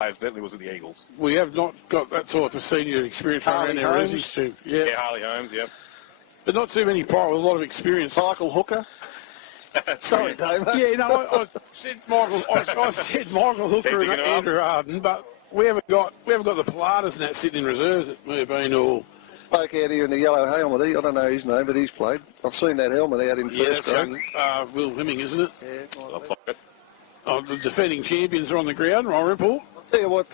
players certainly was with the Eagles. We have not got that sort of senior experience around there, Resi, too. Yeah, Harley Holmes, yep. But not too many players with a lot of experience. Michael Hooker. Sorry, Dave. Yeah, no, I said Michael. I said Michael Hooker and Andrew Arden, but we haven't got the Pilates and that sitting in reserves that may have been all. Spoke out here in the yellow helmet. I don't know his name, but he's played. I've seen that helmet out in first grade. Will Hemming, isn't it? Yeah, looks like it. Oh, the defending champions are on the ground, Irymple. I'll tell you what,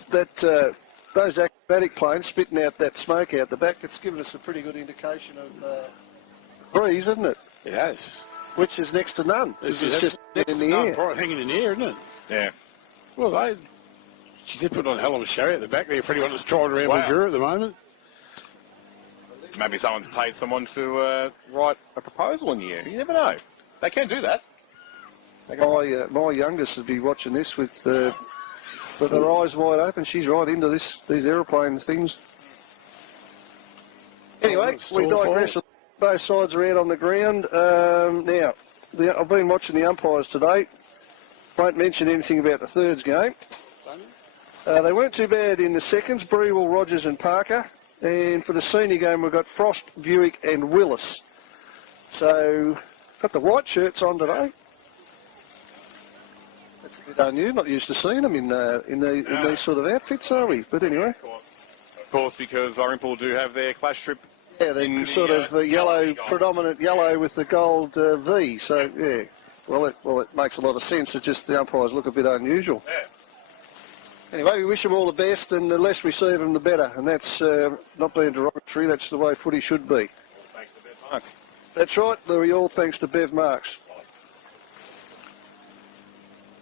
those acrobatic planes spitting out that smoke out the back, it's given us a pretty good indication of breeze, isn't it? It has. Which is next to none. It's just in the air. Right, hanging in the air, isn't it? Yeah. Well, she did put on a hell of a show out the back there for anyone that's trying around Mildura at the moment. Maybe someone's paid someone to write a proposal in the air. You never know. They can do that. My youngest would be watching this with her eyes wide open. She's right into these aeroplane things. Anyway, we digress. Both sides are out on the ground. Now, I've been watching the umpires today. Won't mention anything about the thirds game. They weren't too bad in the seconds. Brewell, Rogers and Parker. And for the senior game, we've got Frost, Buick and Willis. So, got the white shirts on today. That's a bit unusual. Not used to seeing them in these sort of outfits, are we? But anyway. Of course, because Irymple do have their clash strip. Yeah, the sort of yellow, predominant yellow with the gold V. So, yeah. Well, it makes a lot of sense. It's just the umpires look a bit unusual. Yeah. Anyway, we wish them all the best, and the less we serve them, the better. And that's not being derogatory. That's the way footy should be. Thanks to Bev Marks. That's right, Louis. All thanks to Bev Marks.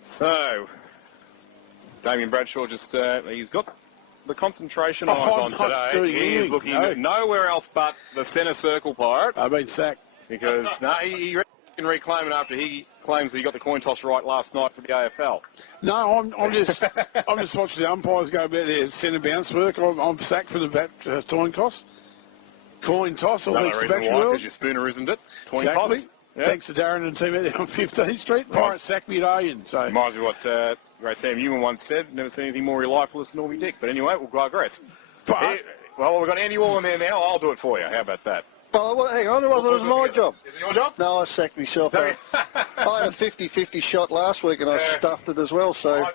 So, Damien Bradshaw he's got the concentration eyes on today. He is looking nowhere else but the centre circle, Pirate. I've been sacked. Because, he can reclaim it after he claims that he got the coin toss right last night for the AFL. No, I'm just watching the umpires go about their centre bounce work. I'm sacked for the bat coin toss. Coin toss, or thanks to Battery World. Because your spooner, isn't it? Coin toss. Yep. Thanks to Darren and team out there on 15th Street. Pirate sacked me today. So. Reminds me of what great Sam Newman once said. Never seen anything more reliable than Norby Dick. But anyway, we'll digress. Well, we've got Andy Wall in there now. I'll do it for you. How about that? Well, hang on. I thought it was my job. Is it your job? No, I sacked myself. I had a 50-50 shot last week and I stuffed it as well. So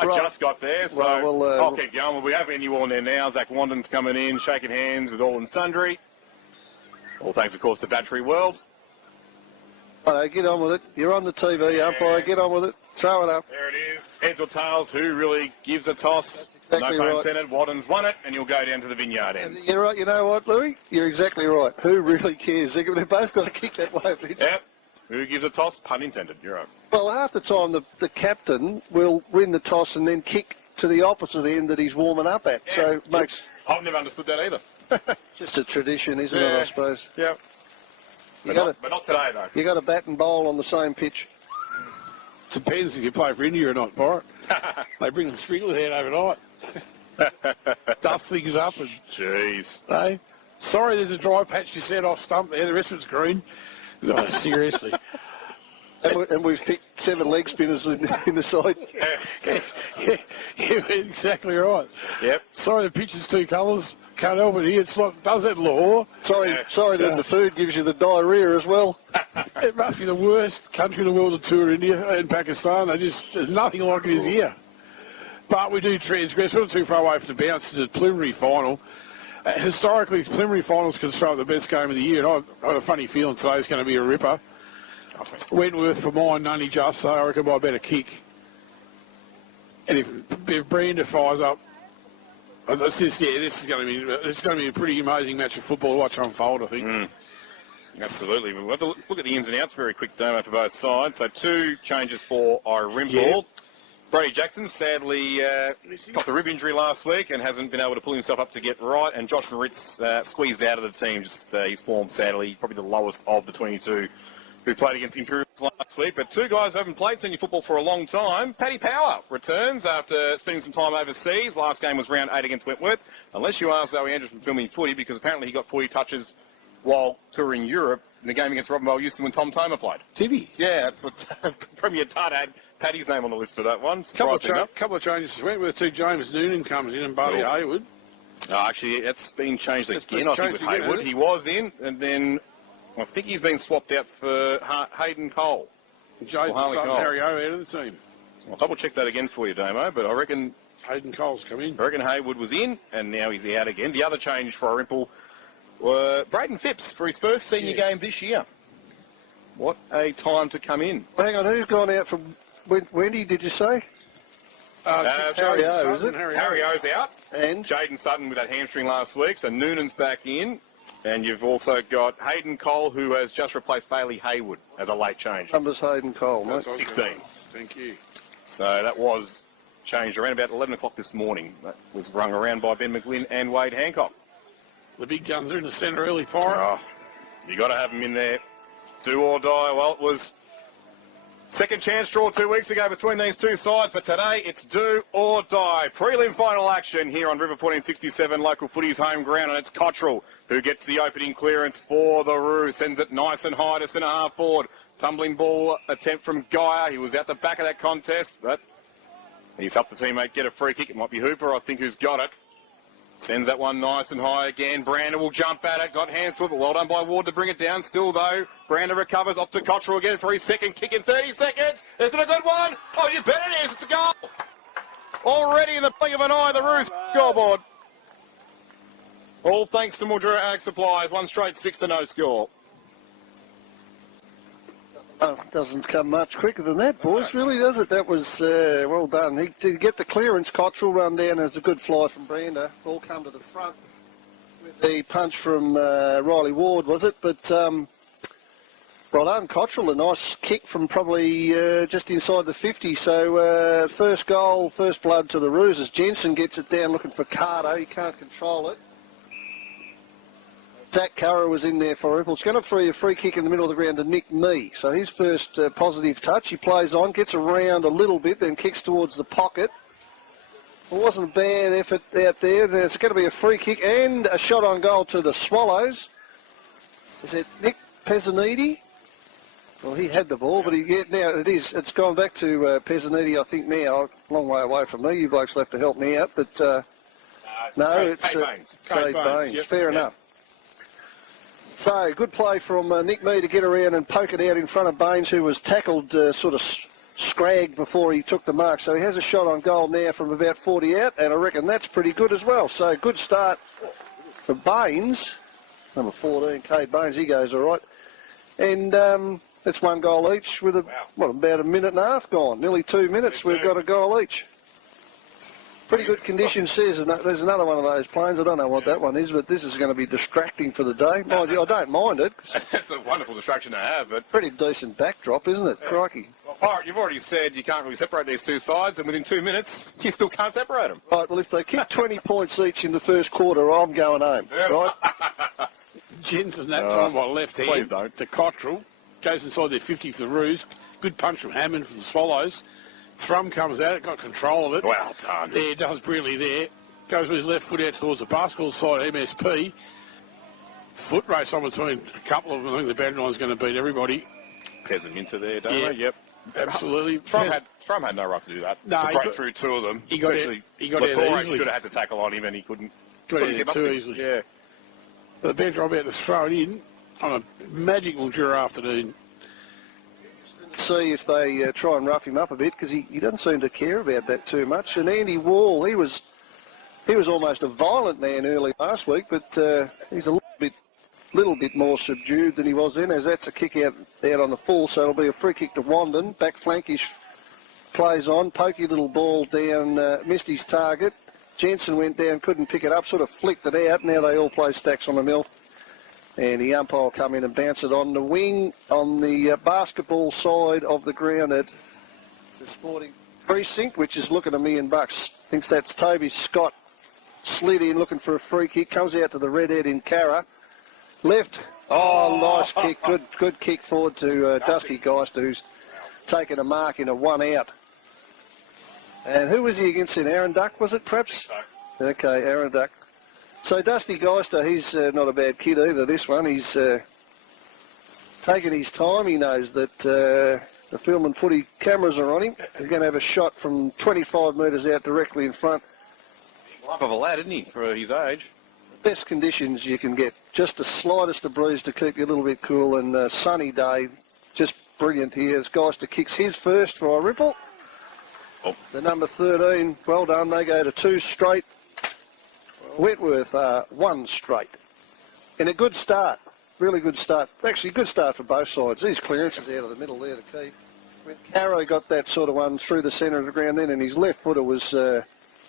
I just got there, so I'll keep going. Well, we have Andy Wall in there now. Zach Wandon's coming in, shaking hands with all and sundry. All thanks, of course, to Battery World. Get on with it. You're on the TV, umpire. Get on with it. Throw it up. There it is. Heads or tails, who really gives a toss? That's exactly no pun right. intended. Wadden's won it, and you'll go down to the vineyard end. You're right. You know what, Louis? You're exactly right. Who really cares? They've both got to kick that way. Yep. Who gives a toss? Pun intended. You're right. Well, half the time the captain will win the toss and then kick to the opposite end that he's warming up at. Yeah. So makes. I've never understood that either. Just a tradition, isn't it? I suppose. Yeah. But not today, though. You got to bat and bowl on the same pitch. Depends if you play for India or not, Pirate. They bring the sprinkler head overnight. Dust things up and... Jeez. Hey, sorry, there's a dry patch you set off stump there. The rest of it's green. No, seriously. And we've picked 7 leg spinners in the side. Yeah, exactly right. Yep. Sorry, the pitch is 2 colours. Can't help it here. It's like, does that in Lahore. Sorry that the food gives you the diarrhea as well. It must be the worst country in the world to tour, India and Pakistan. There's nothing like it is here. But we do transgress. We're not too far away from the bounce to the preliminary final. Historically, preliminary finals can throw the best game of the year. And I have a funny feeling today's going to be a ripper. Wentworth for mine, only just, so I reckon by about a kick. And if Brander fires up, this is going to be a pretty amazing match of football to watch unfold, I think. Absolutely. We'll have to look at the ins and outs very quick, Damo, for both sides. So 2 changes for Irymple. Yeah. Brady Jackson sadly got the rib injury last week and hasn't been able to pull himself up to get right. And Josh Moritz squeezed out of the team. Just his form, sadly, probably the lowest of the 22 who played against Imperials last week. But 2 guys who haven't played senior football for a long time. Paddy Power returns after spending some time overseas. Last game was round 8 against Wentworth. Unless you ask Zoe Andrews from filming footy, because apparently he got 40 touches while touring Europe in the game against Robinvale Euston when Tom Tomer played. Did he? Yeah, that's what Premier Dad had Paddy's name on the list for that one. Couple of changes. Wentworth to James Noonan comes in and Buddy Hayward. Actually, that's been changed again, I think, with Hayward. He was in, and then I think he's been swapped out for Hayden Cole. Jaden Sutton, Harry O out of the team. I'll double-check that again for you, Damo, but I reckon Hayden Cole's come in. I reckon Hayward was in, and now he's out again. The other change for Irymple, Braden Phipps for his first senior game this year. What a time to come in. Hang on, who's gone out from Wendy, did you say? Harry O, is it? Harry O's out. And Jaden Sutton with that hamstring last week, so Noonan's back in. And you've also got Hayden Cole, who has just replaced Bailey Hayward as a late change. numbers Hayden Cole, mate. 16. Thank you. So that was changed around about 11 o'clock this morning. That was rung around by Ben McGlynn and Wade Hancock. The big guns are in the centre early, Pirate. Oh, you got to have them in there. Do or die. Well, it was second chance draw 2 weeks ago between these two sides, but today it's do or die. Prelim final action here on River 1467, local footy's home ground, and it's Cottrell who gets the opening clearance for the Roo. Sends it nice and high to centre half forward. Tumbling ball attempt from Geyer. He was out the back of that contest, but he's helped the teammate get a free kick. It might be Hooper, I think, who's got it. Sends that one nice and high again. Brander will jump at it. Got hands to it, but well done by Ward to bring it down. Still, though, Brander recovers off to Cottrell again for his second kick in 30 seconds. Is it a good one? Oh, you bet it is. It's a goal. Already in the blink of an eye, the Roos scoreboard. All thanks to Mildura Ag Supplies. One straight 6-0 score. Oh, doesn't come much quicker than that, boys, really, does it? That was well done. He did get the clearance. Cottrell run down. It was a good fly from Brander. All come to the front with the punch from Riley Ward, was it? But well done, Cottrell. A nice kick from probably just inside the 50. So first goal, first blood to the Roos. Jensen gets it down looking for Carter. He can't control it. Zach Curra was in there for Irymple. It's going to free a free kick in the middle of the ground to Nick Mee. So his first positive touch. He plays on, gets around a little bit, then kicks towards the pocket. It wasn't a bad effort out there. There's going to be a free kick and a shot on goal to the Swallows. Is it Nick Pezzaniti? Well, he had the ball, but now it's gone back to Pezzaniti, I think, now. A long way away from me. You blokes will have to help me out. But no, it's Cade Baines. Yep. Fair enough. So, good play from Nick Mee to get around and poke it out in front of Baines, who was tackled sort of scragged before he took the mark. So he has a shot on goal now from about 40 out, and I reckon that's pretty good as well. So, good start for Baines. Number 14, Cade Baines, he goes all right. And that's one goal each with about a minute and a half gone. Nearly 2 minutes, we've got a goal each. Pretty good condition, says. There's another one of those planes. I don't know what that one is, but this is going to be distracting for the day. Mind you, I don't mind it. That's a wonderful distraction to have, but Pretty decent backdrop, isn't it? Crikey. well, Pirate, you've already said you can't really separate these two sides, and within 2 minutes, you still can't separate them. Right, well, if they kick 20 points each in the first quarter, I'm going home, right? Jensen that time on left hand. Please don't. To Cottrell. Goes inside their 50 for the Roos. Good punch from Hammond for the Swallows. Thrum comes out, got control of it. Well done. Yeah, it does brilliantly there. Goes with his left foot out towards the basketball side, MSP. Foot race on between a couple of them. I think the Badgerline's going to beat everybody. Peasant into there, don't Yeah. they? Yep. Absolutely. Thrum had no right to do that. No, to he break got- through two of them. he got especially he got out Latore easily. should have had to tackle on him, and he couldn't. Got couldn't in get there up too there. easily. Yeah. The Badger about to throw it in on a magical Mildura afternoon. See if they try and rough him up a bit, because he doesn't seem to care about that too much. And Andy Wall, he was almost a violent man early last week, but he's a little bit more subdued than he was then, as that's a kick out on the full, so it'll be a free kick to Wandon. Back flankish plays on, pokey little ball down, missed his target. Jensen went down, couldn't pick it up, sort of flicked it out. Now they all play stacks on the mill. And the umpire will come in and bounce it on the wing on the basketball side of the ground at the Sporting Precinct, which is looking $1 million. Thinks that's Toby Scott. Slid in looking for a free kick. Comes out to the redhead in Carra. Left. Oh, nice kick. Good kick forward to Dusty Geist, who's taken a mark in a 1 out. And who was he against in? Aaron Duck, was it, perhaps? Okay, Aaron Duck. So Dusty Geister, he's not a bad kid either, this one. He's taking his time. He knows that the film and footy cameras are on him. He's going to have a shot from 25 metres out directly in front. Lump of a lad, isn't he, for his age? Best conditions you can get. Just the slightest of breeze to keep you a little bit cool, and sunny day. Just brilliant here as Geister kicks his first for Irymple. Oh. The number 13, well done. They go to 2 straight. Wentworth 1 straight. And a good start. Really good start. Actually, good start for both sides. These clearances out of the middle there to keep. When Caro got that sort of one through the centre of the ground then, and his left footer was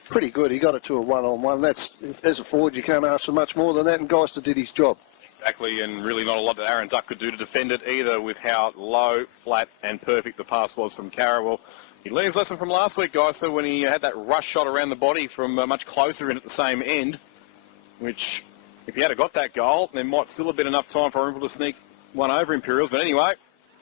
pretty good. He got it to a one-on-one. That's, as a forward, you can't ask for much more than that, and Geister did his job. Exactly, and really not a lot that Aaron Duck could do to defend it either, with how low, flat and perfect the pass was from Caro. Well, he learned his lesson from last week, guys, so when he had that rush shot around the body from much closer in at the same end, which, if he had got that goal, there might still have been enough time for Irymple to sneak one over Imperials. But anyway,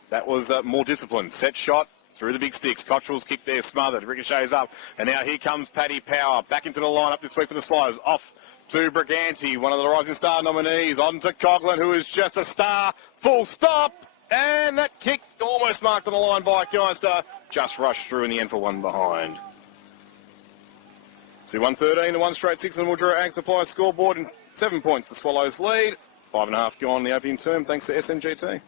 that was more disciplined. Set shot through the big sticks. Cottrell's kick there, smothered. Ricochets up. And now here comes Paddy Power back into the lineup this week for the Flyers. Off to Briganti, one of the Rising Star nominees. On to Coughlin, who is just a star. Full stop. And that kick almost marked on the line by Geister. Just rushed through in the end for one behind. See 113 to 1 straight 6 and Woodrow Ag Supply scoreboard and 7 points. The Swallows lead. 5.5 gone in the opening term thanks to SMGT.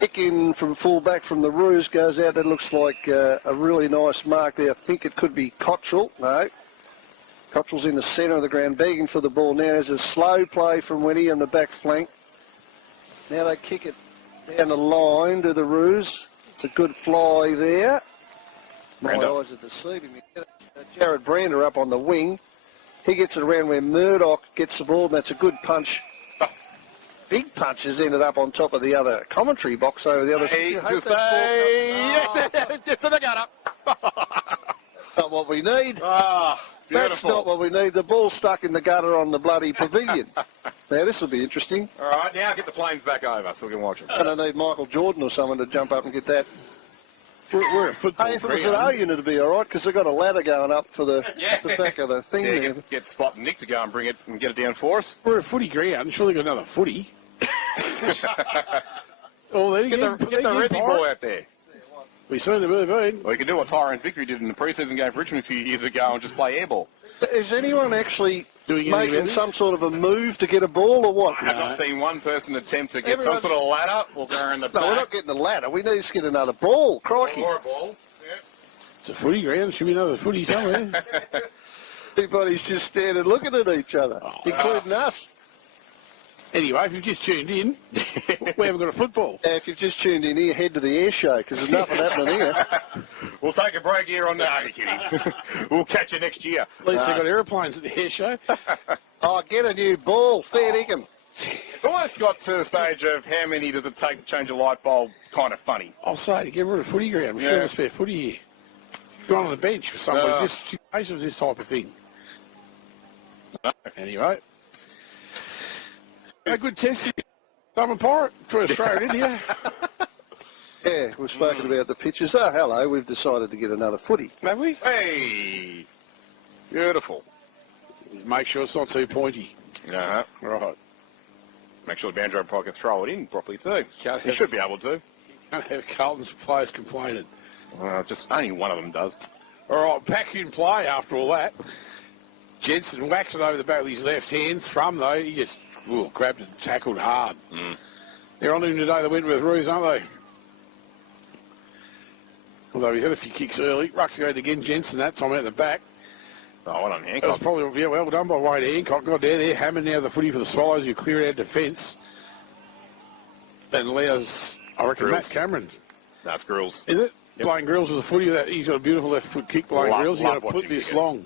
Kick in from full back from the Roos goes out. That looks like a really nice mark there. I think it could be Cottrell. No. Cottrell's in the centre of the ground, begging for the ball now. There's a slow play from Winnie on the back flank. Now they kick it down the line to the Roos. It's a good fly there. My eyes are deceiving me. Jared Brander up on the wing. He gets it around where Murdoch gets the ball, and that's a good punch. Big punch has ended up on top of the other commentary box over the other side. It's in the gutter. Not what we need. Ah, beautiful. That's not what we need. The ball stuck in the gutter on the bloody pavilion. Now, this will be interesting. All right, now get the planes back over so we can watch them. And I need Michael Jordan or someone to jump up and get that. We're a football Hey, if it was an O unit, it'd be all right, because they've got a ladder going up for the back of the thing there. Get Spot and Nick to go and bring it and get it down for us. We're a footy ground. Surely got another footy. Oh, there you Get the Resi ball out there. We seem to have been. Well, you can do what Tyrone Vickery did in the preseason game for Richmond a few years ago and just play airball. Is anyone actually Doing making some sort of a move to get a ball or what? I have not seen one person attempt to get some sort of ladder or go in the back. No, we're not getting a ladder. We need to get another ball. Crikey. Or a ball. Yeah. It's a footy ground. Should be another footy somewhere. Everybody's just standing looking at each other, including us. Anyway, if you've just tuned in, we haven't got a football. If you've just tuned in here, head to the air show, because there's nothing happening here. We'll take a break here on that. Kidding. We'll catch you next year. At least they've got aeroplanes at the air show. Oh, get a new ball. Fair dinkum. It's almost got to the stage of how many does it take to change a light bulb kind of funny. I'll say, to get rid of footy ground. We should have a spare footy here. Go on the bench for somebody. Just in case of this type of thing. No. Anyway. A good test. Summer Pirate for Australia and India. Yeah, we've spoken about the pitches. Oh, hello, we've decided to get another footy. Have we? Hey! Beautiful. Make sure it's not too pointy. Uh-huh. Right. Make sure the banjo umpire can throw it in properly too. He should be able to. Can't have Carlton's players complaining. Just only one of them does. All right, back in play after all that. Jensen whacks it over the back with his left hand. Thrum, though, he just grabbed it and tackled hard. They're on him today, the Wentworth Roos, aren't they? Although he's had a few kicks early. Rucks going again, Jensen that time out the back. Oh, well done, Hancock. That was probably, well done by Wayne Hancock. God, they're hammering now the footy for the Swallows. You clear out defence. That allows, I reckon, Grills. Matt Cameron. That's Grills. Is it? Yep. Blaine Grills with a footy. He's got a beautiful left foot kick, Blaine Grills. He's got to put this long.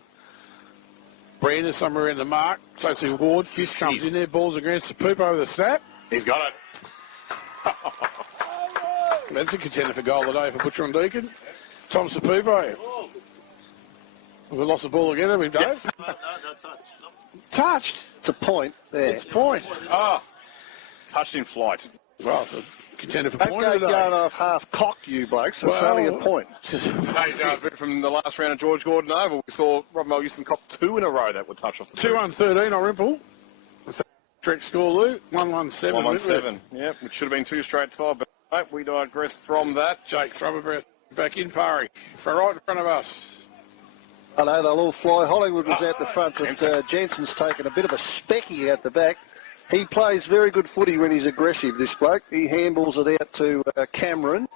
Brandon somewhere in the mark. So to Ward. Fist comes in there. Balls against the poop over the snap. He's got it. That's a contender for goal today for Butcher and Deacon. Tom Sapupo. We've lost the ball again, haven't we, Dave? No, touched. Touched. It's a point there. It's a point. Oh. touched in flight. Well, it's a contender for Don't point go today. going off half-cocked, you blokes. It's only a point. From the last round of George Gordon Oval, we saw Rob Houston cop 2 in a row that were touched off the 2-1-13, Irymple. Correct score, Lou. 1-1-7. 1-1-7. Yep, which should have been 2 straight 12, but no, we digress from that. Jake Thrummerbreath back in, Parry. For right in front of us. I know they'll all fly. Hollywood was out the front, but Jensen's taken a bit of a specky out the back. He plays very good footy when he's aggressive, this bloke. He handballs it out to Cameron.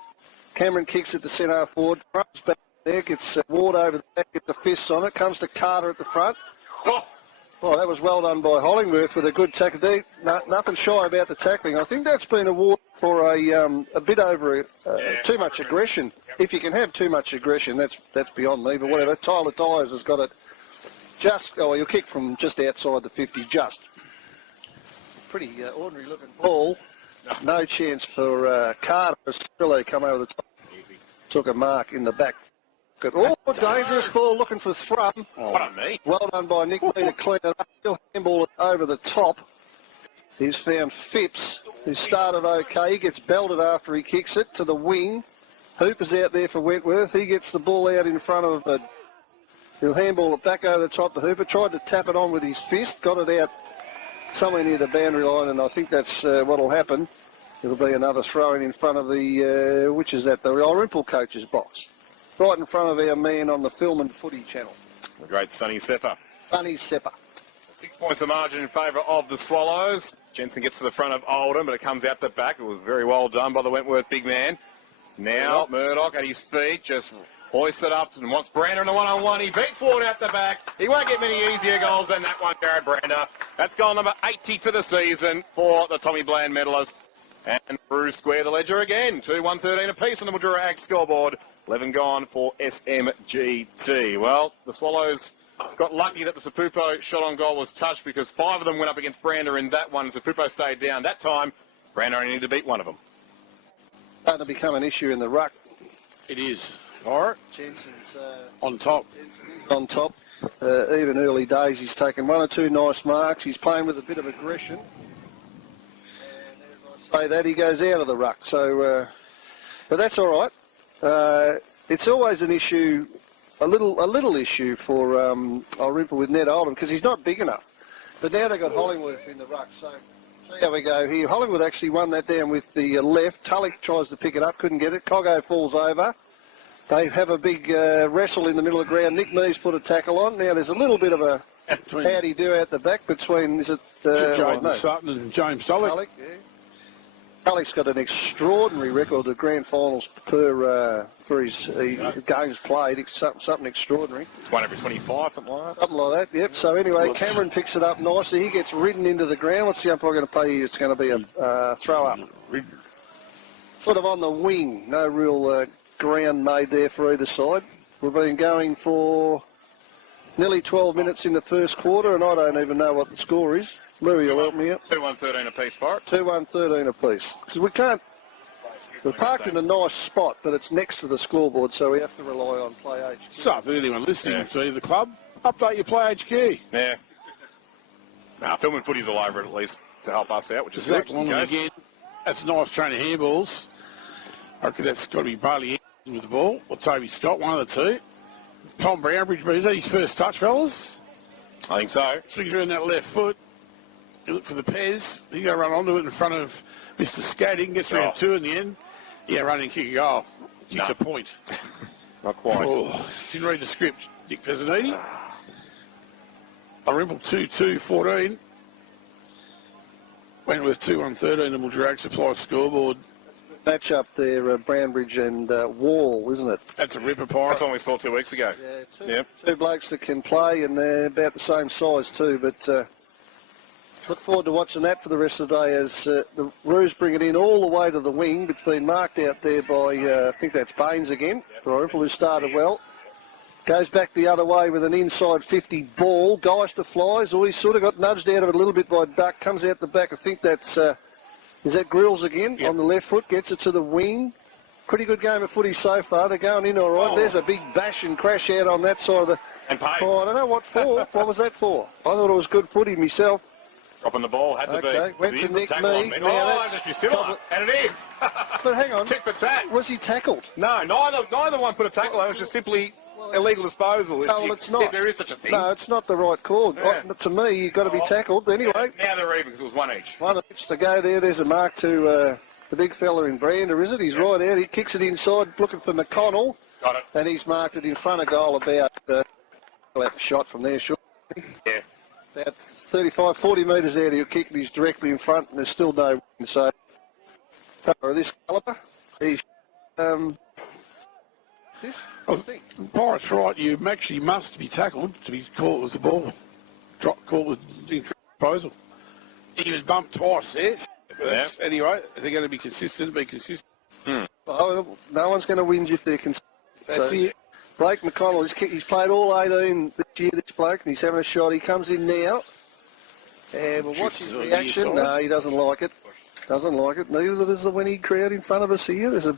Cameron kicks it to centre forward, runs back there, gets Ward over the back, gets the fists on it, comes to Carter at the front. Oh, that was well done by Hollingworth with a good tackle. Nothing shy about the tackling. I think that's been awarded for a bit over too much aggression. If you can have too much aggression, that's beyond me, but whatever. Tyler Tyers has got it just, you'll kick from just outside the 50, just. Pretty ordinary looking ball. No chance for Carter. Still they come over the top. Took a mark in the back. Oh, dangerous ball looking for Thrum. What a me. Well done by Nick Lee to clean it up. He'll handball it over the top. He's found Phipps, who started okay. He gets belted after he kicks it to the wing. Hooper's out there for Wentworth. He gets the ball out in front of he'll handball it back over the top to Hooper. Tried to tap it on with his fist. Got it out somewhere near the boundary line, and I think that's what'll happen. It'll be another throw in front of the, which is at the Irymple coach's box. Right in front of our man on the Film and Footy channel. The great Sonny Sepper. Sonny Sepper. 6 points of margin in favour of the Swallows. Jensen gets to the front of Oldham, but it comes out the back. It was very well done by the Wentworth big man. Now Murdoch at his feet, just hoists it up and wants Brander in the one-on-one. He beats Ward out the back. He won't get many easier goals than that one, Jared Brander. That's goal number 80 for the season for the Tommy Bland medalist. And Bruce square the ledger again. 2-1-13 apiece on the Mildura Ag scoreboard. 11 gone for SMGT. Well, the Swallows got lucky that the Sapupo shot on goal was touched because 5 of them went up against Brander in that one. Sapupo stayed down. That time, Brander only needed to beat one of them. Starting to become an issue in the ruck. It is. All right. Jensen's on top. On top. Even early days, he's taken 1 or 2 nice marks. He's playing with a bit of aggression. And as I say that, he goes out of the ruck. So, but that's all right. It's always an issue, a little issue for Irymple with Ned Oldham because he's not big enough. But now they've got Hollingworth in the ruck. So see how we go here. Hollingwood actually won that down with the left. Tulloch tries to pick it up, couldn't get it. Coggo falls over. They have a big wrestle in the middle of the ground. Nick Mees put a tackle on. Now there's a little bit of a howdy-do out the back between, is it... Jaden Sutton and James Tulloch. Tulloch, yeah. Tulloch's got an extraordinary record of grand finals for his games played. Something extraordinary. It's 1 every 25, something like that. Something like that, yep. So anyway, Cameron picks it up nicely. He gets ridden into the ground. What's the umpire going to pay you? It's going to be a throw-up. Sort of on the wing. No real ground made there for either side. We've been going for nearly 12 minutes in the first quarter, and I don't even know what the score is. Louis will help me out. 2-1-13 apiece for it. 2-1-13 apiece. Because we can't... We're parked in a nice spot, but it's next to the scoreboard, so we have to rely on Play HQ. So if anyone listening to the club, update your Play HQ. Yeah. Film and Footy's all over it at least to help us out, which is good. Again, that's nice training handballs. I reckon that's got to be Bailey with the ball, or Toby Scott, one of the two. Tom Brownbridge, is that his first touch, fellas? I think so. Swings around that left foot. You look for the Pez. You go run onto it in front of Mr. Scatting. Gets around 2 in the end. Yeah, running kick a goal. Kicks a point. Not quite. Didn't read the script. Dick Pezzanini. Irymple 2-2-14. Wentworth 2-1-13 and we'll drag supply scoreboard. Match up there, Brownbridge and Wall, isn't it? That's a ripper, Pirate. That's one we saw 2 weeks ago. Yeah, two blokes that can play, and they're about the same size too, but look forward to watching that for the rest of the day as the Roos bring it in all the way to the wing. It's been marked out there by, I think that's Baines again, for Irymple, who started well. Goes back the other way with an inside 50 ball. Geister flies. Oh, he's sort of got nudged out of it a little bit by Duck. Comes out the back. I think that's, is that Grills again on the left foot? Gets it to the wing. Pretty good game of footy so far. They're going in all right. There's a big bash and crash out on that side of the... And pay. Oh, I don't know what for. What was that for? I thought it was good footy myself. Dropping the ball, had to be. Went to nick me. That's actually similar. And it is. But hang on. Tit for tat. Was he tackled? No, neither one put a tackle on. It was just simply illegal disposal. It's not. If there is such a thing. No, it's not the right call. Yeah. To me, you've got to be tackled. Anyway. Now they're even because it was one each. One each to go there. There's a mark to the big fella in Brander, is it? He's right out. He kicks it inside, looking for McConnell. Got it. And he's marked it in front of goal about the shot from there, sure. Yeah. About 35, 40 metres out, he'll kick it. He's directly in front, and there's still no wind. So, fella of this calibre, he's this. I think. Pirate's right. You actually must be tackled to be caught with the ball. Caught with disposal. He was bumped twice there. Yeah. Anyway, if they're going to be consistent, be consistent. Oh, no one's going to whinge if they're consistent. That's it. Blake McConnell, he's played all 18 this year, this bloke, and he's having a shot. He comes in now, and we'll watch his reaction. No, he doesn't like it. Doesn't like it. Neither does the winning crowd in front of us here. There's a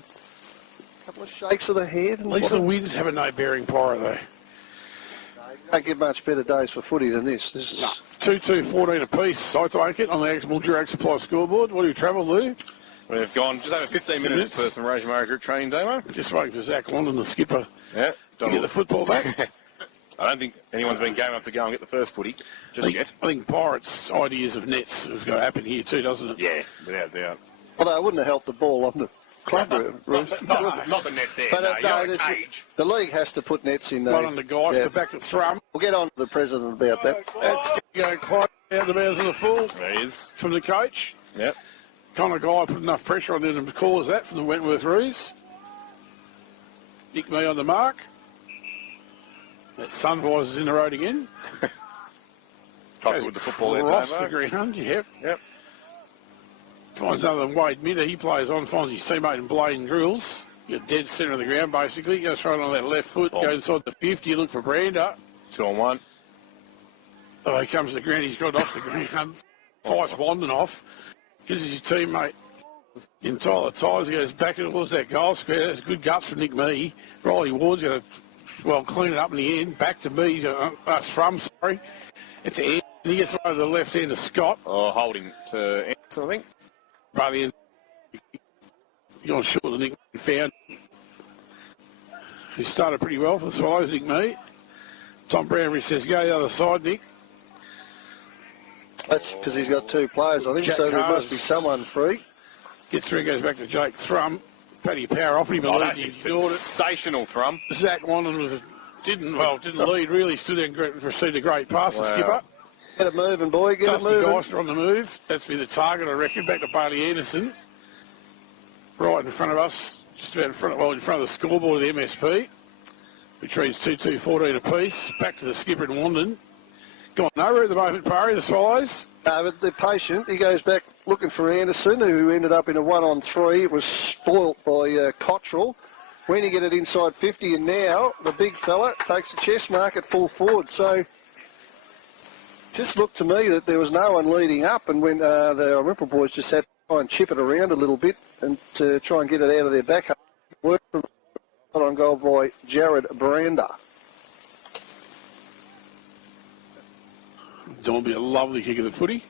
couple of shakes of the head. At least the winds have no bearing, Pirate, though. You don't get much better days for footy than this. This is 2-2-14 apiece. I take it on the Axel Durag Supply scoreboard. What do you travel, Lou? We've gone just over 15 minutes for some Sunraysia Murray Group training demo. Just waiting for Zach London, the skipper, Yeah. to get the football back. I don't think anyone's been game enough to go and get the first footy just yet. I think Pirates' ideas of nets have got to happen here too, doesn't it? Yeah, without doubt. although it wouldn't have helped the ball on the club roof. Not the net there. But No, you're a cage. the league has to put nets in there. One on the guys to back the thrum. We'll get on to the president about that. That's going close out the bounds of the full There he is. from the coach. Yep. Kind of guy put enough pressure on them to call as that from the Wentworth Roos. Nick me on the mark. That Sunraysia is in the road again. Cops with the football there, across the Damo. ground, yep. Yep. Finds another Wade Minter. He plays on, finds his teammate in Blaine Grills. You're dead centre of the ground, basically. Goes straight on that left foot, goes inside the 50. You look for Brander. 2-on-1. Oh, he comes to the ground. He's got off the ground. Fights Wandon off. Gives his teammate in Tyler Tyres. He goes back towards that goal square. That's good guts from Nick Mee. Riley Ward's going to, clean it up in the end. Back to me. Sorry. It's Ed. And he gets over the left hand of Scott. Oh, holding to Anderson, I think. By the end, you're sure the Nick found. He started pretty well for the Swallows, Nick Mee. Tom Brownridge says, go the other side, Nick. That's because he's got two players, I think, Jack so there Carter's must be someone free. Gets through, goes back to Jake Thrum. Paddy Power off him, Oh, but that he is ignored it. sensational thrum. Zach Wandon didn't lead really. Stood there and received a great pass to skipper. Get it moving, boy, get Dusty it moving. Geister on the move. That's been the target, I reckon. Back to Bailey Anderson. Right in front of us. Just about in front of the scoreboard of the MSP. Which reads 2-2-14 apiece. Back to the skipper in Wandon. Gone nowhere at the moment, Parry, the Swallows. No, but they're patient. He goes back looking for Anderson, who ended up in a 1-on-3. It was spoilt by Cottrell. When he get it inside 50, and now the big fella takes the chest mark at full forward. So just looked to me that there was no one leading up, and when the Irymple boys just had to try and chip it around a little bit and to try and get it out of their back. Work on goal by Jared Brander. Don't be a lovely kick of the footy.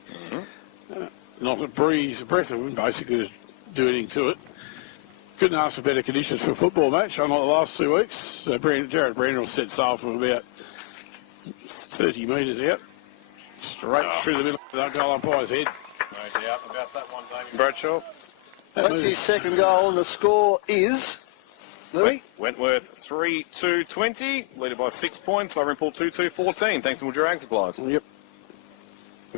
Not a breath of wind, basically, to do anything to it. Couldn't ask for better conditions for a football match, unlike the last 2 weeks. So Jared Brander will set sail from about 30 metres out, straight through the middle of that goal umpire's head. No doubt about that one, Damien Bradshaw. That's his second goal, and the score is... Louis? Wentworth 3-2-20, leaded by 6 points. Irymple 2-2-14. Thanks to Drag Supplies. Yep.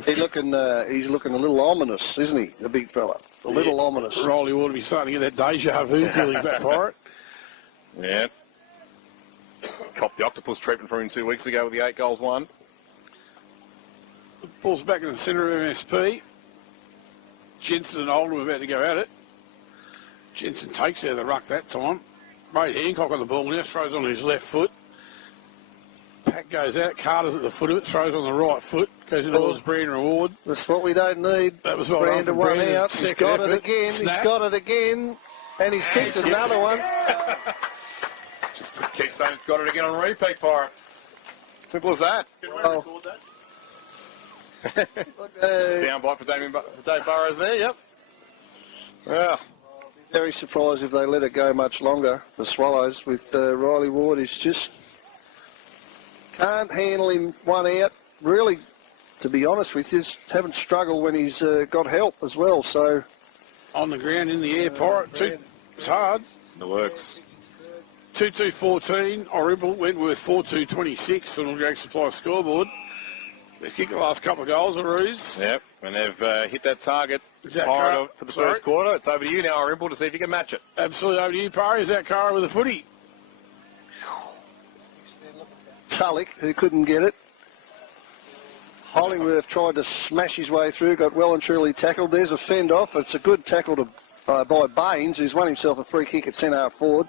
He's looking a little ominous, isn't he, the big fella? A little ominous. Riley ought to be starting to get that deja vu feeling back, Pirate. Yeah. Copped the octopus treatment from him 2 weeks ago with the 8 goals won. Ball's back in the centre of MSP. Jensen and Oldham about to go at it. Jensen takes out the ruck that time. Made Hancock on the ball now, throws on his left foot. Pack goes out, Carter's at the foot of it, throws on the right foot, goes in towards Brander and Ward. That's what we don't need. That was well Brander done for one Brander. out. He's got it again. Snap. He's got it again. And he's kicked another one. Just keep saying it's got it again on repeat, Pirate. Simple as that. Oh. Soundbite for Dave Burrows there, yep. Yeah. Very surprised if they let it go much longer, the Swallows, with Riley Ward. He's just can't handle him one out. Really, to be honest with you, haven't struggled when he's got help as well. So on the ground, in the air, Pirate. It's hard. The works. 2-2-14, Irymple, Wentworth 4-2-26 on the Drag Supply scoreboard. They've kicked the last couple of goals, the Roos. Yep, and they've hit that target for the first quarter. It's over to you now, Irymple, to see if you can match it. Absolutely over to you, Parry. Is that Cara with a footy? Tulloch, who couldn't get it. Hollingworth tried to smash his way through, got well and truly tackled. There's a fend off. It's a good tackle by Baines, who's won himself a free kick at centre-half forward.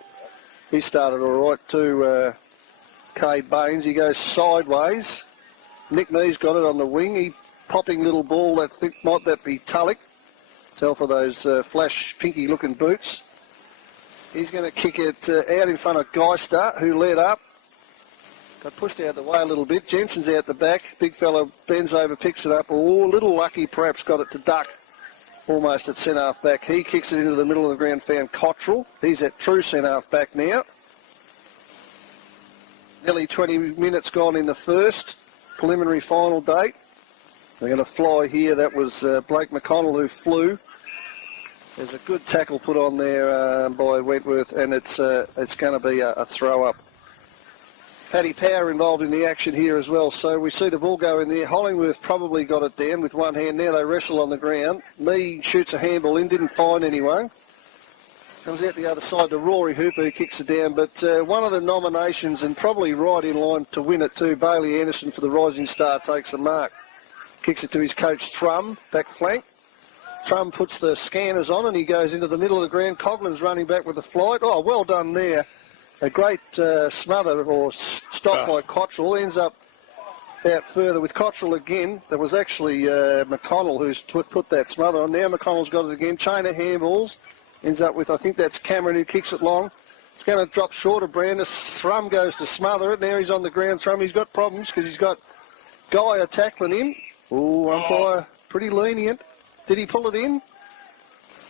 He started all right too, Cade Baines. He goes sideways. Nick Mee's got it on the wing. He popping little ball. Might that be Tulloch? Tell for those flash pinky-looking boots. He's going to kick it out in front of Geister, who led up. Got pushed out the way a little bit. Jensen's out the back. Big fella bends over, picks it up. Oh, little lucky perhaps got it to duck. Almost at centre-half back. He kicks it into the middle of the ground, found Cottrell. He's at true centre-half back now. Nearly 20 minutes gone in the first preliminary final date. They're going to fly here. That was Blake McConnell who flew. There's a good tackle put on there by Wentworth, and it's going to be a throw-up. Paddy Power involved in the action here as well. So we see the ball go in there. Hollingworth probably got it down with one hand. Now they wrestle on the ground. Mee shoots a handball in, didn't find anyone. Comes out the other side to Rory Hooper, who kicks it down. But one of the nominations, and probably right in line to win it too, Bailey Anderson for the Rising Star takes a mark. Kicks it to his coach Thrum, back flank. Thrum puts the scanners on and he goes into the middle of the ground. Coughlin's running back with the flight. Oh, well done there. A great smother or stop by Cottrell. Ends up out further with Cottrell again. There was actually McConnell who's put that smother on. Now McConnell's got it again. Chain of handballs. Ends up with, I think that's Cameron who kicks it long. It's going to drop short of Brandis. Thrum goes to smother it. Now he's on the ground. Thrum, he's got problems because he's got Guy tackling him. Oh, umpire, pretty lenient. Did he pull it in?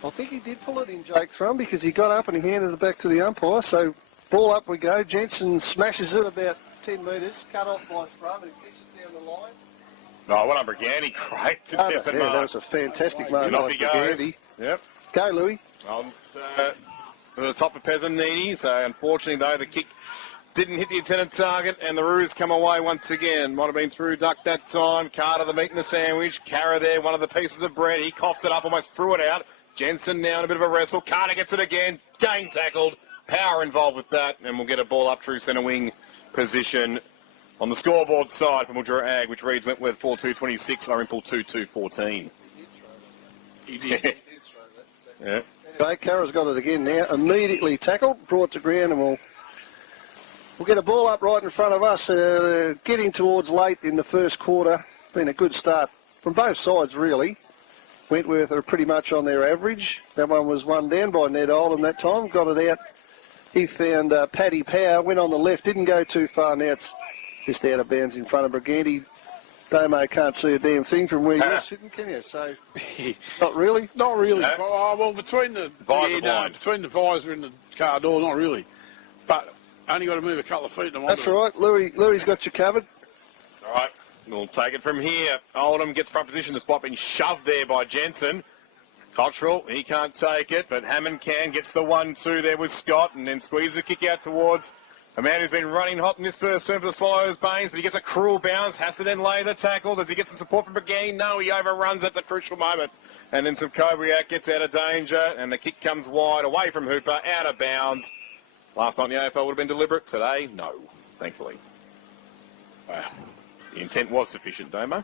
I think he did pull it in, Jake Thrum, because he got up and he handed it back to the umpire. So ball up we go. Jensen smashes it about 10 metres, cut off by Thrum, and kicks it down the line. Oh, well done, Brigandi. Great contested mark. That was a fantastic mark by Brigandi. Yep. Go, Louis. On the top of Pezzanini. So unfortunately, though, the kick didn't hit the intended target, and the Roos come away once again. Might have been through duck that time. Carter the meat in the sandwich. Cara there, one of the pieces of bread. He coughs it up, almost threw it out. Jensen now in a bit of a wrestle. Carter gets it again. Game tackled. Power involved with that, and we'll get a ball up true centre wing position on the scoreboard side for Mildura Ag, which reads Wentworth 4-2-26, Irymple 2-2-14. He did. Yeah. Anyway, Cara's got it again now. Immediately tackled, brought to ground, and we'll get a ball up right in front of us. Getting towards late in the first quarter. Been a good start from both sides, really. Wentworth are pretty much on their average. That one was one down by Ned Oldham that time. Got it out. He found Paddy Power, went on the left, didn't go too far. Now it's just out of bounds in front of Brigandi. Damo can't see a damn thing from where you're sitting, can you? So, not really? Not really. No. Oh, well, between the between the visor and the car door, not really. But only got to move a couple of feet. That's all right. Louis got you covered. All right. We'll take it from here. Oldham gets front position. The spot being shoved there by Jensen. Cottrell, he can't take it, but Hammond can. Gets the 1-2 there with Scott, and then squeezes the kick out towards a man who's been running hot in this first serve for the Swallows, Baines, but he gets a cruel bounce, has to then lay the tackle. Does he get some support from Brigani? No, he overruns at the crucial moment. And then Kobriak gets out of danger, and the kick comes wide, away from Hooper, out of bounds. Last night in the AFL would have been deliberate. Today, no, thankfully. Wow. The intent was sufficient, Damo.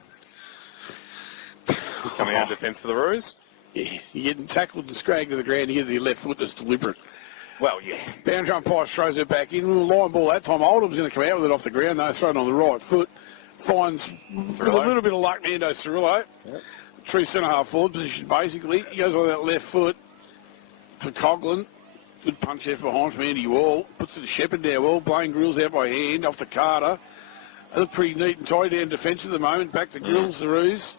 Coming out of defence for the Roos. Yeah, you're getting tackled and scragged to the ground. You get the left foot that's deliberate. Well, yeah. Boundary umpire throws it back in. Line ball that time. Oldham's going to come out with it off the ground. They're thrown on the right foot. Finds, with a little bit of luck, Nando Cirillo. Yep. True centre-half forward position, basically. He goes on that left foot for Coughlin. Good punch there behind from Andy Wall. Puts it to Shepherd there. Well, Blaine Grills out by hand off to Carter. They look pretty neat and tidy down defence at the moment. Back to Grills, the Roos.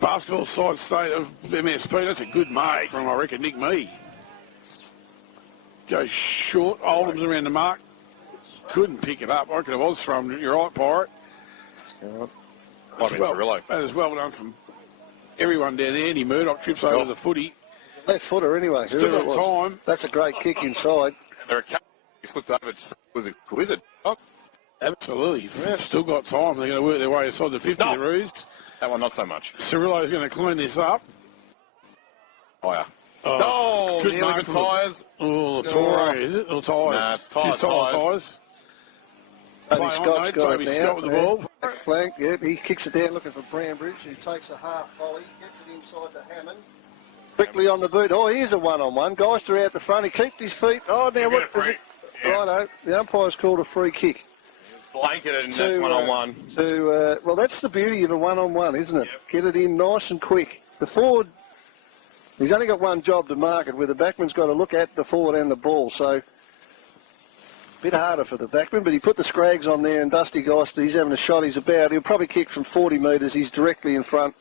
Basketball side state of MSP. That's a good mark from, I reckon, Nick Mee. Goes short. Oldham's around the mark. Couldn't pick it up. I reckon it was from, you're right, Pirate. Might be Cirillo. That is well done from everyone down there. Andy Murdoch trips over the footy. Left footer anyway. Still got time. That's a great kick inside. There are a couple who slipped over. Was it Wizard? Oh, Absolutely. Still got time. They're going to work their way inside the 50, the Roos. that one not so much. Cirillo's going to clean this up. Oh, yeah. Oh, Good good mark mark for for tyres. Oh, the Toro, is it? Or tyres? Nah, it's tyres, Just tyres. Toby Play on, Scott's mate. got Toby it now. Scott with the ball. Back flank, yep. He kicks it down looking for Brambridge, who takes a half volley, gets it inside to Hammond. Quickly on the boot. Oh, here's a one-on-one. Geister out the front. He kept his feet. Oh, now what is it? Yeah. Righto. The umpire's called a free kick. Blanketed in that one-on-one. Well, that's the beauty of a one-on-one, isn't it? Yep. Get it in nice and quick. The forward, he's only got one job to mark it, where the backman's got to look at the forward and the ball. So, a bit harder for the backman, but he put the scrags on there, and Dusty Geister, he's having a shot. He'll probably kick from 40 metres. He's directly in front.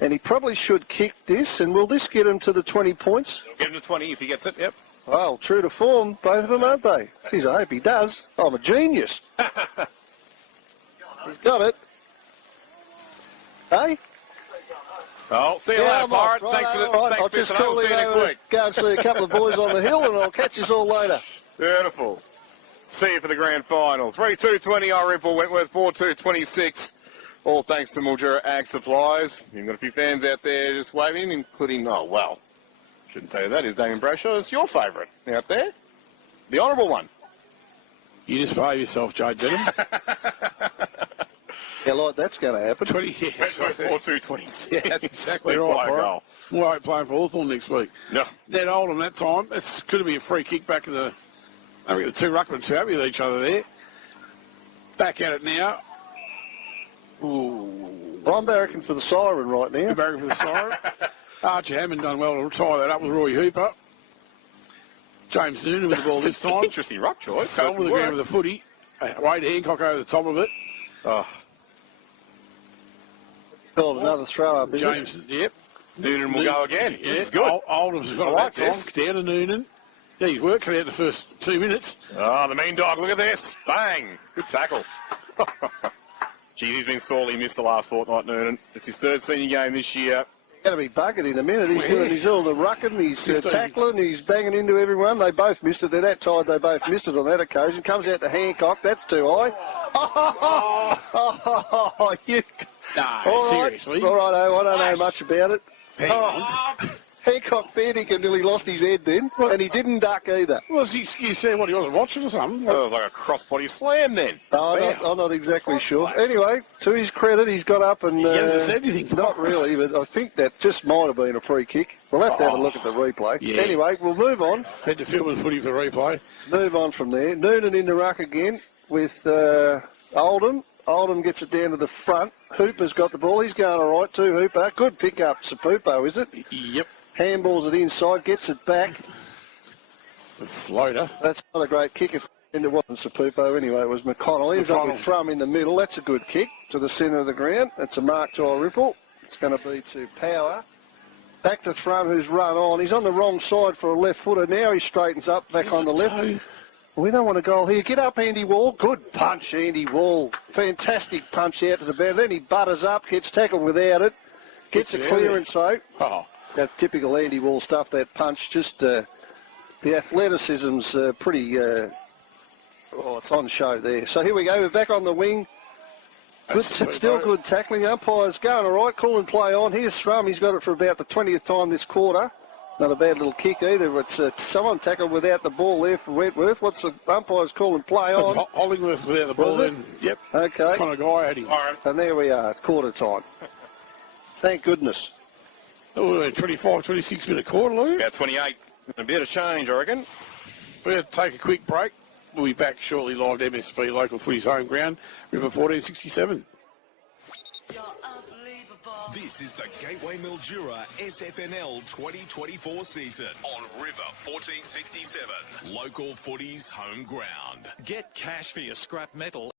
And he probably should kick this, and will this get him to the 20 points? Get him to 20 if he gets it, yep. Well, true to form, both of them, aren't they? Geez, I hope he does. I'm a genius. He's got it. Hey? Oh, see you later, Pirate. Right, Thanks for all right. I'll the just thanks call for in the See you next over, week. go and see a couple of boys on the hill, and I'll catch us all later. Beautiful. See you for the grand final. 3-2-20 Irymple, Wentworth 4-2-26. All thanks to Mildura Ag Supplies. You've got a few fans out there just waving, including, oh, well, shouldn't say that, is Damien Bradshaw. It's your favourite out there. The honourable one. You just behave yourself, Joe Denham. Yeah, like that's going to happen. 20 years. Wentworth 4-2-26. Yeah, that's exactly right, bro. Won't play for Hawthorn next week. No. Ned Oldham that time. It's going to be a free kick back to the... I mean, the two ruckmans happy with each other there. Back at it now. Ooh. Well, I'm barracking for the siren right now. Barrack for the siren. Archie Hammond done well to tie that up with Roy Hooper. James Noonan with the ball this time. Interesting ruck choice. Fell with the ground with the footy. Wade Hancock over the top of it. Oh, Called another throw up, is James, yep. Noonan will go again. Yeah, This is good. Oldham's got I a like back this. down to Noonan. Yeah, he's work cut out the first 2 minutes. Oh, the mean dog. Look at this. Bang. Good tackle. Geez, he's been sorely missed the last fortnight, Noonan. It's his third senior game this year. going to be buggered in a minute. He's doing his all the rucking, he's 15. tackling, he's banging into everyone. They both missed it. They're that tired, they both missed it on that occasion. Comes out to Hancock. That's too high. Oh, you... No, seriously. All right, I don't know much about it. Hang on. Hancock Fairdick nearly lost his head then, and he didn't duck either. Well, you said what, he wasn't watching or something? That was like a crossbody slam then. No, I'm not exactly sure. Anyway, to his credit, he's got up and... He hasn't said anything. Not really, but I think that just might have been a free kick. We'll have to have a look at the replay. Yeah. Anyway, we'll move on. Had to film and footy for replay. Move on from there. Noonan in the ruck again with Oldham. Oldham gets it down to the front. Hooper's got the ball. He's going all right too, Hooper. Good pick up, Sapupo, is it? Yep. Handballs it inside, gets it back. The floater. That's not a great kick. And it wasn't Sapupo anyway, it was McConnell. He's up with Thrum in the middle. That's a good kick to the centre of the ground. That's a mark to Irymple. It's going to be to Power. Back to Thrum, who's run on. He's on the wrong side for a left footer. Now he straightens up back on the left. We don't want a goal here. Get up, Andy Wall. Good punch, Andy Wall. Fantastic punch out to the boundary. Then he butters up, gets tackled without it. Gets a clearance, though. Oh. That's typical Andy Wall stuff, that punch. Just the athleticism's pretty... it's on show there. So here we go. We're back on the wing. Good, still good tackling. Umpire's going all right. Calling play on. Here's Thrum. He's got it for about the 20th time this quarter. Not a bad little kick either. It's someone tackled without the ball there for Wentworth. What's the umpire's calling play on? Hollingworth without the ball. Was it? Yep. Okay. Kind of guy had him. All right. And there we are. It's quarter time. Thank goodness. Oh, 25, 26 minute quarter, Lou. About 28. A bit of change, I reckon. We're going to take a quick break. We'll be back shortly live to MSP Local Footy's home ground, River 1467. This is the Gateway Mildura SFNL 2024 season on River 1467, local footy's home ground. Get cash for your scrap metal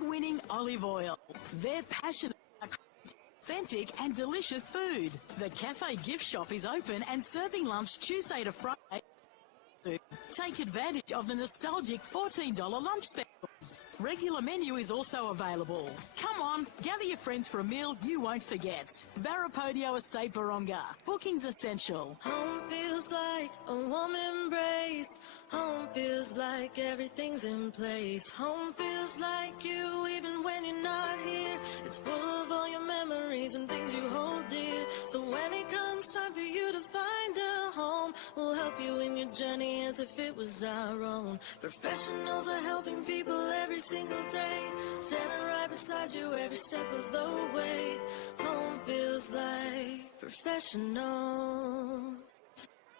winning olive oil. They're passionate about authentic and delicious food. The Cafe Gift Shop is open and serving lunch Tuesday to Friday. Take advantage of the nostalgic $14 lunch specials. Regular menu is also available. Come on, gather your friends for a meal you won't forget. Varapodio Estate Baronga. Bookings essential. Home feels like a warm embrace. Home feels like everything's in place. Home feels like you even when you're not here. It's full of all your memories and things you hold dear. So when it comes time for you to find a home, we'll help you in your journey as if it was our own. Professionals are helping people every single day, standing right beside you every step of the way. Home feels like professionals.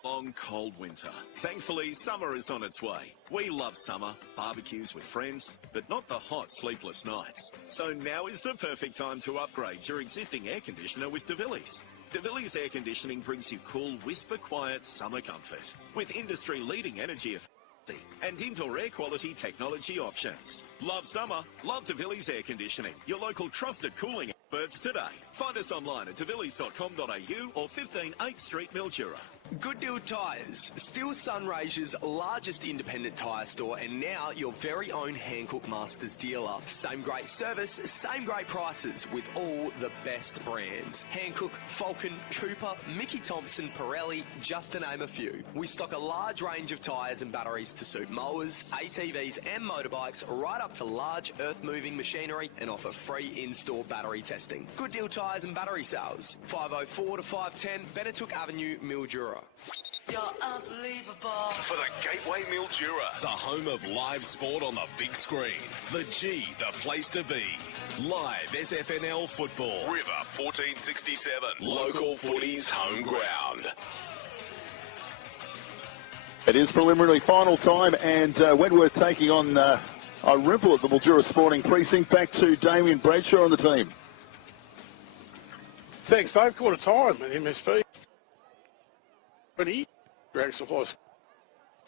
Long, cold winter. Thankfully, summer is on its way. We love summer, barbecues with friends, but not the hot, sleepless nights. So now is the perfect time to upgrade your existing air conditioner with DeVillies. DeVillies Air Conditioning brings you cool, whisper-quiet summer comfort with industry-leading energy efficiency and indoor air quality technology options. Love summer, love DeVillies Air Conditioning, your local trusted cooling experts today. Find us online at devillies.com.au or 15 8th Street, Mildura. Good Deal Tyres, still Sunraysia's largest independent tyre store and now your very own Hancock Masters dealer. Same great service, same great prices with all the best brands. Hancock, Falcon, Cooper, Mickey Thompson, Pirelli, just to name a few. We stock a large range of tyres and batteries to suit mowers, ATVs and motorbikes right up to large earth-moving machinery and offer free in-store battery testing. Good Deal Tyres and battery sales, 504 to 510 Benetooke Avenue, Mildura. You're unbelievable. For the Gateway Mildura, the home of live sport on the big screen. The G, the place to be. Live SFNL football. River 1467. Local footy's home ground. It is preliminary final time, and Wentworth taking on Irymple at the Mildura Sporting Precinct. Back to Damien Bradshaw on the team. Thanks, Dave. Quarter time at MSP. 20. Draxel High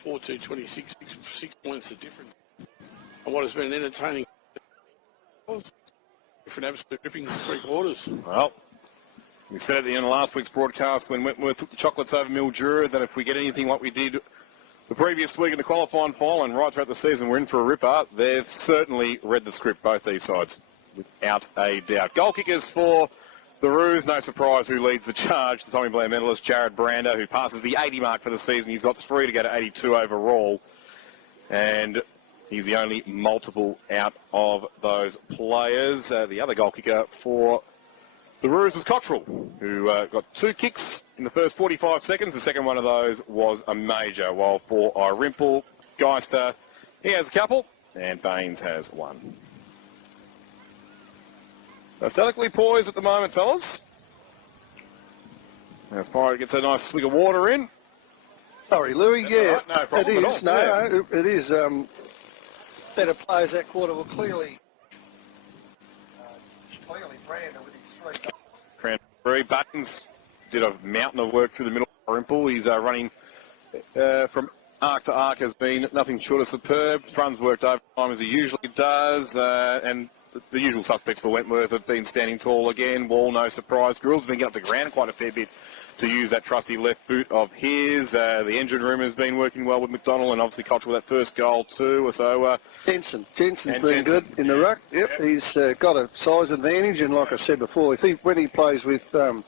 4-2-26, 6 points are different. And what has been an entertaining different absolute ripping 3 quarters. Well, we said at the end of last week's broadcast when Wentworth took the chocolates over Mildura that if we get anything like we did the previous week in the qualifying final and right throughout the season we're in for a ripper, they've certainly read the script, both these sides, without a doubt. Goal kickers for the Roos, no surprise who leads the charge, the Tommy Blair medalist, Jared Brander, who passes the 80 mark for the season. He's got 3 to go to 82 overall, and he's the only multiple out of those players. The other goal kicker for the Roos was Cottrell, who got 2 kicks in the first 45 seconds. The second one of those was a major, while for Irymple, Geister, he has a couple, and Baines has 1. So it's delicately poised at the moment, fellas. As Pirate gets a nice swig of water in. Sorry, Louis. That's Yeah, all right. No problem it at is. all. No, it is. Better players that quarter were clearly Brander with his 3 goals. Cranberry Baines did a mountain of work through the middle of Irymple. He's running from arc to arc, has been nothing short of superb. Frun's worked overtime as he usually does, and the usual suspects for Wentworth have been standing tall again. Wall, no surprise. Grills have been getting up the ground quite a fair bit to use that trusty left boot of his. The engine room has been working well with McDonald, and obviously Cottrell with that first goal too. So Jensen's been good in the ruck. Yep. He's got a size advantage, and like I said before, when he plays with a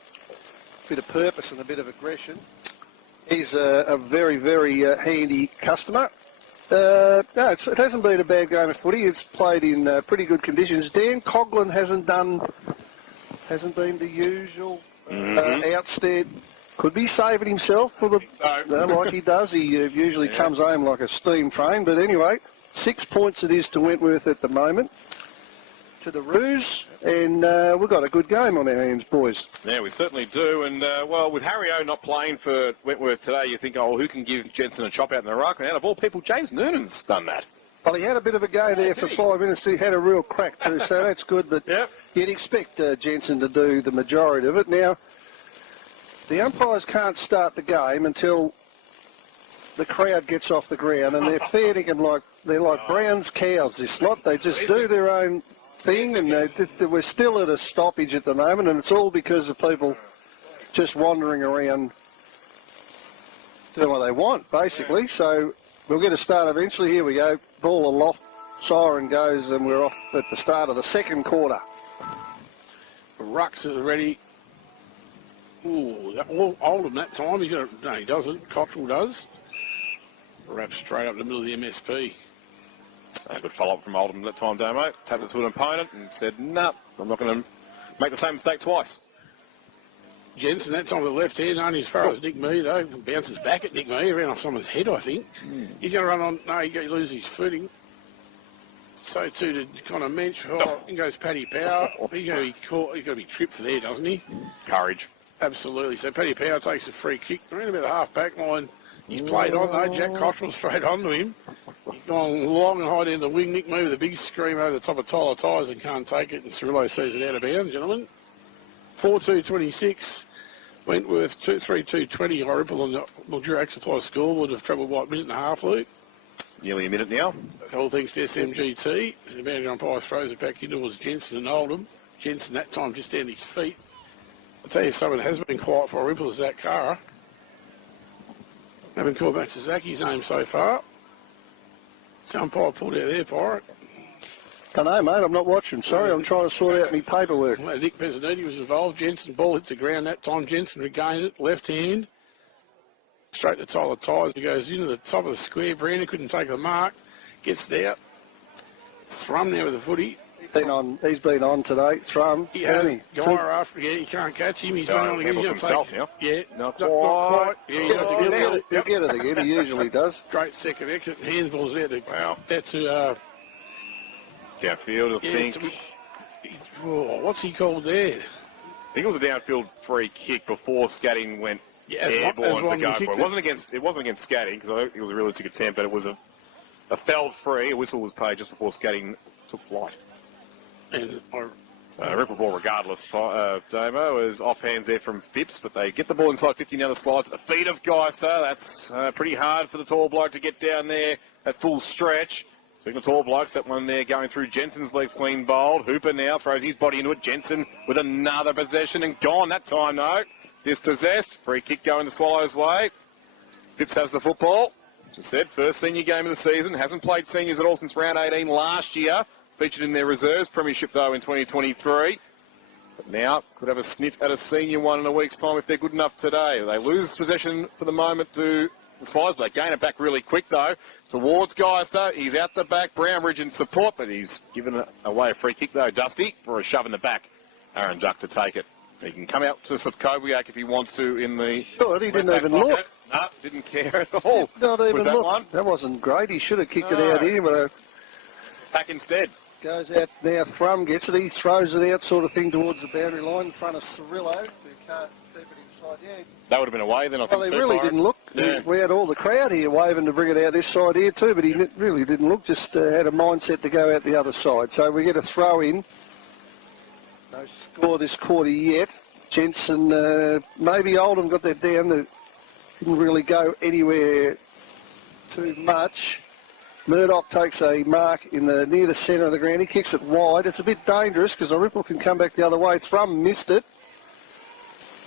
bit of purpose and a bit of aggression, he's a very, very handy customer. No, it hasn't been a bad game of footy. It's played in pretty good conditions. Dan Coughlin hasn't been the usual outstep. Could be saving himself for like he does. He usually comes home like a steam train. But anyway, 6 points it is to Wentworth at the moment. To the Roos, and we've got a good game on our hands, boys. yeah, we certainly do. And well, with Harry O not playing for Wentworth today, you think, oh, who can give Jensen a chop out in the ruck? And out of all people, James Noonan's done that. Well, he had a bit of a go there for 5 minutes. He had a real crack too, so that's good. But you'd expect Jensen to do the majority of it. Now, the umpires can't start the game until the crowd gets off the ground, and they're fanning him like They're like Brown's cows, this lot. They just do their own thing, and we're still at a stoppage at the moment, and it's all because of people just wandering around doing what they want, basically. So we'll get a start eventually. Here we go. Ball aloft, siren goes, and we're off at the start of the second quarter. Rucks is ready. Ooh, Oldham that time. No, he doesn't. Cottrell does. Wraps straight up the middle of the MSP. A good follow-up from Oldham that time, Damo. Tapped it to an opponent and said, nah, I'm not going to make the same mistake twice. Jensen that time with the left hand, only as far as Nick Mee, though. Bounces back at Nick Mee, ran off someone's head, I think. He's going to run on. No, he loses his footing. So too did Connor Mensch. In goes Paddy Power. He's going to be tripped for there, doesn't he? Courage. Absolutely. So Paddy Power takes a free kick. Around about the half-back line. He's played on, though. Jack Cottrell straight onto him. He's gone long and high down the wing. Nick Mee with a big scream over the top of Tyler Tyres and can't take it. And Cirillo sees it out of bounds, gentlemen. 4-2-26. Wentworth 2-3-2-20. Irymple on the Mildura Supply scoreboard have travelled by a minute and a half, Luke. Nearly a minute now. That's all thanks to SMGT. As the boundary umpire throws it back in towards Jensen and Oldham. Jensen that time just down his feet. I'll tell you someone has been quiet for Irymple is Zach Carr. Haven't called back to Zacky's name so far. So umpire pulled out there, Pirate. Don't know, mate. I'm not watching. Sorry, I'm trying to sort out my paperwork. Well, Nick Pezzaniti was involved. Jensen ball hits the ground that time. Jensen regains it. Left hand. Straight to Tyler Tyres. He goes into the top of the square. Brandon couldn't take the mark. Gets there. Thrum now with the footy. He's been on today. Thrum. He has. Guyer after. Yeah, you can't catch him. He's not only himself now. Yeah. Not quite. Yeah, he'll get it again. He usually does. Great second exit. Handball's out to. Wow. That's downfield, I think. What's he called there? I think it was a downfield free kick before Scatting went airborne to go for it. It wasn't against Scatting because I think it was a realistic attempt, but it was a felled free. A whistle was paid just before Scatting took flight. So Irymple ball regardless, Damo, is off hands there from Phipps, but they get the ball inside 50 now the slides at the feet of Geiser. That's pretty hard for the tall bloke to get down there at full stretch. Speaking of tall blokes, that one there going through Jensen's legs clean bowled. Hooper now throws his body into it. Jensen with another possession and gone that time, though. Dispossessed. Free kick going the Swallows' way. Phipps has the football. As I said, first senior game of the season. Hasn't played seniors at all since round 18 last year. Featured in their reserves premiership, though, in 2023. But now could have a sniff at a senior one in a week's time if they're good enough today. They lose possession for the moment to the Swallows, but they gain it back really quick, though, towards Geister. He's out the back. Brownridge in support, but he's given away a free kick, though, Dusty, for a shove in the back. Aaron Duck to take it. He can come out to Sopkowiak if he wants to in the... Sure, he didn't even look. No, didn't care at all. Not even look. One. That wasn't great. He should have kicked it out here. But back instead. Goes out now. Thrum gets it. He throws it out sort of thing towards the boundary line in front of Cirillo, who can't keep it inside. Yeah. That would have been away then, I think. Well, he really didn't look. Yeah. We had all the crowd here waving to bring it out this side here too, but he really didn't look. Just had a mindset to go out the other side. So we get a throw in. No score this quarter yet. Jensen, maybe Oldham got that down. They didn't really go anywhere too much. Murdoch takes a mark in the near the centre of the ground. He kicks it wide. It's a bit dangerous because Irymple can come back the other way. Thrum missed it.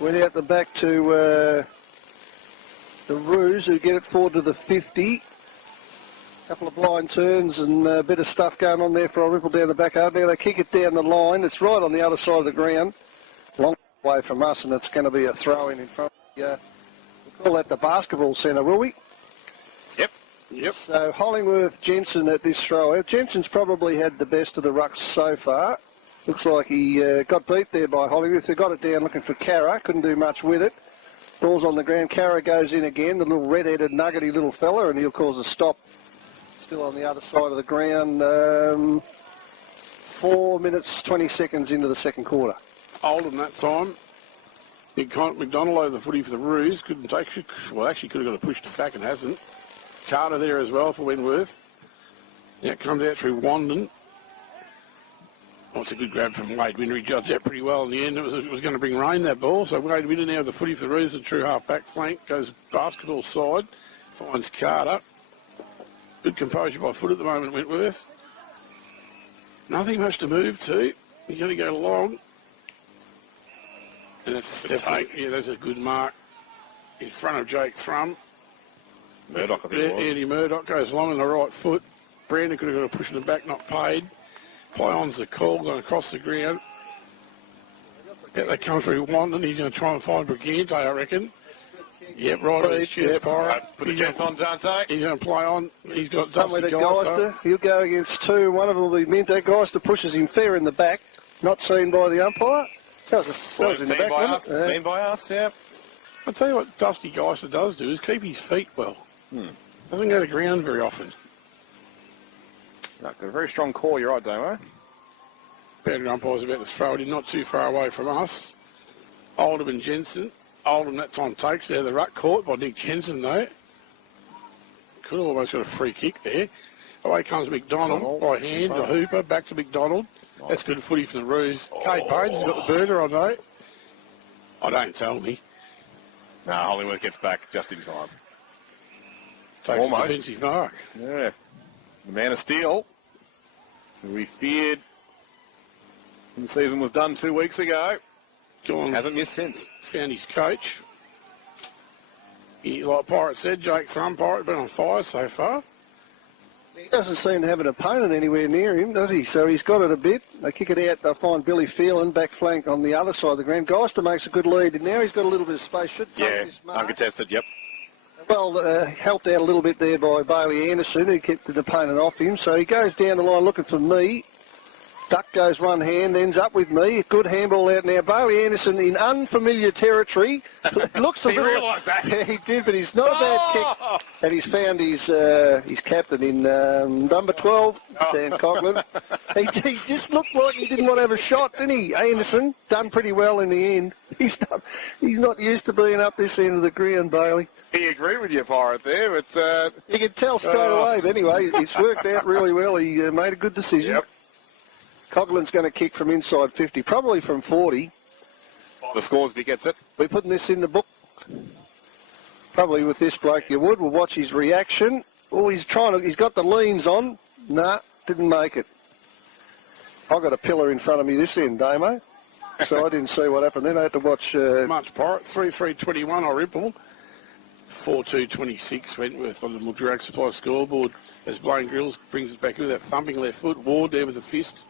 Went out the back to the Roos, who get it forward to the 50. Couple of blind turns and a bit of stuff going on there for Irymple down the back. Now they kick it down the line. It's right on the other side of the ground. Long way from us, and it's going to be a throw-in front of the... we'll call that the basketball centre, will we? Yep. So Hollingworth, Jensen at this throw. Jensen's probably had the best of the rucks so far. Looks like he got beat there by Hollingworth. He got it down looking for Carra. Couldn't do much with it. Ball's on the ground. Carra goes in again, the little red-headed, nuggety little fella, and he'll cause a stop. Still on the other side of the ground. 4 minutes, 20 seconds into the second quarter. Oldham that time. McDonald over the footy for the Roos. Couldn't take it. Well, actually could have got a push to back and hasn't. Carter there as well for Wentworth. Now it comes out through Wandon. Oh, it's a good grab from Wade Winter. He judged that pretty well in the end. It was going to bring rain, that ball. So Wade Winter now with the footy for the Roos, the true half-back flank. Goes basketball side. Finds Carter. Good composure by foot at the moment, Wentworth. Nothing much to move to. He's going to go long. And that's definitely, yeah, that's a good mark in front of Jake Thrum. Murdoch, I think it was. Andy Murdoch goes long on the right foot. Brandon could have got a push in the back, not paid. Play-on's the call, going across the ground. Yeah, they come through one, and he's going to try and find Brigante, I reckon. Yep, right on his chest, Pirate. Put the chance on, Dante. He's going to play on. He's got Somewhere Dusty to Geister. He'll go against two. One of them will be Minto. Geister pushes him fair in the back. Not seen by the umpire. That was in the back, wasn't it? Seen by us, yeah. I'll tell you what Dusty Geister does do is keep his feet well. Doesn't go to ground very often. No, got a very strong core, you're right, Damo. Boundary umpire's about to throw it in, not too far away from us. Oldham and Jensen. Oldham that time takes there. The ruck caught by Nick Jensen, though. Could have almost got a free kick there. Away comes McDonald by hand to Hooper, back to McDonald. Nice. That's good footy for the Roos. Kate Payne's got the burner, I know. I don't tell me. No, Hollingworth gets back just in time. Takes Almost. a defensive mark. Yeah. The man of steel, who we feared when the season was done 2 weeks ago, hasn't missed since. Found his coach. He, like Pirate said, Jake Thrum, Pirate, been on fire so far. He doesn't seem to have an opponent anywhere near him, does he? So he's got it a bit. They kick it out. They find Billy Phelan back flank on the other side of the ground. Geister makes a good lead, and now he's got a little bit of space. Should take this mark. Uncontested, yep. Well, helped out a little bit there by Bailey Anderson, who kept an opponent off him. So he goes down the line looking for me. Duck goes one hand, ends up with me. Good handball out now. Bailey Anderson in unfamiliar territory. Looks a He little. realised that. Yeah, he did, but he's not a bad kick. And he's found his captain in number 12, Dan Coughlin. He just looked like he didn't want to have a shot, didn't he? Anderson done pretty well in the end. He's not used to being up this end of the ground, Bailey. He agreed with you, Pirate, there, but... You can tell straight away. But anyway, it's worked out really well. He made a good decision. Yep. Coughlin's going to kick from inside 50, probably from 40. The scores if he gets it. We're putting this in the book. Probably with this bloke you would. We'll watch his reaction. Oh, he's got the leans on. Nah, didn't make it. I've got a pillar in front of me this end, Damo. So I didn't see what happened then. I had to watch... Much Pirate, 3-3-21 Irymple. 4-2-26 Wentworth on the Mildura Supply scoreboard as Blaine Grills brings it back with that thumping left foot. Ward there with the fist.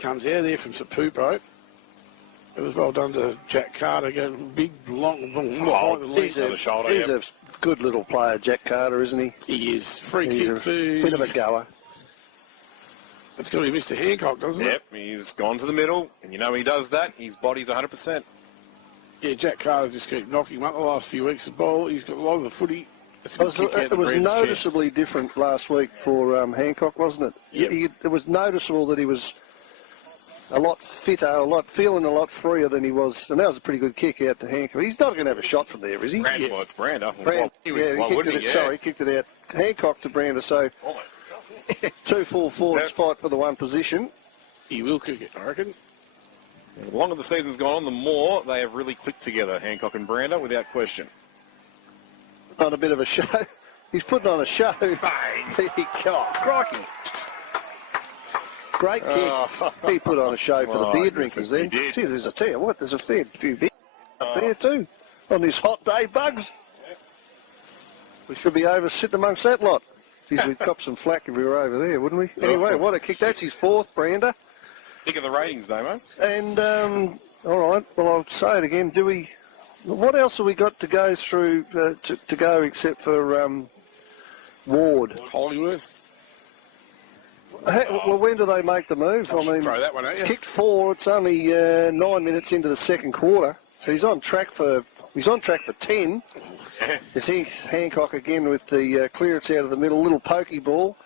Comes out of there from Sapupo. It was well done to Jack Carter. Go big, long... He's a good little player, Jack Carter, isn't he? He is. Free kick to... Bit of a goer. It's got to be Mr. Hancock, doesn't it? Yep, he's gone to the middle, and you know when he does that, his body's 100%. Yeah, Jack Carter just keeps knocking him up the last few weeks of ball. He's got a lot of the footy. It was noticeably different last week for Hancock, wasn't it? Yep. It was noticeable that he was a lot fitter, feeling a lot freer than he was. And that was a pretty good kick out to Hancock. He's not going to have a shot from there, is he? Brander, well, it's Brander. He kicked it out. Hancock to Brander, so two full forwards fight for the one position. He will kick it, I reckon. The longer the season's gone on, the more they have really clicked together, Hancock and Brander, without question. On a bit of a show. He's putting on a show. There you go. Crikey. Great kick. He put on a show for the beer drinkers then. He did. Geez, I tell you what, there's a fair few beers up there too. On this hot day, Bugs. We should be over sitting amongst that lot. Geez, we'd cop some flack if we were over there, wouldn't we? Anyway, what a kick. That's his fourth, Brander. Stick of the ratings, Damo. And, all right, well, I'll say it again. What else have we got to go through, to go except for Ward? Hollingworth. Well, when do they make the move? Throw that one at it's you. kicked 4. It's only 9 minutes into the second quarter, so he's on track for 10. There's Hancock again with the clearance out of the middle, little pokey ball.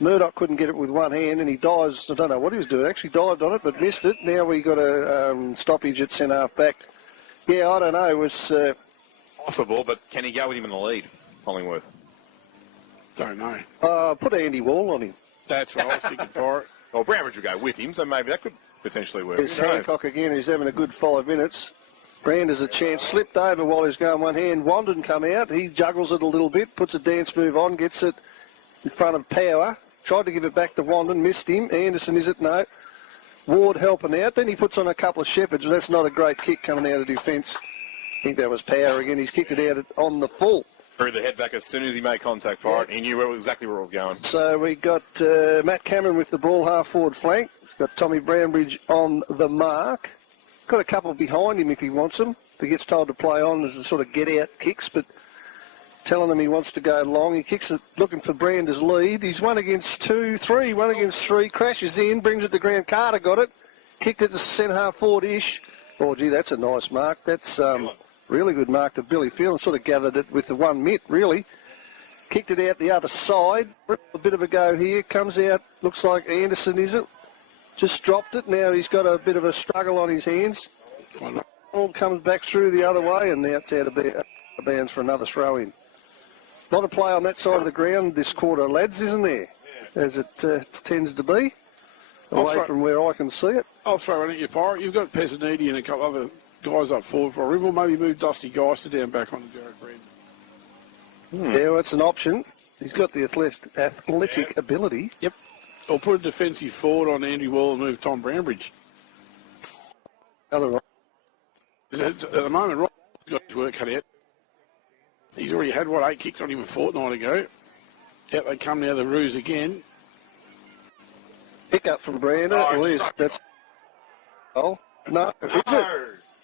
Murdoch couldn't get it with one hand, and he dives. I don't know what he was doing. Actually dived on it, but missed it. Now we got a stoppage at centre half back. Yeah, I don't know. It was possible, but can he go with him in the lead, Hollingworth? Don't know. Put Andy Wall on him. That's what I was thinking for it. Well, Brownridge will go with him, so maybe that could potentially work. There's Hancock again, who's having a good 5 minutes. Brander's a chance. Slipped over while he's going one hand. Wandon come out. He juggles it a little bit, puts a dance move on, gets it in front of Power. Tried to give it back to Wandon, missed him. Anderson, is it? No. Ward helping out. Then he puts on a couple of Shepherds. That's not a great kick coming out of defence. I think that was Power again. He's kicked it out on the full. Threw the head back as soon as he made contact for it. He knew exactly where it was going. So we got Matt Cameron with the ball, half-forward flank. We've got Tommy Brownbridge on the mark. Got a couple behind him if he wants them. If he gets told to play on as a sort of get-out kicks, but telling him he wants to go long. He kicks it looking for Brander's lead. He's 1 against 2, 3, 1 against 3, crashes in, brings it to ground. Carter got it. Kicked it to centre half-forward-ish. Oh, gee, that's a nice mark. That's really good mark to Billy Field. Sort of gathered it with the 1 mitt, really. Kicked it out the other side. A bit of a go here. Comes out, looks like Anderson, is it? Just dropped it. Now he's got a bit of a struggle on his hands. Ball comes back through the other way, and now it's out of bounds for another throw-in. A lot of play on that side of the ground this quarter, lads, isn't there? As it tends to be, away from where I can see it. I'll throw it at you, Pirate. You've got Pezzaniti and a couple other guys up forward for Irymple. Maybe move Dusty Geister down back on Jared Brand. Yeah, well, it's an option. He's got the athletic ability. Yep. Or put a defensive forward on Andy Wall and move Tom Brownbridge. Other At the moment, Rob's got his work cut out. He's already had, 8 kicks on him a fortnight ago. Out they come now, the Roos again. Pick up from Brander. That's... Oh, no, is it?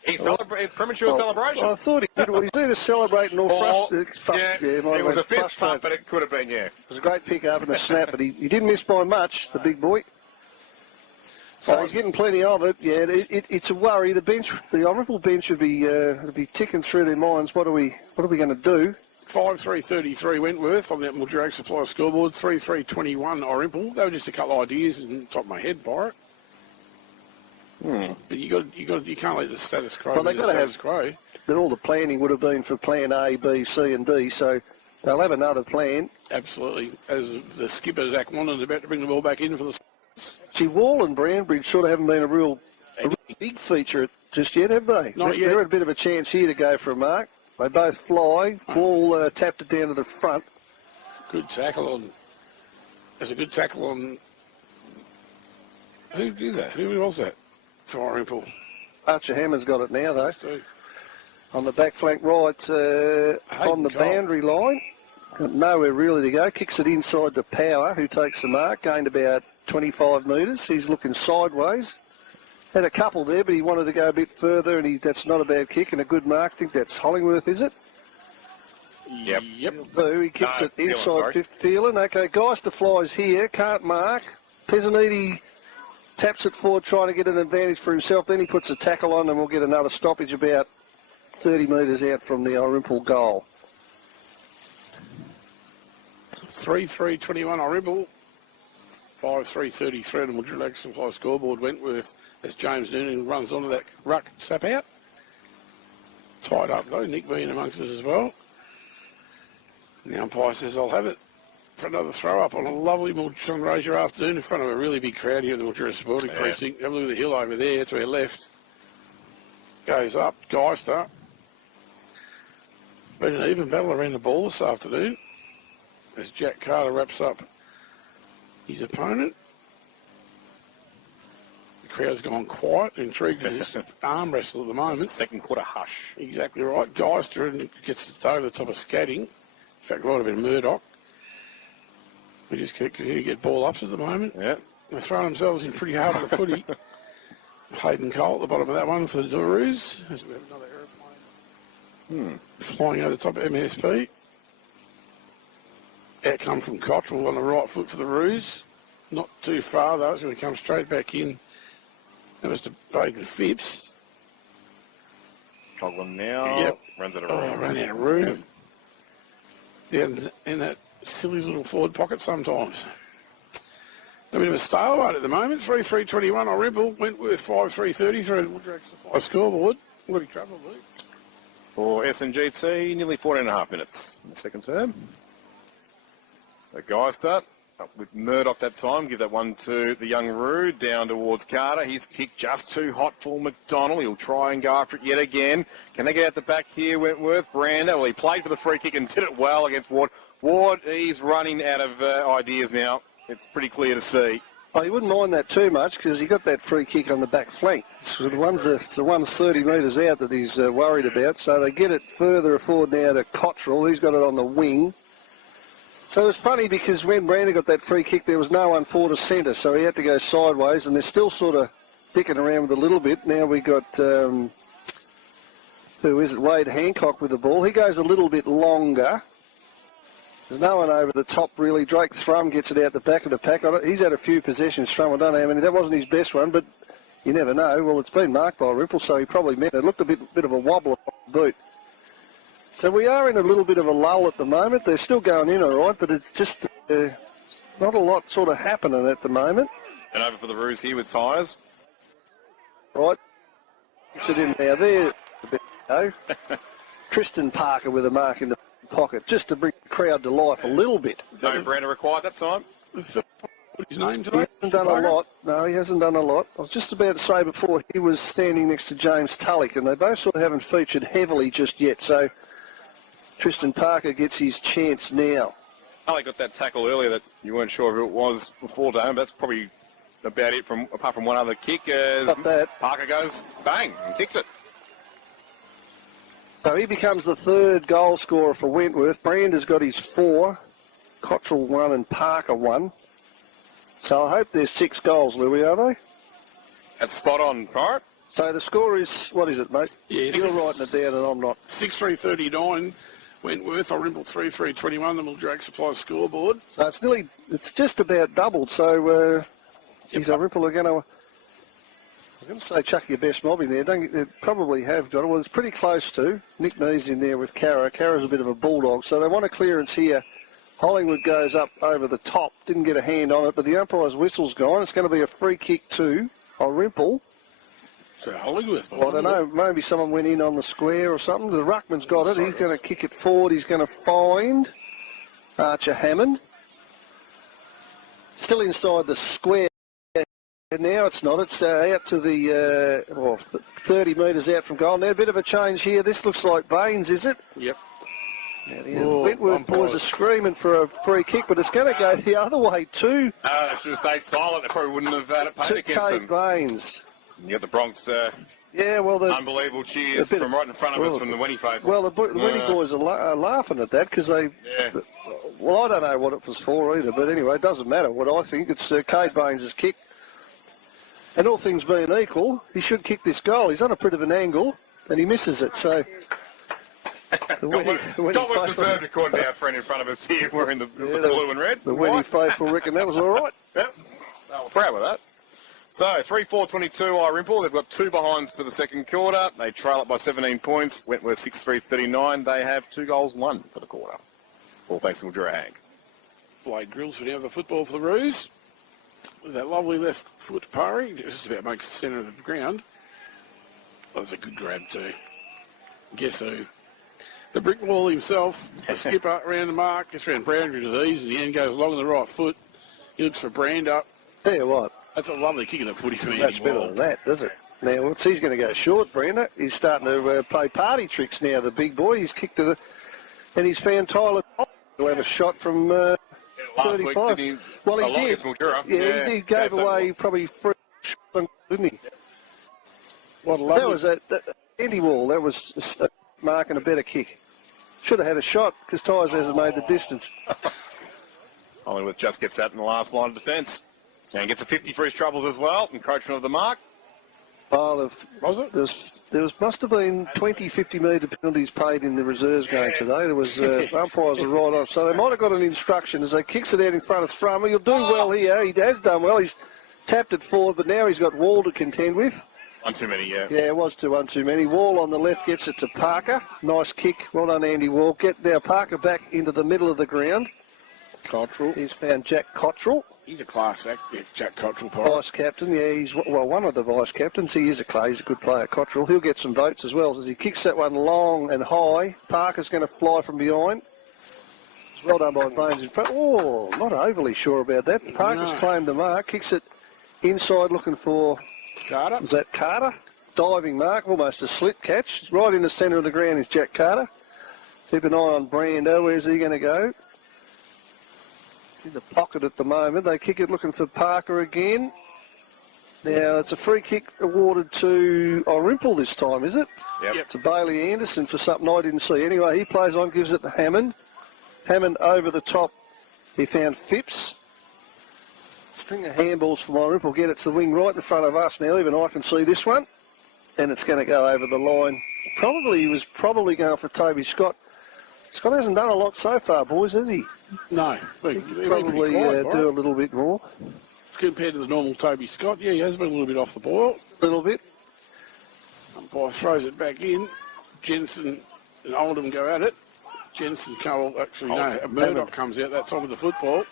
He celebrated premature celebration. I thought he did. Well, he's either celebrating or frustrated. It was a fist pump, but it could have been, It was a great pick up and a snap, but he didn't miss by much, the big boy. So he's getting plenty of it. Yeah, it's a worry. The Irymple bench should be ticking through their minds. What are we going to do? 5-3-33 Wentworth on that Mildura Supply scoreboard. 3-3-21 Irymple. They were just a couple of ideas in the top of my head for it. But you can't let the status quo. Well, they've got to have quo. That all the planning would have been for plan A, B, C, and D. So they'll have another plan. Absolutely. As the skipper Zach Wandon's about to bring the ball back in for the. See, Wall and Brownbridge sort of haven't been a real big feature just yet, have they? Not yet. They're at a bit of a chance here to go for a mark. They both fly. Wall tapped it down to the front. Good tackle on. There's a good tackle on. Who did that? Who was that? For Irymple. Archer Hammond's got it now, though. On the back flank right, on the boundary line. Got nowhere really to go. Kicks it inside to Power, who takes the mark. Gained about 25 metres. He's looking sideways. Had a couple there, but he wanted to go a bit further, and that's not a bad kick and a good mark. I think that's Hollingworth, is it? Yep. He kicks it inside fifth feeling. Okay, Geister flies here. Can't mark. Pezzaniti taps it forward, trying to get an advantage for himself. Then he puts a tackle on, and we'll get another stoppage about 30 metres out from the Irymple goal. 3-3-21 Irymple. 5-3-33 on the Mildura Supply scoreboard. Wentworth as James Noonan runs onto that ruck sap out. Tied up though, Nick being amongst us as well. And the umpire says I'll have it for another throw up on a lovely Sunraysia afternoon in front of a really big crowd here in the Mildura Sporting Precinct. Have a look at the hill over there to our left. Goes up, Geister. Been an even battle around the ball this afternoon as Jack Carter wraps up his opponent. The crowd's gone quiet, intrigued in this arm wrestle at the moment. Second quarter hush. Exactly right. Geister and gets it over the top of Scatting. In fact, might have been Murdoch. We just continue to get ball ups at the moment. Yeah. They're throwing themselves in pretty hard on the footy. Hayden Cole at the bottom of that one for the Dooroos. As we have another aeroplane flying over the top of MSP. Outcome from Cottrell on the right foot for the Roos. Not too far though. It's going to come straight back in. That was to Baden Phipps. Coughlin now. Yep. Runs out of room. Ran out of room. Yeah, in that silly little forward pocket sometimes. A bit of a stalemate at the moment. 3-3-21 Irymple. Wentworth 5-3-33 at Mildura Supply scoreboard. What a trouble, Luke. For SNGT, nearly 14.5 minutes in the second term. So Geister up with Murdoch that time. Give that one to the young Roo. Down towards Carter. His kick just too hot for McDonald. He'll try and go after it yet again. Can they get out the back here, Wentworth? Brander. Well, he played for the free kick and did it well against Ward. Ward, he's running out of ideas now. It's pretty clear to see. Oh, you wouldn't mind that too much because he got that free kick on the back flank. It's the one's 30 metres out that he's worried about. So they get it further forward now to Cottrell. He's got it on the wing. So it's funny because when Brandon got that free kick, there was no one forward to centre, so he had to go sideways, and they're still sort of dicking around with a little bit. Now we got, who is it, Wade Hancock with the ball. He goes a little bit longer. There's no one over the top, really. Drake Thrum gets it out the back of the pack on it. He's had a few possessions, Thrum. I don't know how many. That wasn't his best one, but you never know. Well, it's been marked by Irymple, so he probably meant it. It looked a bit of a wobble on the boot. So we are in a little bit of a lull at the moment. They're still going in all right, but it's just not a lot sort of happening at the moment. And over for the Roos here with tyres. Right. Gets it in now there. A bit go. Tristan Parker with a mark in the pocket, just to bring the crowd to life a little bit. No Brandon required that time. His name He today? hasn't done a lot. No, he hasn't done a lot. I was just about to say before, he was standing next to James Tulloch, and they both sort of haven't featured heavily just yet, so Tristan Parker gets his chance now. Tulloch got that tackle earlier that you weren't sure who it was before, Dame. That's probably about it, apart from one other kick. Got that. Parker goes, bang, and kicks it. So he becomes the third goal scorer for Wentworth. Brander's got his 4, Cottrell 1 and Parker 1. So I hope there's 6 goals, Louis, are they? That's spot on, Pirate. So the score is, what is it, mate? Yeah, You're writing it down and I'm not. 6-3-39, Wentworth, Irymple 3-3-21, the Mildred Supply scoreboard. So it's just about doubled. So, Irymple are going to, I was going to say chuck your best mob in there. They probably have got it. Well, it's pretty close to. Nick Nee's in there with Cara. Cara's a bit of a bulldog. So they want a clearance here. Hollingwood goes up over the top. Didn't get a hand on it, but the umpire's whistle's gone. It's going to be a free kick to Irymple. So Hollingwood. Well, I don't know. Maybe someone went in on the square or something. The ruckman's got it. He's going to kick it forward. He's going to find Archer Hammond. Still inside the square. Now it's not. It's out to the 30 metres out from goal. Now a bit of a change here. This looks like Baines, is it? Yep. Now the Wentworth boys are screaming for a free kick, but it's going to go the other way too. They should have stayed silent. They probably wouldn't have had it paid against them. Kate Baines. You got the Bronx unbelievable cheers from right in front of us from the Wenny faithful. Well, the Wenny boys are laughing at that because they... Yeah. Well, I don't know what it was for either, but anyway, it doesn't matter what I think. It's Kate Baines' kick. And all things being equal, he should kick this goal. He's on a bit of an angle, and he misses it. So, Got what deserved according to our friend in front of us here wearing the blue and red. The Wenny faithful reckon that was all right. Yep. We're proud of that. So, 3-4-22 Irymple. They've got 2 behinds for the second quarter. They trail up by 17 points. Wentworth 6-3-39. They have 2 goals, 1 for the quarter. All thanks to Mildura Hag. Blade Grills would have the football for the Roos. With that lovely left foot parry, just about makes the centre of the ground. That was a good grab too. Guess who? The brick wall himself, the skipper around the mark, gets around Browntree to these, and the end goes along the right foot. He looks for Brand up. Tell you what. That's a lovely kick of the footy for me. That's better than that, does it? Now, he's going to go short, Brander. He's starting to play party tricks now, the big boy. He's kicked it, and he's found Tyler. He'll have a shot from... Last 35. week, did he? Well, he did. Yeah, he gave away probably 3 shots, didn't he? What a lovely... That was Andy Wall. That was marking a better kick. Should have had a shot because Tyres hasn't made the distance. Hollingworth just gets that in the last line of defence. And gets a 50 for his troubles as well. Encroachment of the mark. Oh, was it? There must have been 20 50-metre penalties paid in the reserves game today. There was umpires were right on, so they might have got an instruction as they kicks it out in front of Thrum. He'll do well here. He has done well. He's tapped it forward, but now he's got Wall to contend with. One too many, yeah. Yeah, it was 1 too many. Wall on the left gets it to Parker. Nice kick. Well done, Andy Wall. Get now Parker back into the middle of the ground. Cottrell. He's found Jack Cottrell. He's a class act, yeah, Jack Cottrell. Vice captain, yeah, he's one of the vice captains. He's a good player, Cottrell. He'll get some votes as well as he kicks that one long and high. Parker's going to fly from behind. It's well done by Baines in front. Oh, not overly sure about that. Parker's claimed the mark, kicks it inside looking for Carter. Is that Carter? Diving mark, almost a slit catch. Right in the centre of the ground is Jack Carter. Keep an eye on Brando. Where's he going to go? in the pocket at the moment. They kick it looking for Parker again. Now, it's a free kick awarded to Irymple this time, is it? Yep. To Bailey Anderson for something I didn't see. Anyway, he plays on, gives it to Hammond. Hammond over the top. He found Phipps. String of handballs from Irymple. Get it to the wing right in front of us now. Even I can see this one. And it's going to go over the line. He was probably going for Toby Scott. Scott hasn't done a lot so far, boys, has he? No. He could probably do a little bit more. Compared to the normal Toby Scott, yeah, he has been a little bit off the boil. A little bit. Umpire throws it back in. Jensen and Oldham go at it. Jensen, Murdoch comes out that time of the football.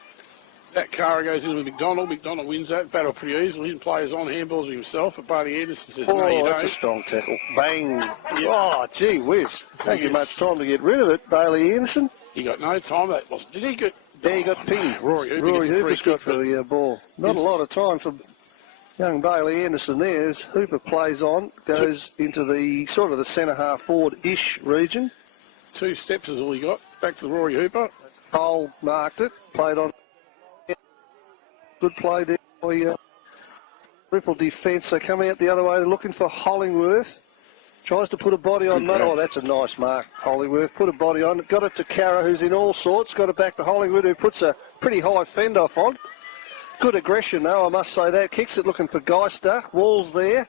That Cara goes in with McDonald. McDonald wins that battle pretty easily and plays on, handballs himself. But Bailey Anderson says, no, you that's don't. a strong tackle. Bang. Yep. Oh, gee whiz. Don't get much time to get rid of it, Bailey Anderson. He got no time. Did he get... There he got pinged. Rory Hooper's got the ball. Not a lot of time for young Bailey Anderson there. As Hooper plays on, goes into the sort of the centre-half forward-ish region. 2 steps is all he got. Back to Rory Hooper. Cole marked it. Played on. Good play there by Ripple defence. They come out the other way. They're looking for Hollingworth. Tries to put a body on. Oh, that's a nice mark, Hollingworth. Put a body on. Got it to Cara, who's in all sorts. Got it back to Hollingworth, who puts a pretty high fend off on. Good aggression, though, I must say that. Kicks it looking for Geister. Wall's there.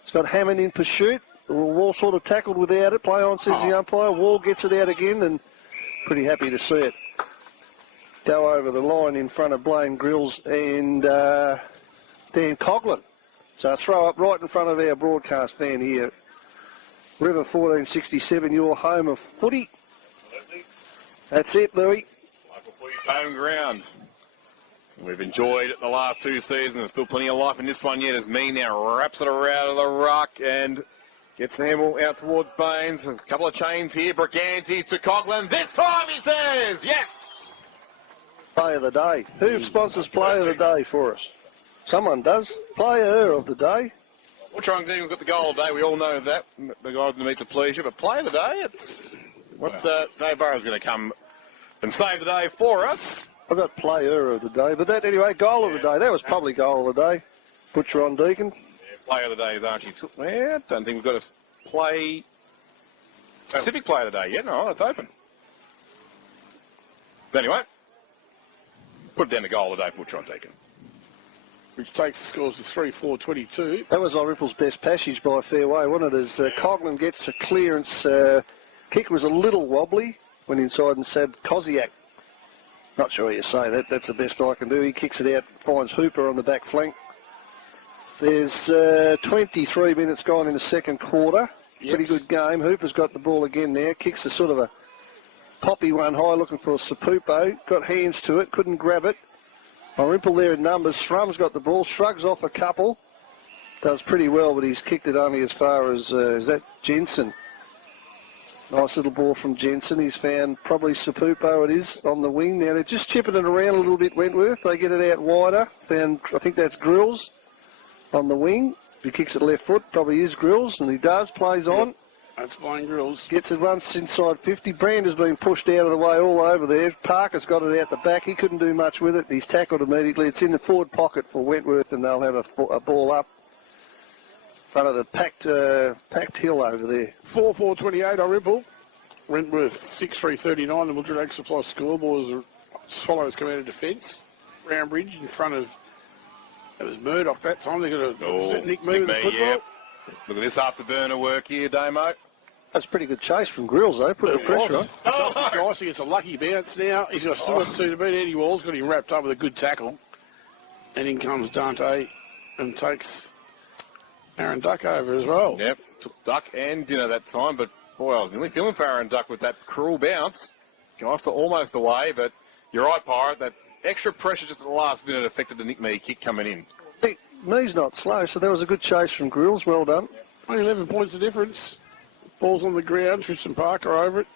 It's got Hammond in pursuit. Wall sort of tackled without it. Play on, says the umpire. Wall gets it out again, and pretty happy to see it go over the line in front of Blaine Grills and Dan Coughlin. So a throw up right in front of our broadcast van here. River 1467, your home of footy. That's it, Louis. Local footy's home ground. We've enjoyed it the last 2 seasons. There's still plenty of life in this one yet as Me now wraps it around the ruck and gets the handball out towards Baines. A couple of chains here. Briganti to Coughlin. This time he says yes! Play of the day. Who sponsors play of the day for us? Someone does. Player of the day. Wollongong Deacon's got the goal of the day. We all know that. The guy didn't meet the pleasure. But play of the day, it's... Dave Burrow's going to come and save the day for us. I got player of the day. But that, anyway, goal of the day. That was probably goal of the day. Butcher on Deacon. Yeah, play of the day is Archie. I don't think we've got a specific play of the day yet. No, it's open. But anyway, put down the goal of the day, Butcher on Deacon. Which takes the scores to 3-4-22. That was Irymple's best passage by a fair way, wasn't it? As Coughlin gets a clearance. Kick was a little wobbly. Went inside and stabbed Koziak. Not sure how you say that. That's the best I can do. He kicks it out, finds Hooper on the back flank. There's 23 minutes gone in the second quarter. Yep. Pretty good game. Hooper's got the ball again there. Kicks a sort of a poppy one high looking for a Sapupo. Got hands to it. Couldn't grab it. Irymple there in numbers. Shrum's got the ball. Shrugs off a couple. Does pretty well, but he's kicked it only as far as, is that Jensen? Nice little ball from Jensen. He's found probably Sapupo it is on the wing. Now they're just chipping it around a little bit, Wentworth. They get it out wider. Found, I think that's Grills on the wing. He kicks it left foot. Probably is Grills, and he does. Plays on. That's fine, Grills. Gets it once inside 50. Brand has been pushed out of the way all over there. Parker's got it out the back. He couldn't do much with it. He's tackled immediately. It's in the forward pocket for Wentworth, and they'll have a ball up in front of the packed hill over there. 4-4-28, Irymple. Wentworth 6-3-39. The Mildred Ag Supply scoreboard. Swallows come out of defence. Round bridge in front of... It was Murdoch that time. They've got a Nick Mee with the football. Yeah. Look at this afterburner work here, Damo. That's a pretty good chase from Grills, though. Put the pressure on. He gets a lucky bounce now. He's got still got 2 to beat. Eddie Wall's got him wrapped up with a good tackle. And in comes Dante and takes Aaron Duck over as well. Yep, took Duck and Dinner that time, but boy, I was nearly feeling for Aaron Duck with that cruel bounce. Guys are almost away, but you're right, Pirate. That extra pressure just at the last minute affected the Nick Mee kick coming in. Mee's not slow, so that was a good chase from Grills. Well done. Only 11 points of difference. Ball's on the ground. Tristan Parker over it.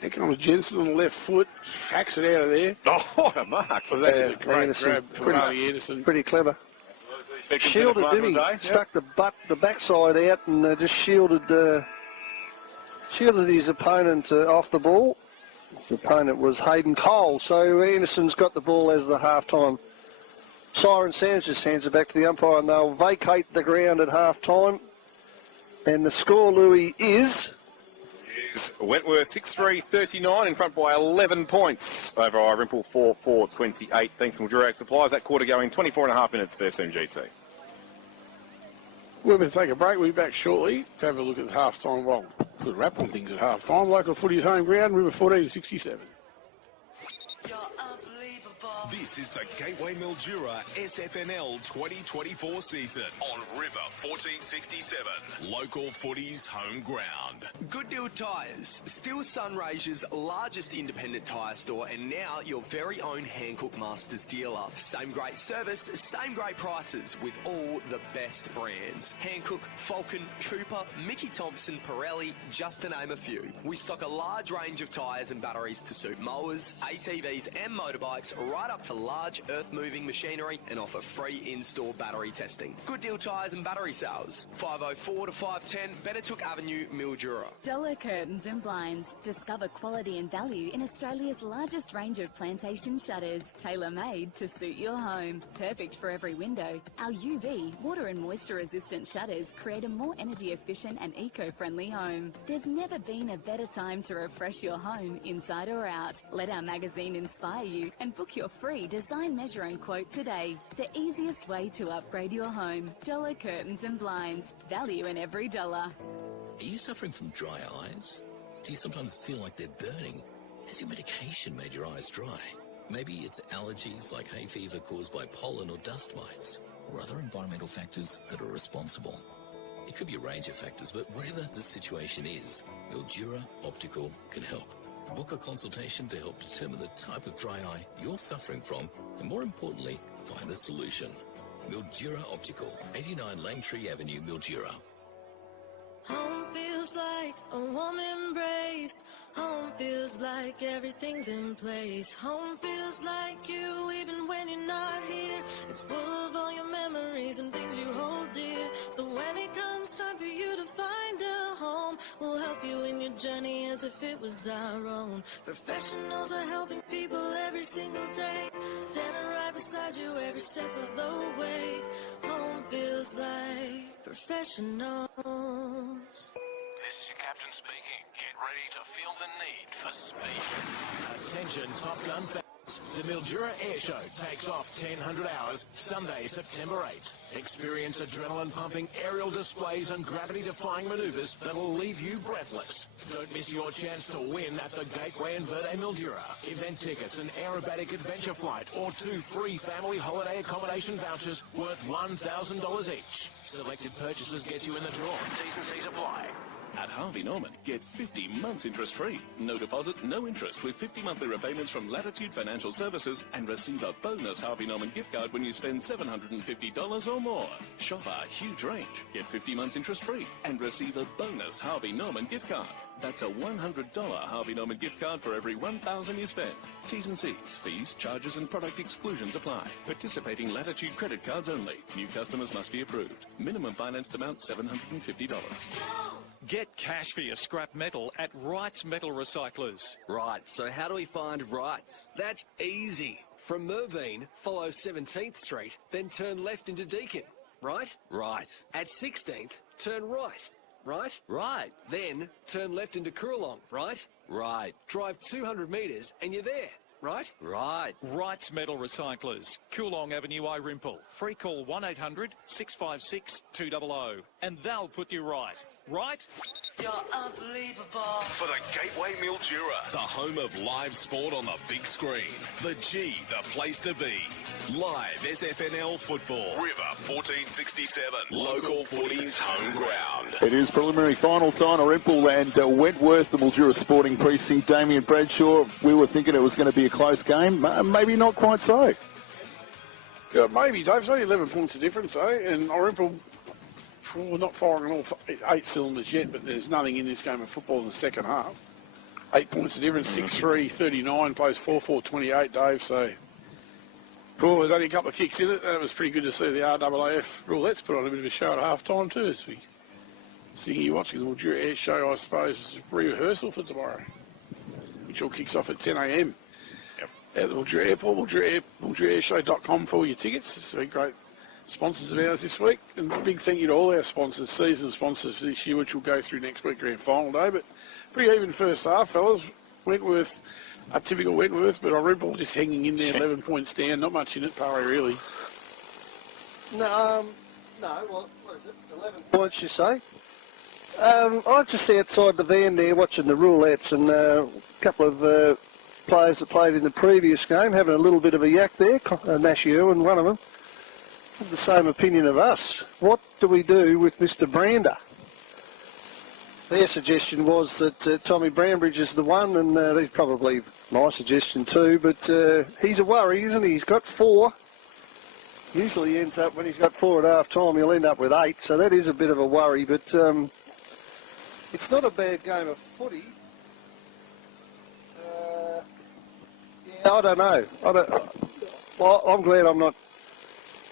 Here comes Jensen on the left foot. Hacks it out of there. Oh, what a mark. So that is a great grab for Bailey Anderson. Pretty clever. Shielded, didn't he? Yep. Stuck the backside out and just shielded his opponent off the ball. The opponent was Hayden Cole. So Anderson's got the ball as the half-time siren sounds. Just hands it back to the umpire, and they'll vacate the ground at half-time. And the score, Louis, is Wentworth 6-3-39 in front by 11 points over Irymple 4-4-28. Thanks to Mildura Ag Supplies. That quarter going 24.5 minutes for SMGT. We're going to take a break. We'll be back shortly to have a look at the half-time. Well, put a wrap on things at half-time. Local footy's home ground, River 14-67. This is the Gateway Mildura SFNL 2024 season on River 1467. Local footy's home ground. Good Deal Tyres, still Sunraysia's largest independent tyre store and now your very own Hankook Masters dealer. Same great service, same great prices with all the best brands. Hankook, Falcon, Cooper, Mickey Thompson, Pirelli, just to name a few. We stock a large range of tyres and batteries to suit mowers, ATVs and motorbikes right up to large earth-moving machinery and offer free in-store battery testing. Good Deal Tyres and Battery Sales, 504 to 510 Benetook Avenue, Mildura. Dollar Curtains and Blinds. Discover quality and value in Australia's largest range of plantation shutters, tailor-made to suit your home. Perfect for every window. Our UV, water and moisture-resistant shutters create a more energy-efficient and eco-friendly home. There's never been a better time to refresh your home, inside or out. Let our magazine inspire you and book your free design, measure and quote today. The easiest way to upgrade your home. Dollar Curtains and Blinds. Value in every dollar. Are you suffering from dry eyes? Do you sometimes feel like they're burning? Has your medication made your eyes dry? Maybe it's allergies like hay fever caused by pollen or dust mites, or other environmental factors that are responsible. It could be a range of factors, but whatever the situation is, Mildura Optical can help. Book a consultation to help determine the type of dry eye you're suffering from, and more importantly, find the solution. Mildura Optical, 89 Langtree Avenue, Mildura. Home feels like a warm embrace. Home feels like everything's in place. Home feels like you even when you're not here. It's full of all your memories and things you hold dear. So when it comes time for you to find a home, we'll help you in your journey as if it was our own. Professionals are helping people every single day, standing right beside you every step of the way. Home feels like professionals. This is your captain speaking. Get ready to feel the need for speed. Attention, Top Gun fans. The Mildura Air Show takes off 1000 hours, Sunday, September 8th. Experience adrenaline-pumping aerial displays and gravity-defying maneuvers that'll leave you breathless. Don't miss your chance to win at the Gateway in Verde Mildura. Event tickets, an aerobatic adventure flight, or 2 free family holiday accommodation vouchers worth $1,000 each. Selected purchases get you in the draw. T's and C's apply. At Harvey Norman, get 50 months interest-free. No deposit, no interest with 50 monthly repayments from Latitude Financial Services and receive a bonus Harvey Norman gift card when you spend $750 or more. Shop our huge range. Get 50 months interest-free and receive a bonus Harvey Norman gift card. That's a $100 Harvey Norman gift card for every $1,000 you spend. T's and C's, fees, charges and product exclusions apply. Participating Latitude credit cards only. New customers must be approved. Minimum financed amount $750. Get cash for your scrap metal at Wright's Metal Recyclers. Right, so how do we find Wright's? That's easy. From Merbein, follow 17th Street, then turn left into Deakin. Right? Right. At 16th, turn right. Right? Right. Then turn left into Coorong. Right? Right. Drive 200 metres and you're there. Right? Right. Wright's Metal Recyclers, Coorong Avenue, Irymple. Free call 1-800-656-200 and they'll put you right. Right? You're unbelievable. For the Gateway Mildura, the home of live sport on the big screen. The G, the place to be. Live SFNL football. River 1467. Local footy's home ground. It is preliminary final time. Irymple and Wentworth, the Mildura Sporting Precinct. Damien Bradshaw, we were thinking it was going to be a close game. Maybe not quite so. Yeah, maybe, Dave. It's only 11 points of difference, and Irymple, we're not firing on all 8 cylinders yet, but there's nothing in this game of football in the second half. 8 points of difference, 6-3-39, plays 4-4-28, Dave, so... Cool, there's only a couple of kicks in it, and it was pretty good to see the RAAF Roulettes put on a bit of a show at half-time too, as we see you watching the Mildura Air Show, I suppose, is a rehearsal for tomorrow. which all kicks off at 10 a.m. At the Mildura Airport, MilduraAirshow.com for all your tickets. It's very great sponsors of ours this week. And a big thank you to all our sponsors, season sponsors this year, which we'll go through next week, grand final day. But pretty even first half, fellas. Wentworth, a typical Wentworth, but Irymple just hanging in there, 11 points down. Not much in it, Parry, really. No, what is it? 11 points, you say? I was just outside the van there watching the roulettes, and a couple of players that played in the previous game having a little bit of a yak there. Nashi Irwin, one of them, had the same opinion of us. What do we do with Mr. Brander? Their suggestion was that Tommy Brambridge is the one, and that's probably my suggestion too, but he's a worry, isn't he? He's got 4. Usually ends up, when he's got 4 at half time, he'll end up with 8, so that is a bit of a worry, but it's not a bad game of footy. I don't know. Well, I'm glad I'm not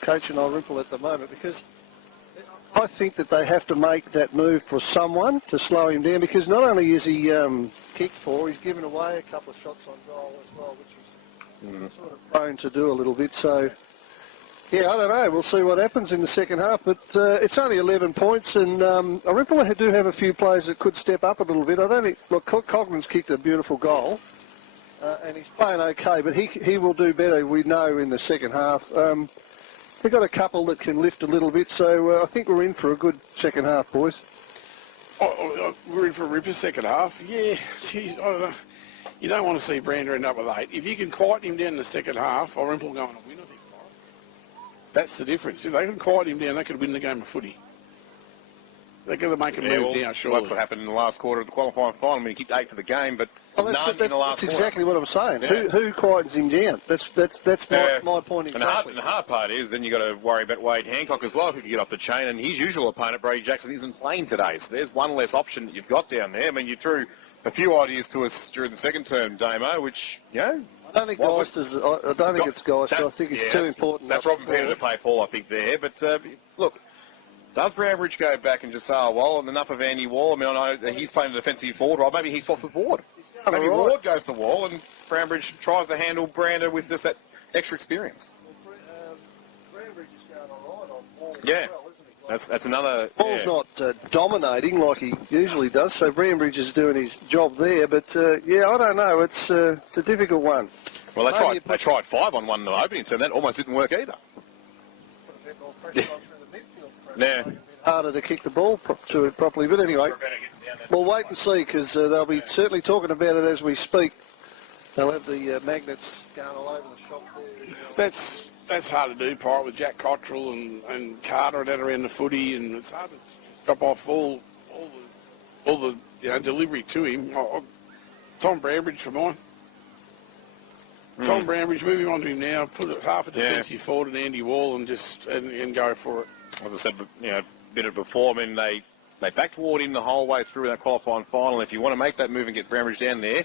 coaching Irymple at the moment, because I think that they have to make that move for someone to slow him down, because not only is he kicked 4, he's given away a couple of shots on goal as well, which is sort of prone to do a little bit. So, yeah, I don't know. We'll see what happens in the second half, but it's only 11 points, and Irymple do have a few players that could step up a little bit. I don't think... Look, Cogman's kicked a beautiful goal. And he's playing okay, but he will do better, we know, in the second half. They've got a couple that can lift a little bit, so I think we're in for a good second half, boys. We're in for a ripper second half. Yeah, geez, I don't know. You don't want to see Brander end up with 8. If you can quieten him down in the second half, Irymple going to win, I think. That's the difference. If they can quieten him down, they could win the game of footy. They're going to make a move now, surely. Well, that's what happened in the last quarter of the qualifying final. I mean, he kicked 8 for the game, but none in the last quarter. That's exactly what I'm saying. Yeah. Who quietens him down? That's my point exactly. And the hard part is then you've got to worry about Wade Hancock as well, who can get off the chain, and his usual opponent, Brady Jackson, isn't playing today. So there's one less option that you've got down there. I mean, you threw a few ideas to us during the second term, Damo, which, you know... I don't think it's Geister. I think it's too important. That's Robin Peter to play Paul, I think, there. But, look... Does Brambridge go back and just say, oh, well, enough of Andy Wall? I mean, I know he's playing a defensive forward role. Maybe he swaps with Ward. Maybe Ward goes to Wall and Brambridge tries to handle Brander with just that extra experience. Well, Brambridge is going all right on Wall yeah. as well, isn't he? That's another... Wall's not dominating like he usually does, so Brambridge is doing his job there. But, yeah, I don't know. It's a difficult one. Well, they tried 5 on one in the opening term. That almost didn't work either. Yeah. Harder to kick the ball to it properly, but anyway, we'll wait and see, because they'll be certainly talking about it as we speak. They'll have the magnets going all over the shop there. That's hard to do, Pirate, with Jack Cottrell and Carter and that around the footy, and it's hard to drop off all the delivery to him. Tom Brambridge for mine. Tom Brambridge, moving on to him now, put half a defensive forward and Andy Wall and just and go for it. As I said, a bit of before, I mean, they backed Ward in the whole way through that qualifying final. If you want to make that move and get Brambridge down there,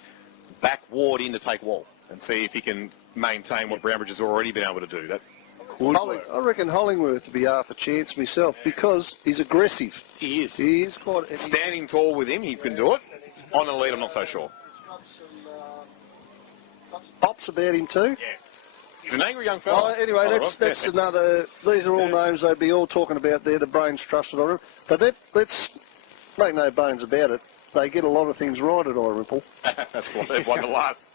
back Ward in to take Wall and see if he can maintain what Brambridge has already been able to do. That could work. I reckon Hollingworth would be half a chance myself, because he's aggressive. He is. He is quite... Standing tall with him, he can do it. On the lead, I'm not so sure. He's got some pops about him too. Yeah. He's an angry young fella. Anyway, that's another... These are all names they'd be all talking about there, the brains trusted on him. But let's make no bones about it. They get a lot of things right at Irymple. That's why they've won the last,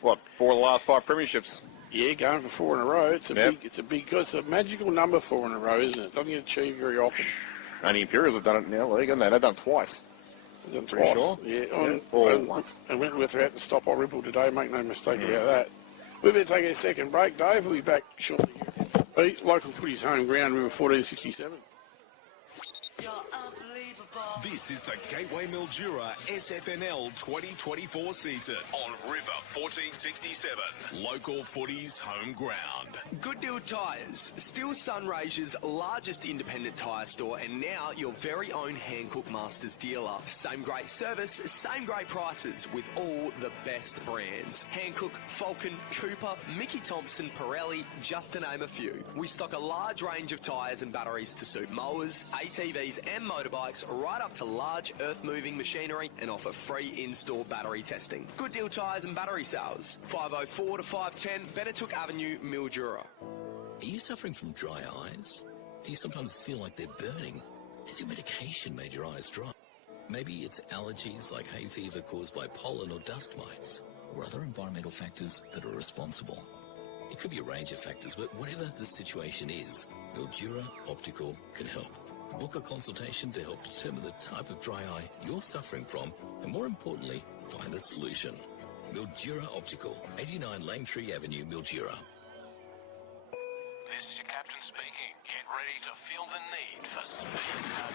4 of the last 5 premierships. Yeah, going for 4 in a row. It's a magical number, 4 in a row, isn't it? Doesn't get achieved very often. Only Imperials have done it in our league, haven't they? They've done it twice. They've done it twice. Sure. Yeah. Or once. And Wentworth are out to stop Irymple today, make no mistake about that. We're going to take a second break, Dave. We'll be back shortly. Local footy's home ground, river 1467. This is the Gateway Mildura SFNL 2024 season on River 1467. Local footy's home ground. Good Deal Tyres, still Sunraysia's largest independent tyre store, and now your very own Hancock Masters dealer. Same great service, same great prices with all the best brands. Hancock, Falcon, Cooper, Mickey Thompson, Pirelli, just to name a few. We stock a large range of tyres and batteries to suit mowers, ATVs and motorbikes right up to large earth-moving machinery and offer free in-store battery testing. Good Deal Tyres and Battery Sales. 504 to 510 Benetook Avenue, Mildura. Are you suffering from dry eyes? Do you sometimes feel like they're burning? Has your medication made your eyes dry? Maybe it's allergies like hay fever caused by pollen or dust mites, or other environmental factors that are responsible. It could be a range of factors, but whatever the situation is, Mildura Optical can help. Book a consultation to help determine the type of dry eye you're suffering from, and more importantly, find a solution. Mildura Optical, 89 Langtree Avenue, Mildura. This is your captain speaking. Get ready to feel the need for speed.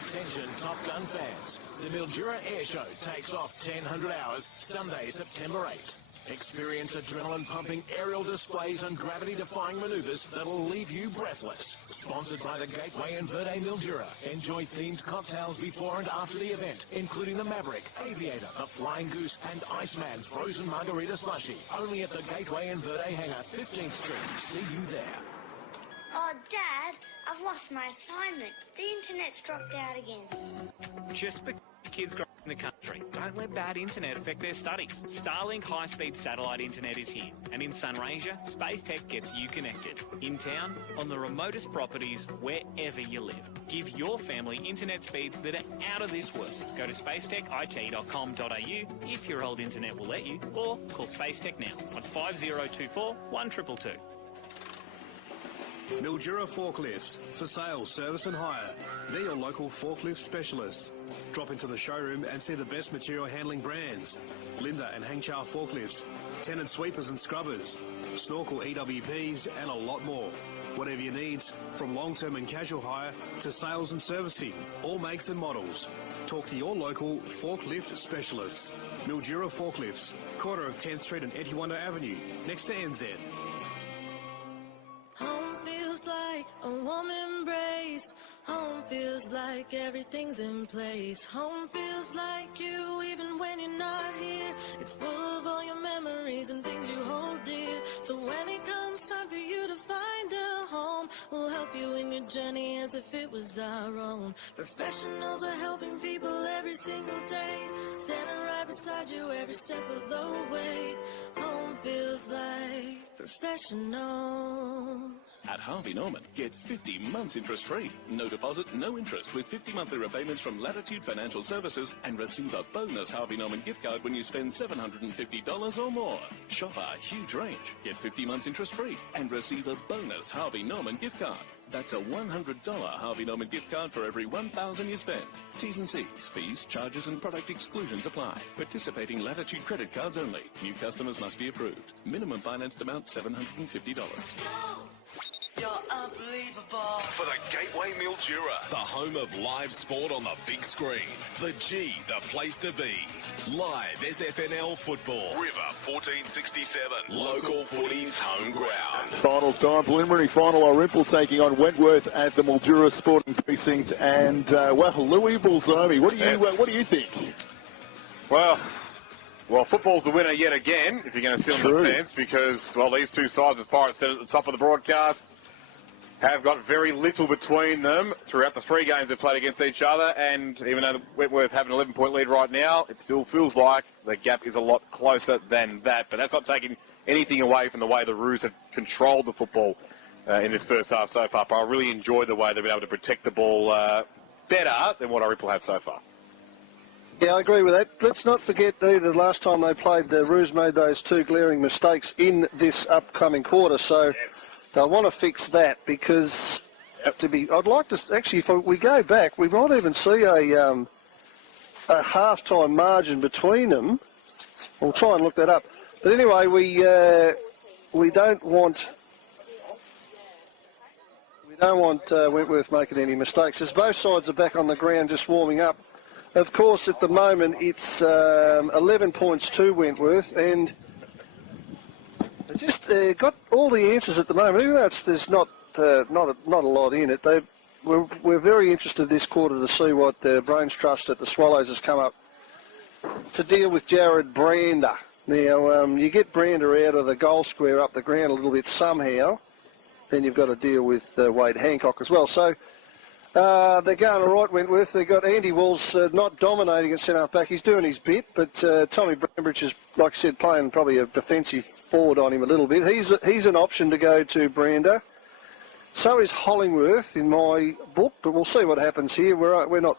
Attention Top Gun fans. The Mildura Air Show takes off 1000 hours, Sunday, September 8th. Experience adrenaline-pumping aerial displays and gravity-defying manoeuvres that'll leave you breathless. Sponsored by the Gateway and Verde Mildura. Enjoy themed cocktails before and after the event, including the Maverick, Aviator, the Flying Goose, and Iceman Frozen Margarita Slushie. Only at the Gateway and Verde Hangar, 15th Street. See you there. Oh, Dad, I've lost my assignment. The internet's dropped out again. Just because kids grow in the country, don't let bad internet affect their studies. Starlink high-speed satellite internet is here, and in Sunraysia, Space Tech gets you connected. In town, on the remotest properties, wherever you live. Give your family internet speeds that are out of this world. Go to spacetechit.com.au if your old internet will let you, or call Space Tech now on 5024 1222. Mildura Forklifts, for sale, service and hire. They're your local forklift specialists. Drop into the showroom and see the best material handling brands. Linda and Hangchow forklifts, tenant sweepers and scrubbers, snorkel EWPs and a lot more. Whatever your needs, from long-term and casual hire to sales and servicing, all makes and models. Talk to your local forklift specialists. Mildura Forklifts, corner of 10th Street and Etiwanda Avenue, next to NZ. Home feels like a warm embrace. Home feels like everything's in place. Home feels like you even when you're not here. It's full of all your memories and things you hold dear. So when it comes time for you to find a home, we'll help you in your journey as if it was our own. Professionals are helping people every single day, standing right beside you every step of the way. Home feels like professionals. At Harvey Norman, get 50 months interest-free. No deposit, no interest with 50 monthly repayments from Latitude Financial Services and receive a bonus Harvey Norman gift card when you spend $750 or more. Shop our huge range. Get 50 months interest-free and receive a bonus Harvey Norman gift card. That's a $100 Harvey Norman gift card for every $1,000 you spend. T's and C's, fees, charges and product exclusions apply. Participating Latitude credit cards only. New customers must be approved. Minimum financed amount $750. You're unbelievable. For the Gateway Mildura, the home of live sport on the big screen. The G, the place to be. Live SFNL football. River 1467. Local footy's home ground. Finals time, preliminary final, Irymple taking on Wentworth at the Mildura Sporting Precinct. And, well, Louis Balzomi, what do you think? Well, football's the winner yet again, if you're going to sit on the fence, because, well, these two sides, as Pirates said at the top of the broadcast, have got very little between them throughout the 3 games they've played against each other, and even though Wentworth have an 11-point lead right now, it still feels like the gap is a lot closer than that. But that's not taking anything away from the way the Roos have controlled the football in this first half so far. But I really enjoyed the way they've been able to protect the ball better than what Irymple have so far. Yeah, I agree with that. Let's not forget either the last time they played, the Roos made those 2 glaring mistakes in this upcoming quarter. So they'll want to fix that because I'd like to actually, if we go back, we might even see a half-time margin between them. We'll try and look that up. But anyway, we don't want Wentworth making any mistakes, as both sides are back on the ground just warming up. Of course, at the moment, it's 11 points to Wentworth, and they just got all the answers at the moment. Even though there's not a lot in it, we're very interested this quarter to see what the Brains Trust at the Swallows has come up to deal with Jared Brander. Now, you get Brander out of the goal square up the ground a little bit somehow, then you've got to deal with Wade Hancock as well. So They're going all right, Wentworth. They've got Andy Walls not dominating at centre back. He's doing his bit, but Tommy Brambridge is, like I said, playing probably a defensive forward on him a little bit. He's an option to go to Brander. So is Hollingworth in my book, but we'll see what happens here. We're not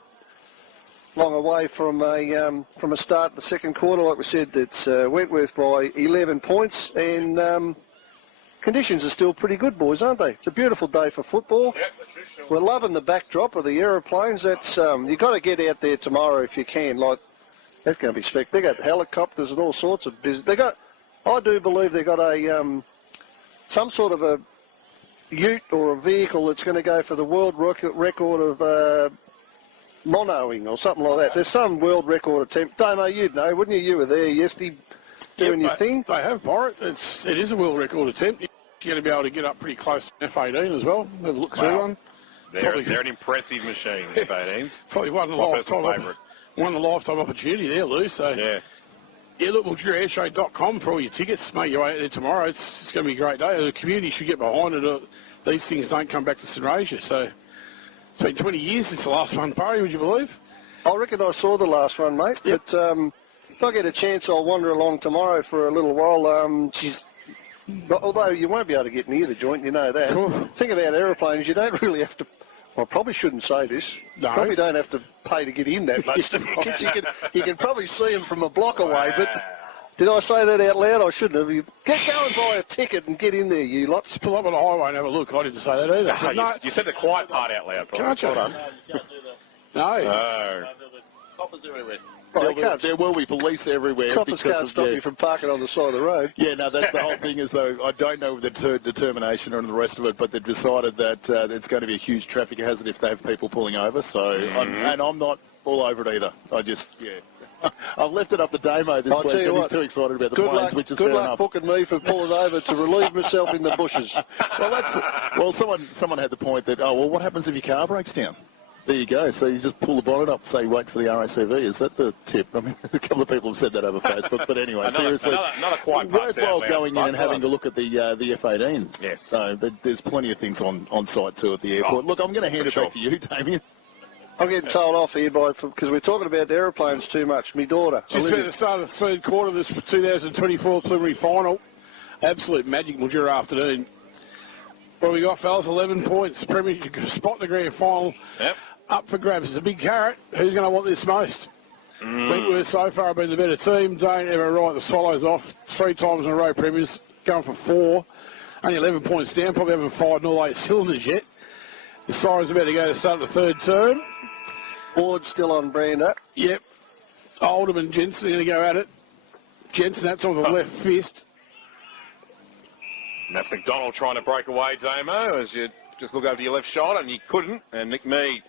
long away from a start in the second quarter. Like we said, it's Wentworth by 11 points, and conditions are still pretty good, boys, aren't they? It's a beautiful day for football. Yep, we're loving the backdrop of the aeroplanes. That's you've got to get out there tomorrow if you can. Like, that's going to be spectacular. They got helicopters and all sorts of business. I do believe they got a some sort of a ute or a vehicle that's going to go for the world record of monoing or something like that. There's some world record attempt. Damo, you'd know, wouldn't you? You were there yesterday doing your thing. They have, Pirate. It is a world record attempt. You're going to be able to get up pretty close to F-18 as well. Have a look through one. They're an impressive machine, F-18s. Probably one of the lifetime opportunity there, Lou. So yeah, look, buildup.com for all your tickets. Make your way out there tomorrow. It's going to be a great day. The community should get behind it. These things don't come back to Sunraysia. So it's been 20 years since the last one, Parry, would you believe? I reckon I saw the last one, mate. Yep. But if I get a chance, I'll wander along tomorrow for a little while. Although you won't be able to get near the joint, you know that. Sure. Thing about aeroplanes, you don't really have to. I probably shouldn't say this. No. Probably don't have to pay to get in that much. You can probably see them from a block away. But did I say that out loud? I shouldn't have. Go and buy a ticket and get in there, you lot. Just pull up on the highway and have a look. I didn't say that either. No, you said the quiet part out loud. Can't you? No. Coppers everywhere. Well, there will be police everywhere. Coppers can't stop you from parking on the side of the road. Yeah, no, that's the whole thing. Is though I don't know the determination and the rest of it, but they've decided that it's going to be a huge traffic hazard if they have people pulling over. So, and I'm not all over it either. I've left it up to Damo this week, and he's too excited about the planes, which is fair enough. Good luck booking me for pulling over to relieve myself in the bushes. Someone had the point that what happens if your car breaks down? There you go. So you just pull the bonnet up, say wait for the RACV. Is that the tip? I mean, a couple of people have said that over Facebook. But anyway, seriously, another quiet worthwhile going in and having a look at the F-18. Yes. So there's plenty of things on site too at the airport. Look, I'm going to hand it back to you, Damien. I'm getting told off here because we're talking about aeroplanes too much. My daughter. Just about the start of the third quarter of this 2024 preliminary final. Absolute magic Mildura afternoon. What we got, fellas? 11 points. Premiership spot in the grand final. Yep. Up for grabs. It's a big carrot. Who's going to want this most? Wentworth so far have been the better team. Don't ever write the Swallows off. 3 times in a row premiers. Going for 4. Only 11 points down. Probably haven't fired in all 8 cylinders yet. The Siren's about to go to start the third term. Ward still on Brander. Yep. Oldham and Jensen are going to go at it. Jensen, that's on the left fist. And that's McDonald trying to break away, Damo, as you just look over to your left shoulder, and you couldn't. And Nick Mead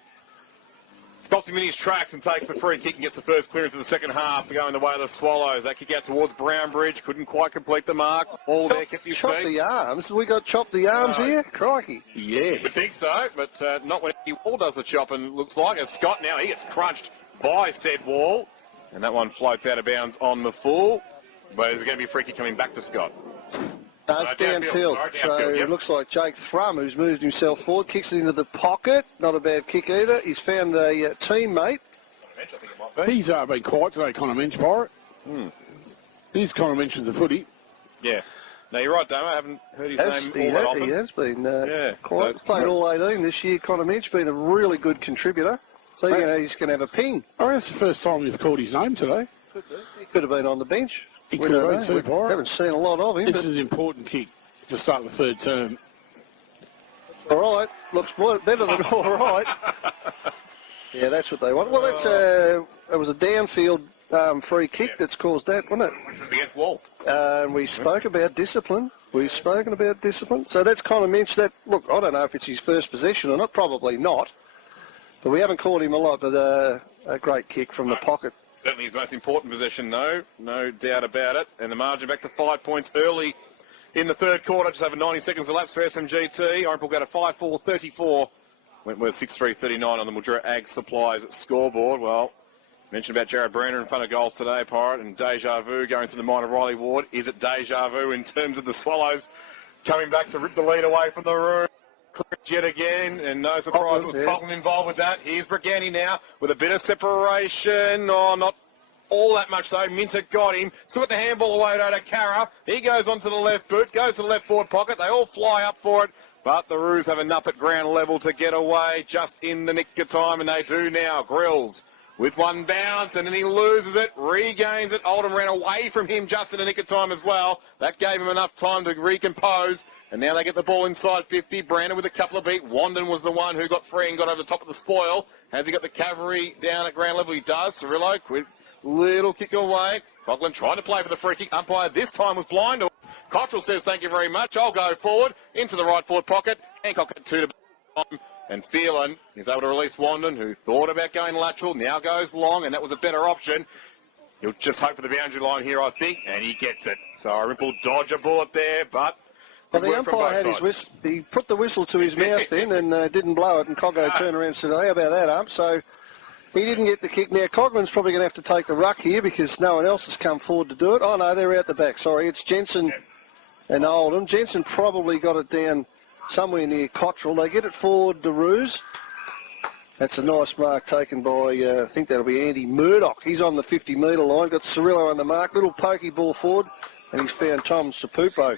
stops him in his tracks and takes the free kick and gets the first clearance of the second half, going the way of the Swallows. That kick out towards Brownbridge, couldn't quite complete the mark. All there, kept his feet. Chop the arms. We got chopped the arms here? Crikey. Yeah. I think so, but not when he Wall does the chopping, looks like. As Scott now, he gets crunched by said Wall. And that one floats out of bounds on the full. But there's going to be a free kick coming back to Scott. It's downfield. It looks like Jake Thrum, who's moved himself forward, kicks it into the pocket. Not a bad kick either. He's found a teammate. He's been quiet today, Connor Minch, Pirate. He's Connor Minch with the footy. Yeah. No, you're right, Damo. I haven't heard his name all that often. He has been quiet. He's played all 18 this year. Connor Minch been a really good contributor. So he's going to have a ping. I reckon it's the first time you've called his name today. He could have been on the bench. He could have been too, Pirate. Haven't seen a lot of him. This is an important kick to start the third term. All right. Looks better than all right. Yeah, that's what they want. Well, it was a downfield free kick that's caused that, wasn't it? Which was against Wall. And we spoke about discipline. We've spoken about discipline. So that's Connor Minch. Look, I don't know if it's his first possession or not. Probably not. But we haven't called him a lot, but a great kick from the pocket. Certainly his most important possession, though. No doubt about it. And the margin back to 5 points early in the third quarter. Just over 90 seconds elapsed for SMGT. Irymple got a 5-4-34. Wentworth 6-3-39 on the Mildura Ag Supplies scoreboard. Well, mentioned about Jared Brander in front of goals today, Pirate, and deja vu going through the minor Riley Ward. Is it deja vu in terms of the Swallows coming back to rip the lead away from the room? Yet again, and no surprise, it was Cotton involved with that. Here's Brigani now with a bit of separation. Oh, not all that much though. Minter got him. Still got the handball away to Kara. He goes onto the left boot, goes to the left forward pocket. They all fly up for it, but the Roos have enough at ground level to get away just in the nick of time, and they do now. Grills with one bounce, and then he loses it, regains it. Oldham ran away from him just in the nick of time as well. That gave him enough time to recompose, and now they get the ball inside 50. Brandon with a couple of beat. Wandon was the one who got free and got over the top of the spoil. Has he got the cavalry down at ground level? He does. Cirillo, quick little kick away. Coughlin tried to play for the free kick. Umpire this time was blind. Cottrell says, thank you very much. I'll go forward into the right forward pocket. Hancock at 2 to time. And Phelan is able to release Wandon, who thought about going lateral, now goes long, and that was a better option. He'll just hope for the boundary line here, I think, and he gets it. So Irymple dodge a bullet there, but... Well, the umpire had his whistle. He put the whistle to his mouth then and didn't blow it, and Coggo turned around and said, how about that, ump? So he didn't get the kick. Now, Cogman's probably going to have to take the ruck here because no one else has come forward to do it. Oh, no, they're out the back. Sorry, it's Jensen and Oldham. Jensen probably got it down somewhere near Cottrell. They get it forward to Roos. That's a nice mark taken by, I think that'll be Andy Murdoch. He's on the 50-metre line. Got Cirillo on the mark. Little pokey ball forward. And he's found Tom Sapupo.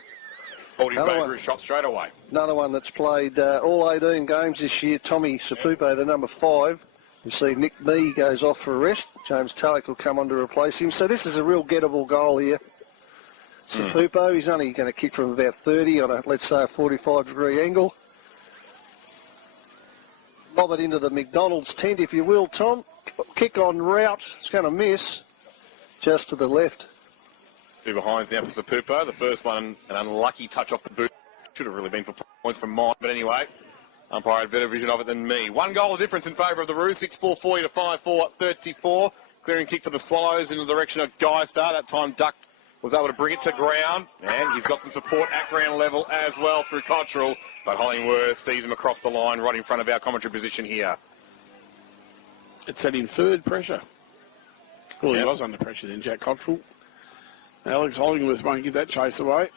Pulled his back shot straight away. Another one that's played all 18 games this year. Tommy Sapupo, the number 5. You see Nick Mee goes off for a rest. James Tallick will come on to replace him. So this is a real gettable goal here. Sapupo, he's only going to kick from about 30 on a, let's say, a 45-degree angle. Lob it into the McDonald's tent, if you will, Tom. Kick on route. It's going to miss just to the left. 2 behinds now for Sapupo. The first one, an unlucky touch off the boot. Should have really been for points from mine, but anyway, umpire had better vision of it than me. 1 goal of difference in favour of the Roos. 6-4-40 to 5-4-34. Clearing kick for the Swallows in the direction of Geistar. That time Duck was able to bring it to ground, and he's got some support at ground level as well through Cottrell, but Hollingworth sees him across the line right in front of our commentary position here. It's that inferred pressure. Well, he was under pressure then, Jack Cottrell. Alex Hollingworth won't give that chase away.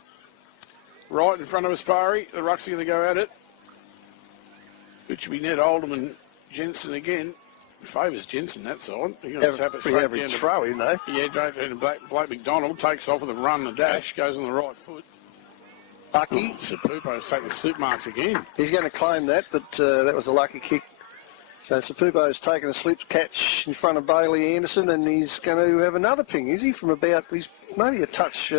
Right in front of Aspari, the rucks are going to go at it, which we net Oldham and Jensen again. Favours Jensen that side. They're going to tap it straight down to throw in, though. Yeah, and Blake McDonald takes off with a run and a dash, goes on the right foot. Lucky. Sapupo's taking slip marks again. He's going to claim that, but that was a lucky kick. So Sapupo's taken a slip catch in front of Bailey Anderson, and he's going to have another ping, is he? From about, he's maybe a touch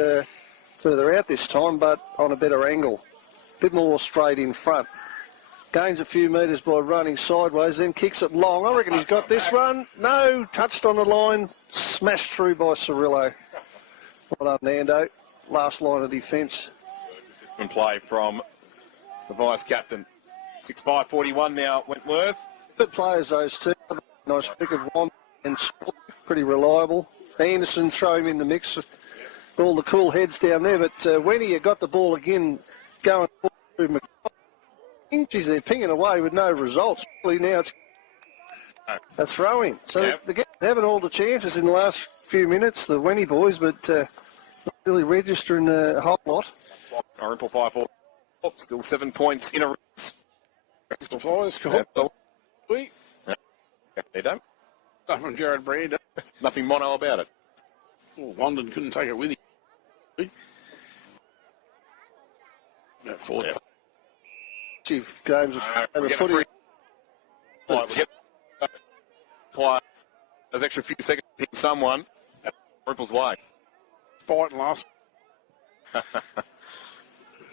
further out this time, but on a better angle. A bit more straight in front. Gains a few metres by running sideways, then kicks it long. I reckon he's got this one. No, touched on the line, smashed through by Cirillo. Well done, Nando. Last line of defence. Discipline play from the vice-captain. 6-5-41 now, Wentworth. Good players, those two. Nice pick of one and pretty reliable. Anderson, throw him in the mix. All the cool heads down there, but when he got the ball again going through McCall, geez, they're pinging away with no results. Now it's a throw-in. So they're having all the chances in the last few minutes, the Wenny boys, but not really registering a whole lot. Irymple 5-4. Still 7 points in a race. Flyers, Scott. They don't. Stuff from Jared Brand. Nothing mono about it. Oh, London couldn't take it with him. That forward. Games of footy. There's extra few seconds to hit someone. Ripple's way. Fighting last.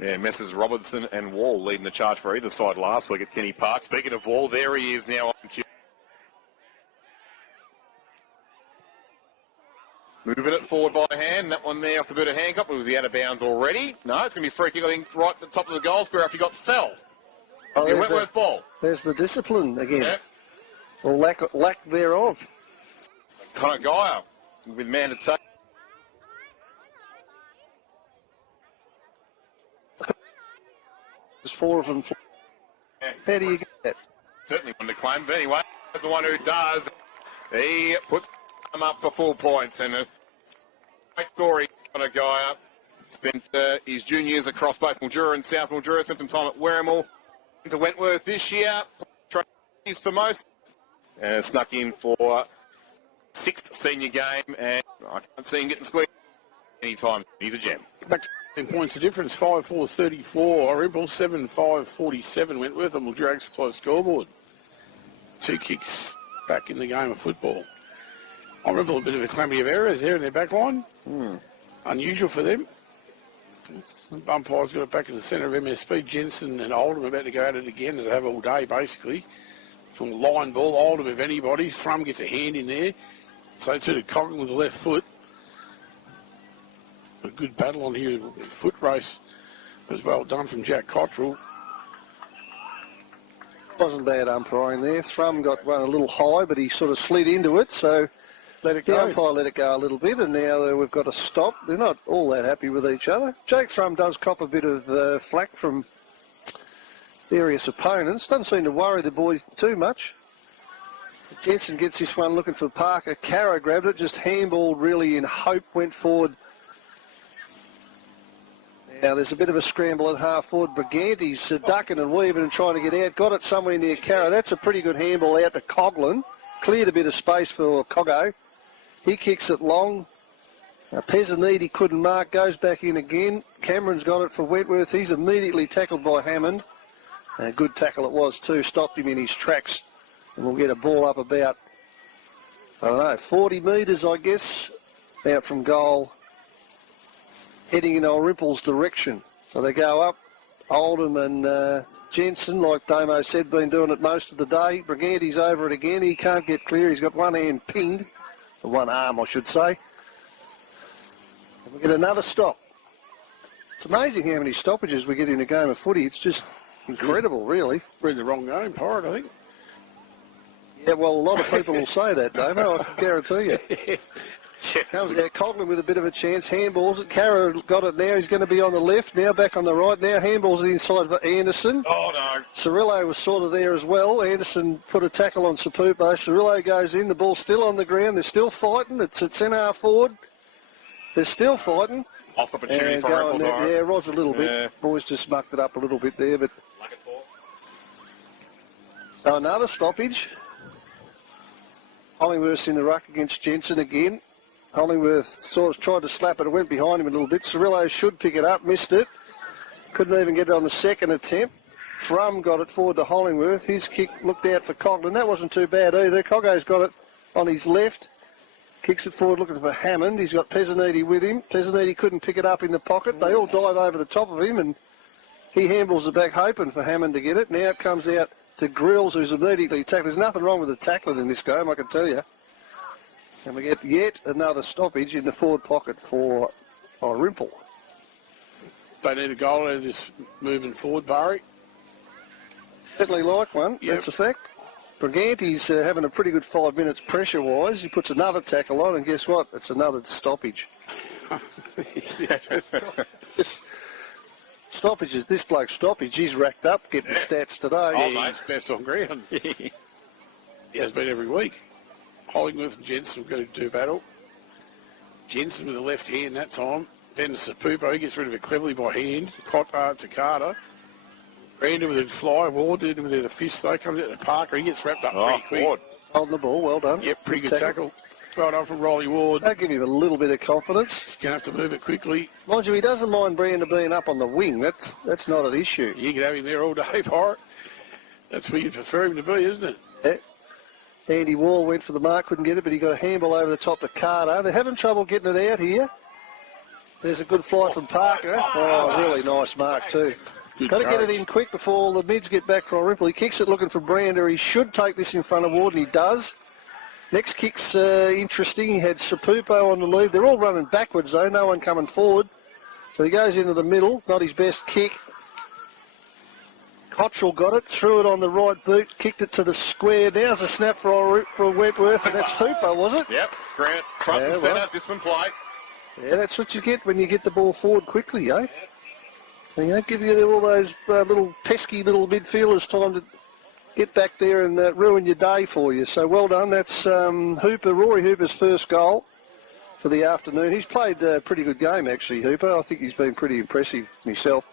Yeah, Messrs Robertson and Wall leading the charge for either side last week at Kenny Park. Speaking of Wall, there he is now on cue. Moving it forward by hand. That one there off the boot of Hancock. Was he out of bounds already? No, it's going to be free kick, I think, right at the top of the goal square after he got fell. Oh, Wentworth ball. There's the discipline again. Yep. Or lack thereof. Connor Geyer with man to take. There's 4 of them. How do you get that? Certainly one to claim, but anyway, that's the one who does. He puts them up for 4 points, and a great story. Connor Geyer spent his junior years across both Mildura and South Mildura, spent some time at Irymple, into Wentworth this year. Trophies for most. Snuck in for 6th senior game, and I can't see him getting squeezed anytime. He's a gem. Back to 10 points of difference, 5-4-34. Irymple, 7-5-47 Wentworth, and we'll drag supply scoreboard. 2 kicks back in the game of football. Irymple, a bit of a calamity of errors there in their back line. Unusual for them. The umpire's got it back in the centre of MSP. Jensen and Oldham about to go at it again, as they have all day, basically. From the line ball, Oldham, if anybody. Thrum gets a hand in there. So too did Coggan with the left foot. A good battle on here. Foot race as well done from Jack Cottrell. Wasn't bad umpiring there. Thrum got one a little high, but he sort of slid into it, so let it go. The umpire let it go a little bit, and now we've got to stop. They're not all that happy with each other. Jake Thrum does cop a bit of flack from various opponents. Doesn't seem to worry the boy too much. Jensen gets this one looking for Parker. Carra grabbed it, just handballed really in hope, went forward. Now there's a bit of a scramble at half forward. Briganti's ducking and weaving and trying to get out. Got it somewhere near Carra. That's a pretty good handball out to Coughlin. Cleared a bit of space for Coggo. He kicks it long. Pezzaniti couldn't mark. Goes back in again. Cameron's got it for Wentworth. He's immediately tackled by Hammond. And a good tackle it was too. Stopped him in his tracks. And we'll get a ball up about, 40 metres, I guess, out from goal, heading in Irymple's direction. So they go up. Oldham and Jensen, like Damo said, been doing it most of the day. Briganti's over it again. He can't get clear. He's got one hand pinged. Or one arm, I should say. And we get another stop. It's amazing how many stoppages we get in a game of footy. It's just incredible, really. We're in the wrong game, Pirate, I think. Yeah, well, a lot of people will say that, Damo, I can guarantee you. Comes out Coughlin with a bit of a chance. Handballs it. Carra got it now. He's going to be on the left. Now back on the right. Now handballs it inside for Anderson. Oh, no. Cirillo was sort of there as well. Anderson put a tackle on Sapupo. Cirillo goes in. The ball's still on the ground. They're still fighting. It's at centre forward. They're still fighting. Lost opportunity for Irymple. Yeah, it was a little bit. Boys just mucked it up a little bit there. But so another stoppage. Hollingworth's in the ruck against Jensen again. Hollingworth sort of tried to slap it. It went behind him a little bit. Cirillo should pick it up. Missed it. Couldn't even get it on the second attempt. Thrum got it forward to Hollingworth. His kick looked out for Coughlin. That wasn't too bad either. Coggo's got it on his left. Kicks it forward looking for Hammond. He's got Pezzaniti with him. Pezzaniti couldn't pick it up in the pocket. They all dive over the top of him, and he handballs it back hoping for Hammond to get it. Now it comes out to Grills, who's immediately tackled. There's nothing wrong with the tackling in this game, I can tell you. And we get yet another stoppage in the forward pocket for Irymple. They need a goal out of this moving forward, Barry. Certainly like one, that's a fact. Briganti's having a pretty good 5 minutes pressure-wise. He puts another tackle on, and guess what? It's another stoppage. Stoppages, this bloke's stoppage, he's racked up getting stats today. Oh, mate, he's best on ground. He has been every week. Hollingworth and Jensen will go to battle. Jensen with the left hand that time. Then Sapupo, he gets rid of it cleverly by hand. To Carter. Brandon with a fly. Ward did with the fist though. Comes out to Parker. He gets wrapped up pretty quick. Ward. Holding the ball, well done. Yep, pretty good tackle. Well done from Rolly Ward. That'll give him a little bit of confidence. He's going to have to move it quickly. Mind you, he doesn't mind Brandon being up on the wing. That's not an issue. You can have him there all day, Pirate. That's where you'd prefer him to be, isn't it? Yeah. Andy Wall went for the mark, couldn't get it, but he got a handball over the top to Carter. They're having trouble getting it out here. There's a good fly from Parker. Oh, really nice mark too. Got to get it in quick before the mids get back for Irymple. He kicks it looking for Brander. He should take this in front of Ward, and he does. Next kick's interesting. He had Sapupo on the lead. They're all running backwards, though. No one coming forward. So he goes into the middle. Not his best kick. Cottrell got it, threw it on the right boot, kicked it to the square. Now's a snap for Wentworth, and that's Hooper, was it? Yep, Grant, front and centre, discipline play. Yeah, that's what you get when you get the ball forward quickly, eh? So you don't give you all those little pesky little midfielders time to get back there and ruin your day for you. So well done. That's Hooper, Rory Hooper's first goal for the afternoon. He's played a pretty good game, actually, Hooper. I think he's been pretty impressive himself.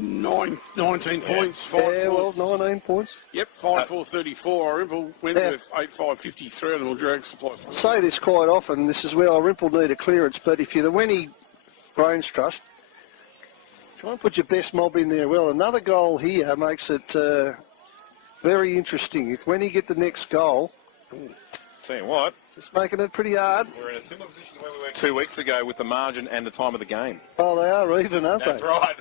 19 points. 5 Yeah, well, 19 points. Yep, 5-4-34. Irymple went with 8-5-53 on the drag supply. I say this quite often, this is where Irymple need a clearance, but if you're the Wenny Grains Trust, try and put your best mob in there. Well, another goal here makes it very interesting. If Wenny get the next goal... Tell you what. Just making it pretty hard. We're in a similar position to where we were 2 weeks ago with the margin and the time of the game. Oh, they are even, aren't That's they? right.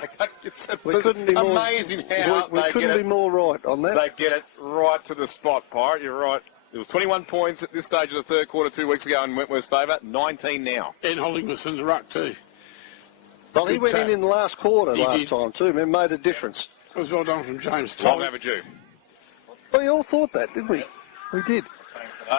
It's amazing how we couldn't be more right on that. They get it right to the spot, Pirate. You're right. It was 21 points at this stage of the third quarter 2 weeks ago in Wentworth's favour. 19 now. And Hollingworth's in the ruck too. Well, he went in the last quarter time too, man. Made a difference. It was well done from James. Long overdue. Well, we all thought that, didn't we? We did.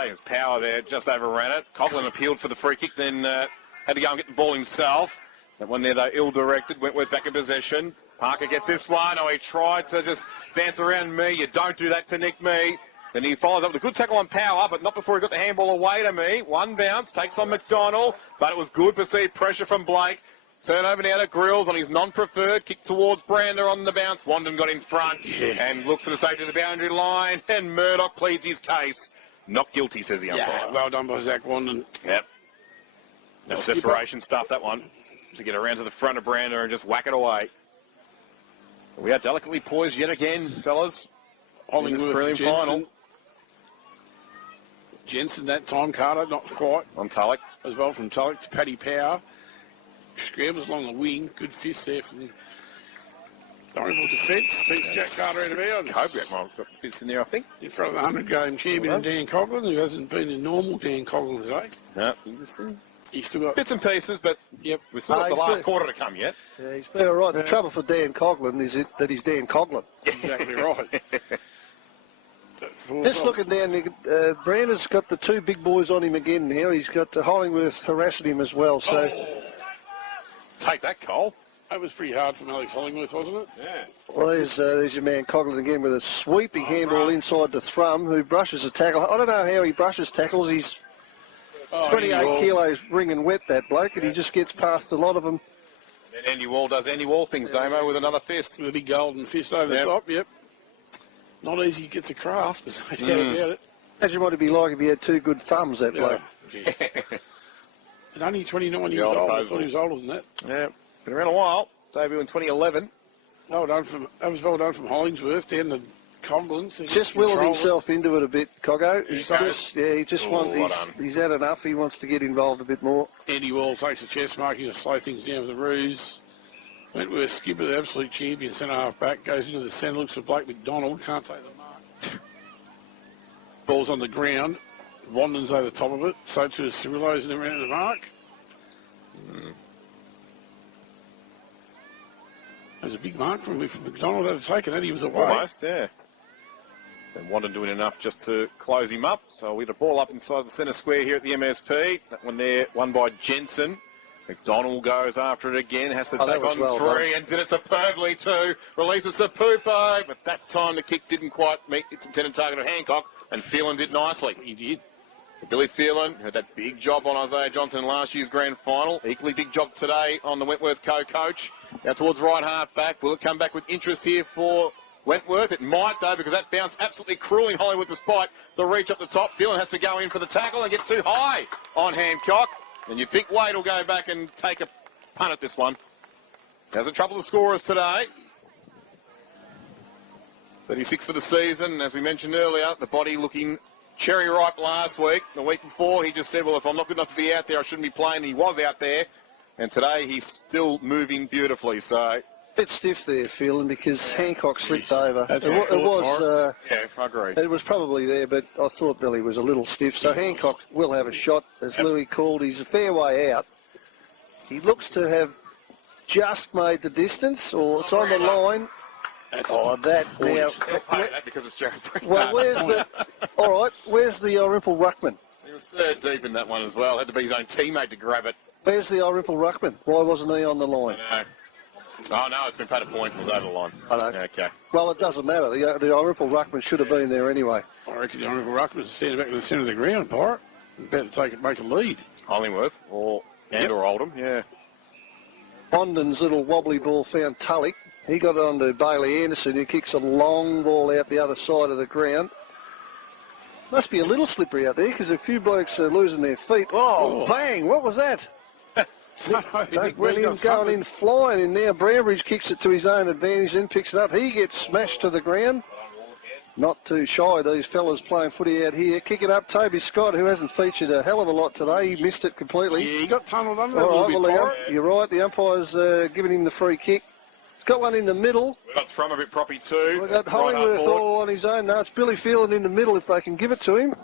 His power there just overran it. Coughlin appealed for the free kick, then had to go and get the ball himself. That one there, though, ill-directed. Wentworth back in possession. Parker gets this one. Oh, he tried to just dance around me. You don't do that to Nick Me. Then he follows up with a good tackle on Power, but not before he got the handball away to Me. One bounce, takes on McDonald, but it was good perceived pressure from Blake. Turnover now to Grills on his non-preferred. Kick towards Brander on the bounce. Wandon got in front and looks for the safety of the boundary line. And Murdoch pleads his case. Not guilty, says the umpire. Yeah, well done by Zach Wandon. Yep. That was desperation stuff, that one. To get around to the front of Brander and just whack it away. We are delicately poised yet again, fellas. Hollingworth, Jensen. Jensen that time, Carter, not quite. On Tulloch. As well from Tulloch to Paddy Power. Scrambles along the wing. Good fist there from Irymple defence. Keeps Jack Carter out of bounds. Kobiak might have got the fist in there, I think. In front of the 100-game champion Dan Coughlin, who hasn't been in normal Dan Coughlin today. No, he's still got bits and pieces, but yep, we've still got the last quarter to come yet. Yeah, he's been all right. The trouble for Dan Coughlin is that he's Dan Coughlin. Exactly right. Just looking down, Brander's got the two big boys on him again now. He's got Hollingworth harassing him as well. So take that, Cole. That was pretty hard from Alex Hollingworth, wasn't it? Yeah. Well, there's your man Coughlin again with a sweeping handball inside the thrum, who brushes a tackle. I don't know how he brushes tackles. He's 28 kilos ringing wet, that bloke, and he just gets past a lot of them. And Andy Wall does Andy Wall things, Damo, with another fist. With a big golden fist over the top, yep. Not easy, gets a craft, there's no doubt about it. Imagine what it'd be like if he had two good thumbs, that bloke. And only 29 years old. I thought he was older than that. Yeah, been around a while. Debut in 2011. That was well done from Hollingsworth down to Coughlin. Just willed himself into it a bit, Coggo. He's had enough. He wants to get involved a bit more. Andy Wall takes a chest marking to slow things down with a ruse. Wentworth skipper, the absolute champion, centre-half back, goes into the centre, looks for Blake McDonald, can't take the mark. Ball's on the ground. Wandon's over the top of it. So too is Cirillo's in around the mark. There's a big mark from McDonald had taken it. He was away. Almost, yeah. And Wandon doing enough just to close him up. So we had a ball up inside the centre square here at the MSP. That one there, won by Jensen. McDonald goes after it again, has to take on three, and did it superbly too. Releases Sapupo, but that time the kick didn't quite meet its intended target of Hancock, and Phelan did nicely. He did. So Billy Phelan had that big job on Isaiah Johnson in last year's grand final. Equally big job today on the Wentworth co-coach. Now towards right half back. Will it come back with interest here for Wentworth? It might, though, because that bounce absolutely cruelly Hollywood despite the reach up the top. Phelan has to go in for the tackle and gets too high on Hancock. And you'd think Wade will go back and take a punt at this one. Hasn't troubled the scorers today. 36 for the season. As we mentioned earlier, the body looking cherry ripe last week. The week before, he just said, well, if I'm not good enough to be out there, I shouldn't be playing. He was out there. And today, he's still moving beautifully. So bit stiff there, Phelan, because Hancock slipped over. That's yeah, I agree. It was probably there, but I thought Billy was a little stiff. So Hancock will have a shot, as Louis called. He's a fair way out. He looks to have just made the distance, or it's on the line. That now. That because it's Jared Brent. Well, all right, where's the Irymple ruckman? He was third deep in that one as well. Had to be his own teammate to grab it. Where's the Irymple ruckman? Why wasn't he on the line? Oh, no, it's been paid a point. It was over the line. I know. Okay. Well, it doesn't matter. The Irymple ruckman should have been there anyway. I reckon the Irymple ruckman's standing back in the centre of the ground, Pirate. About to make a lead. Hollingworth or Oldham, yeah. Bondon's little wobbly ball found Tulloch. He got it on to Bailey Anderson, who kicks a long ball out the other side of the ground. Must be a little slippery out there because a few blokes are losing their feet. Oh, bang! What was that? Nick Williams going in, flying in there. Brownbridge kicks it to his own advantage, then picks it up. He gets smashed to the ground. Not too shy, these fellas playing footy out here. Kick it up, Toby Scott, who hasn't featured a hell of a lot today. He missed it completely. Yeah, he got tunnelled under All right, you're right. The umpire's giving him the free kick. He's got one in the middle. We've got Thrum a bit proppy too. We've got Hollingworth all on his own. No, it's Billy Phelan in the middle if they can give it to him.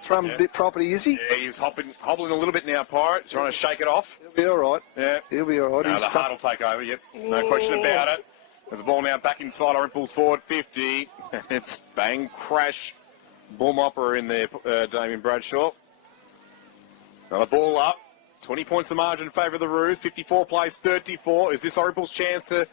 Thrum a bit property, is he? Yeah, he's hobbling a little bit now, Pirate, trying to shake it off. He'll be all right. Yeah. He'll be all right. No, the heart will take over, yep. No question about it. There's a ball now back inside Irymple's forward 50. It's bang, crash. Ball mopper in there, Damien Bradshaw. Another ball up. 20 points the margin in favour of the Roos. 54 plays 34. Is this Irymple's chance to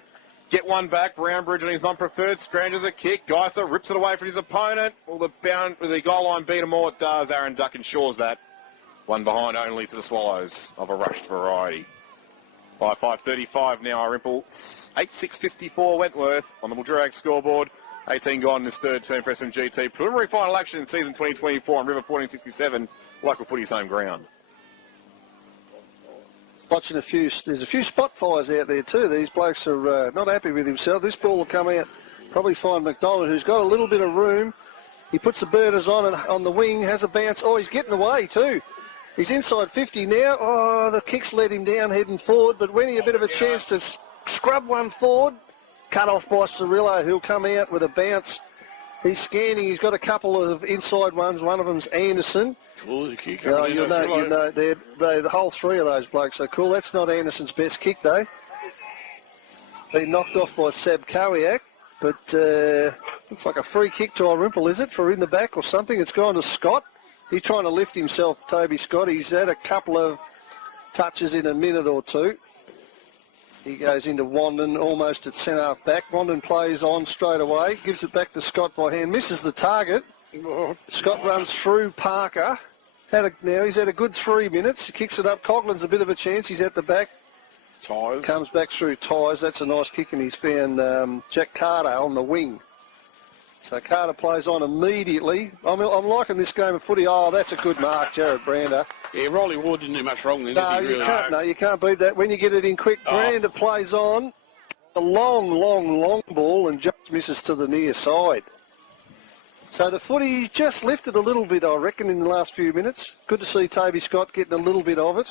get one back? Brownbridge on his non-preferred. Scrounges a kick. Geister rips it away from his opponent. Will the goal line beat him all? It does. Aaron Duck ensures that. One behind only to the Swallows of a rushed variety. 5-5-35 now, Irymple. 8-6-54 Wentworth on the Mildura scoreboard. 18 gone in his third term for SMGT. Preliminary final action in season 2024 on River 1467. Local footy's home ground. Watching there's a few spot fires out there too. These blokes are not happy with himself. This ball will come out, probably find McDonald, who's got a little bit of room. He puts the burners on the wing, has a bounce. Oh, he's getting away too. He's inside 50 now. Oh, the kicks let him down heading forward, but when he a bit of a chance to scrub one forward, cut off by Cirillo, who'll come out with a bounce. He's scanning. He's got a couple of inside ones. One of them's Anderson. Cool, the kick. You know, the whole three of those blokes are cool. That's not Anderson's best kick, though. Been knocked off by Seb Kowiak, but looks like a free kick to Irymple, is it, for in the back or something? It's gone to Scott. He's trying to lift himself, Toby Scott. He's had a couple of touches in a minute or two. He goes into Wandon, almost at centre-half back. Wandon plays on straight away, gives it back to Scott by hand, misses the target. Scott runs through Parker. He's had a good 3 minutes. He kicks it up. Coughlin's a bit of a chance. He's at the back. Tyres. Comes back through Tyres. That's a nice kick, and he's found Jack Carter on the wing. So Carter plays on immediately. I'm liking this game of footy. Oh, that's a good mark, Jared Brander. Yeah, Riley Ward didn't do much wrong then. You can't beat that. When you get it in quick, Brander plays on. A long ball and just misses to the near side. So the footy just lifted a little bit, I reckon, in the last few minutes. Good to see Toby Scott getting a little bit of it.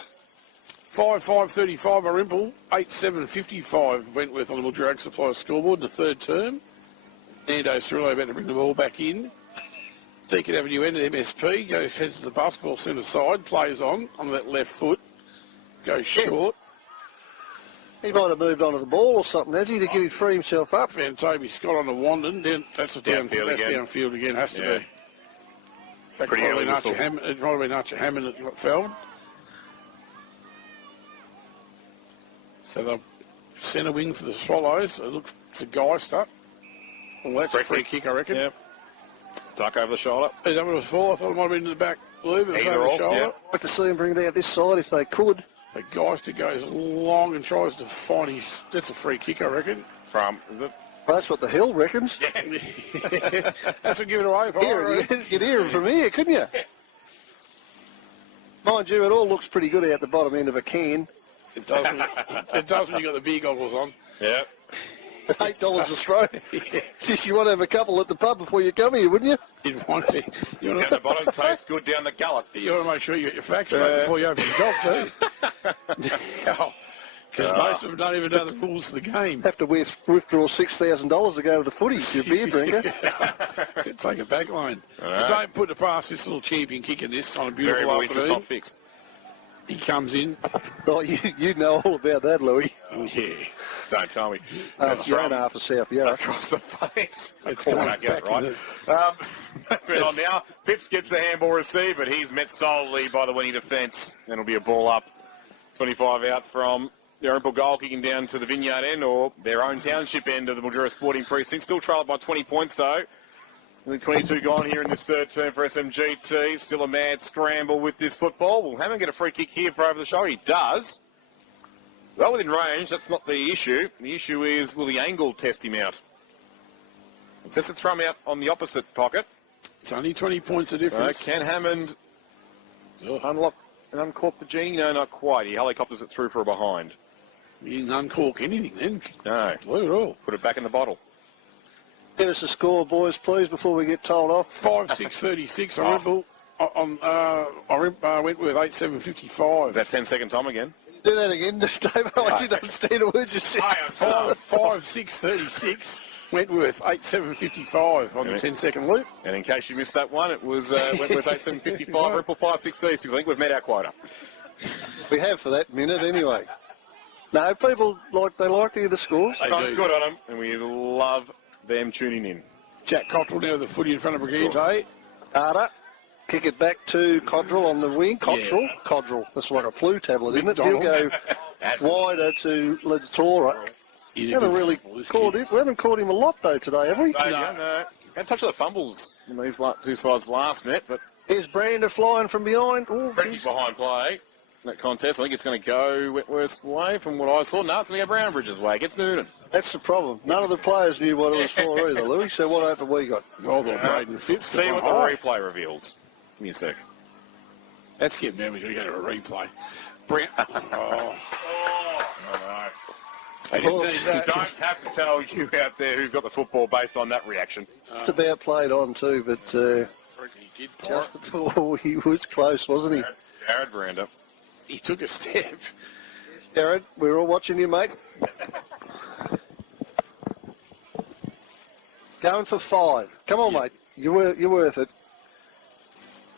5-5-35 Irymple. 8-7-55 Wentworth on the Mildura Supply scoreboard in the third term. Nando Cirillo about to bring the ball back in. Deacon Avenue end at MSP. Heads to the basketball centre side. Plays on that left foot. Goes short. He might have moved onto the ball or something, has he, to get him free himself up? Found Toby Scott on the Wandon. That's downfield again. Has to be. In fact, it might have been Archer Hammond that got fouled. So the centre wing for the Swallows. They look for Geister. Well, that's a free kick, I reckon. Yep. Duck over the shoulder. Is that what it was for? I thought it might have been in the back blue, but it was over the shoulder. Yep. I'd like to see him bring it out this side if they could. But Geister goes long and tries to find his... That's a free kick, I reckon. Is it? Well, that's what the Hill reckons. Yeah. That's what give it away. You'd hear him from here, couldn't you? Mind you, it all looks pretty good out the bottom end of a can. It does when you got the beer goggles on. Yeah. $8 a stroke. Just you want to have a couple at the pub before you come here, wouldn't you? You'd want to. Down the bottom, tastes good down the gullet. You want to make sure you get your facts right before you open the dog too. Because most of them don't even know the rules of the game. Have to withdraw $6,000 to go to the footy, your beer drinker. Take a back line. Right. Don't put it past this little champion kicking this on a beautiful afternoon. It's not fixed. He comes in. Oh, you know all about that, Louis. Yeah. Don't tell me. Yarra half of South Yarra. Across the face. It's going back out, right? Moving on now. Phipps gets the handball received, but he's met solidly by the winning defence. And it'll be a ball up. 25 out from the Irymple goal, kicking down to the Vineyard end or their own township end of the Mildura Sporting Precinct. Still trailed by 20 points, though. Only 22 gone here in this third term for SMGT. Still a mad scramble with this football. Will Hammond get a free kick here for over the shoulder? He does. Well, within range, that's not the issue. The issue is, will the angle test him out? It tests to throw him out on the opposite pocket. It's only 20 points of difference. So can Hammond unlock and uncork the genie? No, not quite. He helicopters it through for a behind. He didn't uncork anything then. No. Blew it all. Put it back in the bottle. Give us a score, boys, please, before we get told off. 5-6-36. Irymple Wentworth 8-7-55. Is that 10-second time again? Do that again, Dave. I didn't understand a word you said. 5-6-36. Wentworth 8-7-55 on the 10-second loop. And in case you missed that one, it was Wentworth 8-7-55, Irymple 5-6-36. I think we've met our quota. We have for that minute anyway. No, people like to hear the scores. They do. Good on them, and we love them tuning in. Jack Cottrell now with the footy in front of Brigade, eh? Carter, kick it back to Codrell on the wing. Codrell. That's like a flu tablet, isn't it? He'll go wider to Ledtora. We haven't caught him a lot, though, today, have we? No. Had a touch of the fumbles in these two sides last met, but... Here's Brander flying from behind. Pretty behind play in that contest. I think it's going to go Wentworth's way from what I saw. No, it's going to go Brownbridge's way. It gets Noonan. That's the problem. None of the players knew what it was for either, Louis. So what happened we got? See what the replay reveals. Give me a sec. Let's get down. We've got to go to a replay. I don't have to tell you out there who's got the football based on that reaction. Just about played on too, but just before he was close, wasn't he? Jared Brander. He took a step. Jared, we're all watching you, mate. Going for 5. Come on, mate. You're worth it.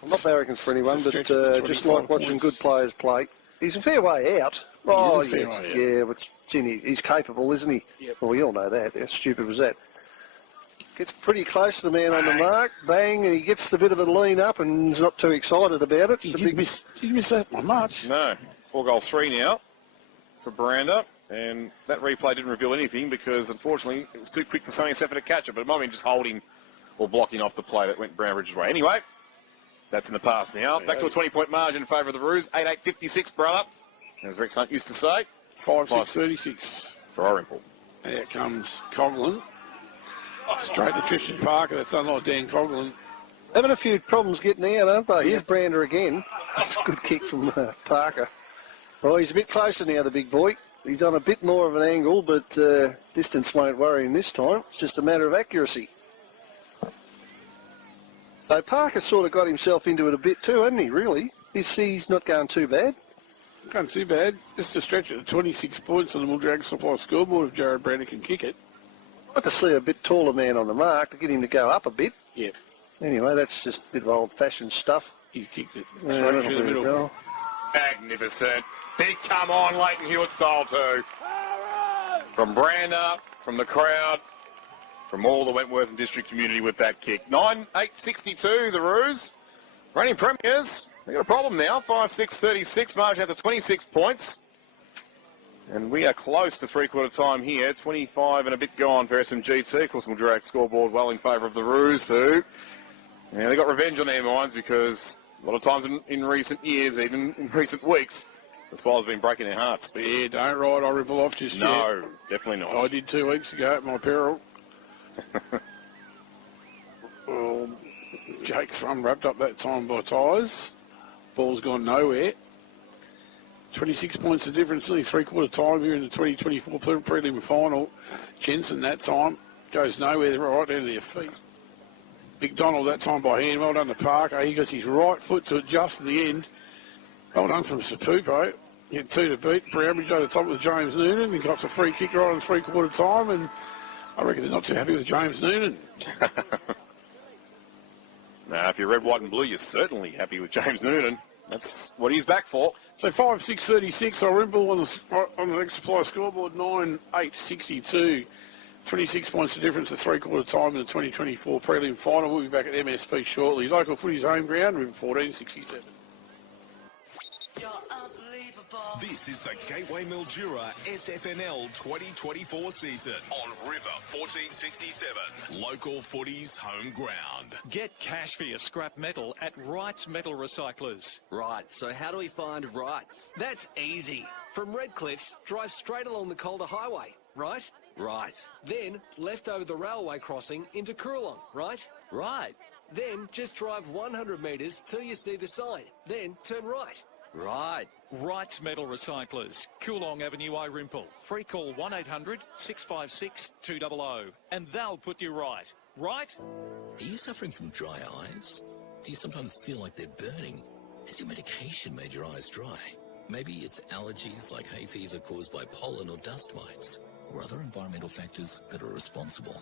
I'm not barracking for anyone, but just like watching good players play. He's a fair way out. Oh, yeah, but he's capable, isn't he? Yep. Well, we all know that. How stupid was that? Gets pretty close to the man on the mark. Bang, and he gets the bit of a lean up and he's not too excited about it. Did you miss that one much? No. 4-3 now for Brander. And that replay didn't reveal anything because, unfortunately, it was too quick for Sonny Seffer to catch it. But it might have been just holding or blocking off the play that went Brownbridge's way. Anyway, that's in the past now. Back to a 20-point margin in favour of the Roos. 8-8-56, brother. As Rex Hunt used to say. 5-6-36. For Irymple. There comes Coghlan. Straight to Tristan Parker. That's unlike Dan Coghlan. Having a few problems getting out, aren't they? Here's Brander again. That's a good kick from Parker. Oh, he's a bit closer now, the big boy. He's on a bit more of an angle, but distance won't worry him this time. It's just a matter of accuracy. So Parker sort of got himself into it a bit too, hasn't he, really? He's not going too bad. Not going too bad. Just a stretch at 26 points on the Mildura Supply scoreboard if Jared Brander can kick it. I'd like to see a bit taller man on the mark to get him to go up a bit. Yeah. Anyway, that's just a bit of old-fashioned stuff. He's kicked it straight through the middle. Magnificent. Big come on, Leighton Hewitt style too. From Brander, from the crowd, from all the Wentworth and district community with that kick. 9-8-62, the Roos. Reigning premiers. They've got a problem now. 5-6-36, margin out to 26 points. And we are close to three-quarter time here. 25 and a bit gone for SMGT. Of course, we'll drag scoreboard well in favour of the Roos, who they got revenge on their minds because a lot of times in recent years, even in recent weeks, the Swallows have been breaking their hearts. Yeah, don't ride Irymple off just yet. No, definitely not. I did 2 weeks ago at my peril. Jake Thrum wrapped up that time by tyres. Ball's gone nowhere. 26 points of difference, nearly three-quarter time here in the 2024 prelim final. Jensen that time goes nowhere, right down to their feet. McDonald that time by hand. Well done to Parker. He gets his right foot to adjust in the end. Well done from Sapupo. He had 2 to beat. Brownbridge over the top with James Noonan. He got a free kick right in three-quarter time, and I reckon they're not too happy with James Noonan. Now, if you're red, white and blue, you're certainly happy with James Noonan. That's what he's back for. So 5-6-36, Irymple on the next supply scoreboard, 9-8-62. 26 points of difference at three-quarter time in the 2024 prelim final. We'll be back at MSP shortly. Local footy's home ground, room 1467. This is the Gateway Mildura SFNL 2024 season on River 1467, local footy's home ground. Get cash for your scrap metal at Wright's Metal Recyclers. Right, so how do we find Wright's? That's easy. From Redcliffs, drive straight along the Calder Highway, right? Right. Then left over the railway crossing into Coorong, right? Right. Then just drive 100 metres till you see the sign. Then turn right. Right. Wright's Metal Recyclers, Coorong Avenue, Irymple. Free call 1800 656 200 and they'll put you right. Right? Are you suffering from dry eyes? Do you sometimes feel like they're burning? Has your medication made your eyes dry? Maybe it's allergies like hay fever caused by pollen or dust mites, or other environmental factors that are responsible.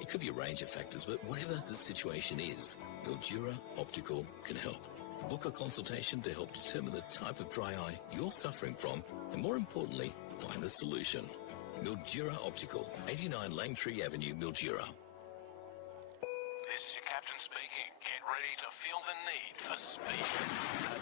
It could be a range of factors, but whatever the situation is, Mildura Optical can help. Book a consultation to help determine the type of dry eye you're suffering from, and more importantly, find the solution. Mildura Optical, 89 Langtree Avenue, Mildura. This is your captain speaking. Get ready to feel the need for speed.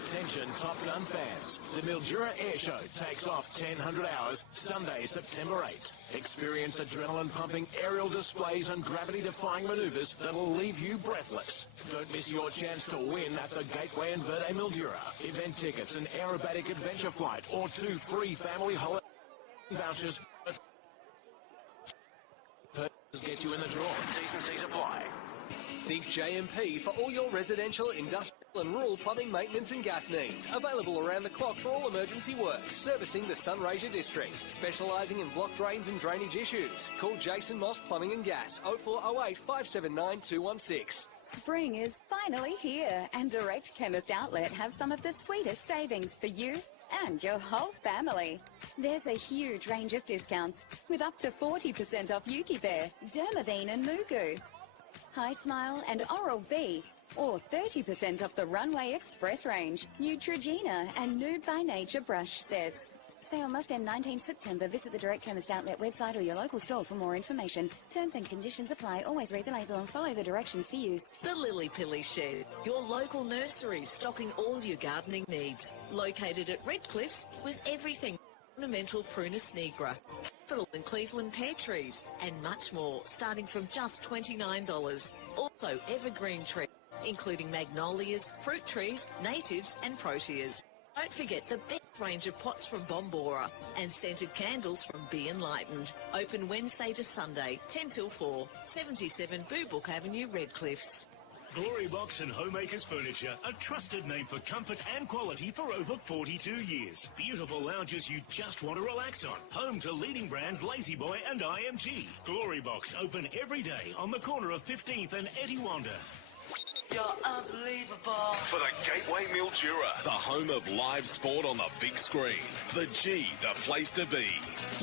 Attention Top Gun fans. The Mildura Air Show takes off 1000 hours Sunday, September 8th. Experience adrenaline-pumping aerial displays and gravity-defying manoeuvres that will leave you breathless. Don't miss your chance to win at the Gateway in Verde Mildura. Event tickets, an aerobatic adventure flight, or 2 free family holiday vouchers. Get you in the draw. T's and C's apply. Think JMP for all your residential, industrial and rural plumbing maintenance and gas needs. Available around the clock for all emergency works. Servicing the Sunraysia district. Specialising in block drains and drainage issues. Call Jason Moss Plumbing and Gas 0408 579 216. Spring is finally here, and Direct Chemist Outlet have some of the sweetest savings for you and your whole family. There's a huge range of discounts, with up to 40% off Yuki Bear, Dermavine and Mugu, High Smile and Oral-B, or 30% off the Runway Express range, Neutrogena and Nude by Nature brush sets. Sale must end 19 September. Visit the Direct Chemist Outlet website or your local store for more information. Terms and conditions apply. Always read the label and follow the directions for use. The Lily Pilly Shed, your local nursery stocking all your gardening needs. Located at Redcliffs with everything ornamental Prunus nigra, capital and Cleveland pear trees, and much more, starting from just $29. Also evergreen trees, including magnolias, fruit trees, natives and proteas. Don't forget the best range of pots from Bombora and scented candles from Be Enlightened. Open Wednesday to Sunday, 10 till 4, 77 Boo Book Avenue, Redcliffs. Glory Box and Homemakers Furniture, a trusted name for comfort and quality for over 42 years. Beautiful lounges you just want to relax on. Home to leading brands Lazy Boy and IMG. Glory Box open every day on the corner of 15th and Etiwanda. You're unbelievable. For the Gateway Mildura, the home of live sport on the big screen. The G, the place to be.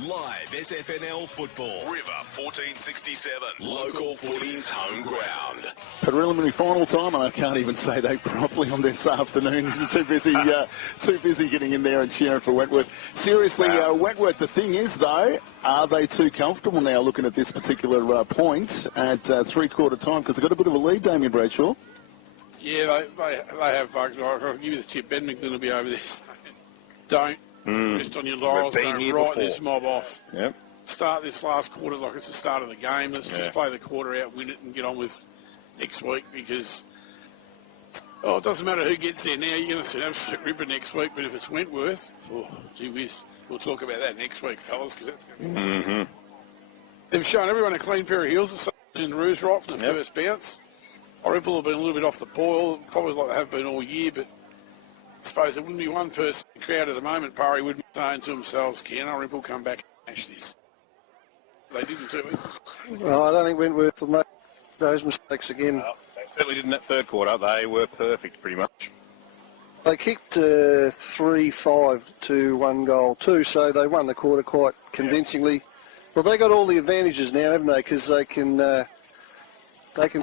Live SFNL football. River 1467. Local footy's home ground. Preliminary final time, and I can't even say that properly on this afternoon. too busy getting in there and cheering for Wentworth. Seriously, Wentworth, the thing is, though, are they too comfortable now looking at this particular point at three-quarter time? Because they've got a bit of a lead, Damien Bradshaw. Yeah, they have bugs. I'll give you the tip. Bedmington will be over this. Don't rest on your laurels. Don't write this mob off. Yep. Start this last quarter like it's the start of the game. Let's just play the quarter out, win it, and get on with next week, because it doesn't matter who gets there now. You're going to see an absolute ripper next week. But if it's Wentworth, gee whiz, we'll talk about that next week, fellas, because that's going to be They've shown everyone a clean pair of heels in the Roos right from the first bounce. Irymple have been a little bit off the boil, probably like they have been all year, but I suppose there wouldn't be one person in the crowd at the moment, Parry would be saying to themselves, can Irymple come back and smash this? They didn't do it. Well, I don't think Wentworth will make those mistakes again. Well, they certainly did in that third quarter. They were perfect, pretty much. They kicked 3-5 to 1 goal too, so they won the quarter quite convincingly. Well, they got all the advantages now, haven't they? Because they can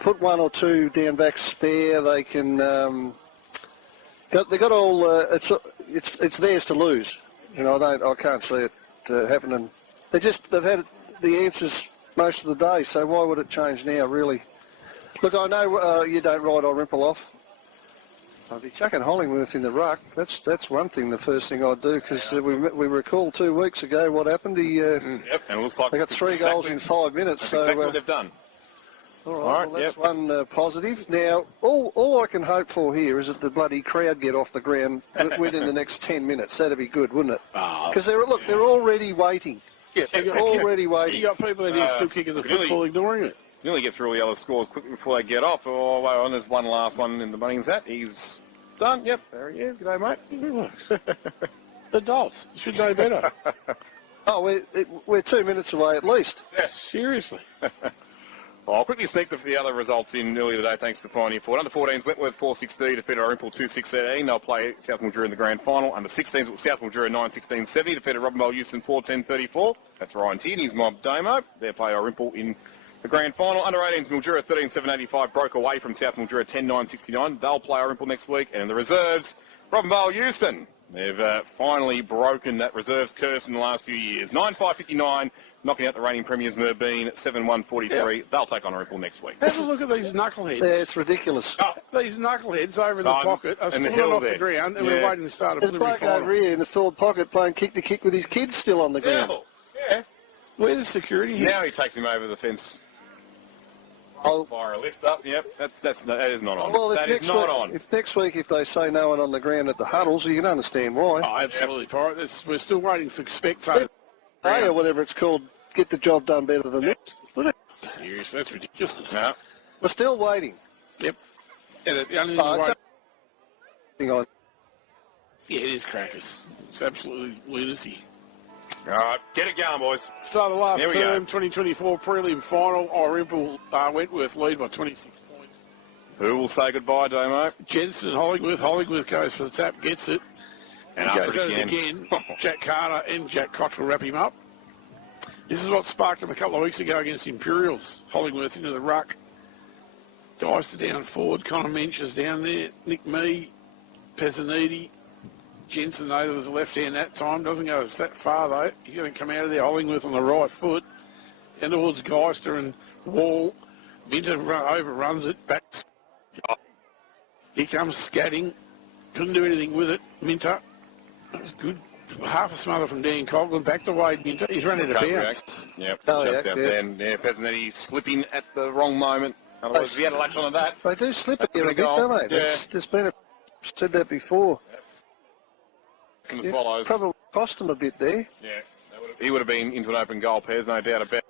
put one or two down back spare. They can. They got all. It's theirs to lose. You know, I can't see it happening. They've had the answers most of the day. So why would it change now? Really? Look, I know you don't write Irymple off. I'd be chucking Hollingworth in the ruck. That's one thing. The first thing I'd do, because we recall 2 weeks ago what happened. And it looks like they got 3 goals in 5 minutes. That's so exactly what they've done. All right, well, that's one positive. Now, all I can hope for here is that the bloody crowd get off the ground within the next 10 minutes. That'd be good, wouldn't it? Because they're already waiting. Yeah, they're already waiting. You got people in here still kicking the football, ignoring it. You only get through all the other scores quickly before they get off. Oh, well, and there's one last one in the Bunnings hat. He's done. Yep, there he is. G'day, mate. Adults should know better. We're 2 minutes away at least. Yeah. Seriously. Well, I'll quickly sneak the other results in earlier today, thanks to Pioneer Ford. Under 14s, Wentworth 4-16 defeated Irymple 2-6-18. They'll play South Mildura in the grand final. Under 16s, South Mildura 9-16-70 defeated Irymple Euston 4-10-34. That's Ryan Tierney's mob Damo. They'll play Irymple in the grand final. Under 18s, Mildura 13-7-85 broke away from South Mildura 10-9-69. They'll play Irymple next week. And in the reserves, Robinvale Euston. They've finally broken that reserves curse in the last few years. 9-5-59. Knocking out the reigning premiers Merbein 7-1-43. Yep. They'll take on Irymple next week. Have a look at these knuckleheads. Yeah, it's ridiculous. These knuckleheads over in the pocket are still off the ground, and we're waiting to start a preliminary final. There's a bloke over here in the forward pocket playing kick-to-kick with his kids still on the ground. Yeah. Where's the security here? Now he takes him over the fence. Fire a lift up. Yep, that is not on. Well, that is not on. If next week, if they say no one on the ground at the huddles, you can understand why. Oh, absolutely, Pirate. We're still waiting for spectators. Hey, or whatever it's called. Get the job done better than this. Seriously, that's ridiculous. No. We're still waiting. Yep. Yeah, the only thing Hang on. Yeah, it is crackers. It's absolutely lunacy. All right, get it going, boys. So the last term, 2024 prelim final, Irymple Wentworth lead by 26 points. Who will say goodbye, Damo? Jensen and Hollingworth. Hollingworth goes for the tap, gets it. And goes at it again. Jack Carter and Jack Cottrell wrap him up. This is what sparked him a couple of weeks ago against Imperials. Hollingworth into the ruck. Geister down forward. Connor Mensch is down there. Nick Mee, Pezzaniti. Jensen, though, there was a left hand that time. Doesn't go that far, though. He's going to come out of there. Hollingworth on the right foot. And towards Geister and Wall. Minter overruns it. Back. Here comes Scatting. Couldn't do anything with it. Minter. That was good. Half a smother from Dan Coughlin. Back to Wade Minter. He's running out of bounds. Yep, just out there. Yeah, Pezzaniti slipping at the wrong moment. Otherwise, if he had a latch on to that. They do slip it here a bit, don't they? Yeah. There's been said that before. And the Swallows. Probably cost them a bit there. Yeah, he would have been into an open goal, Pez, no doubt about it.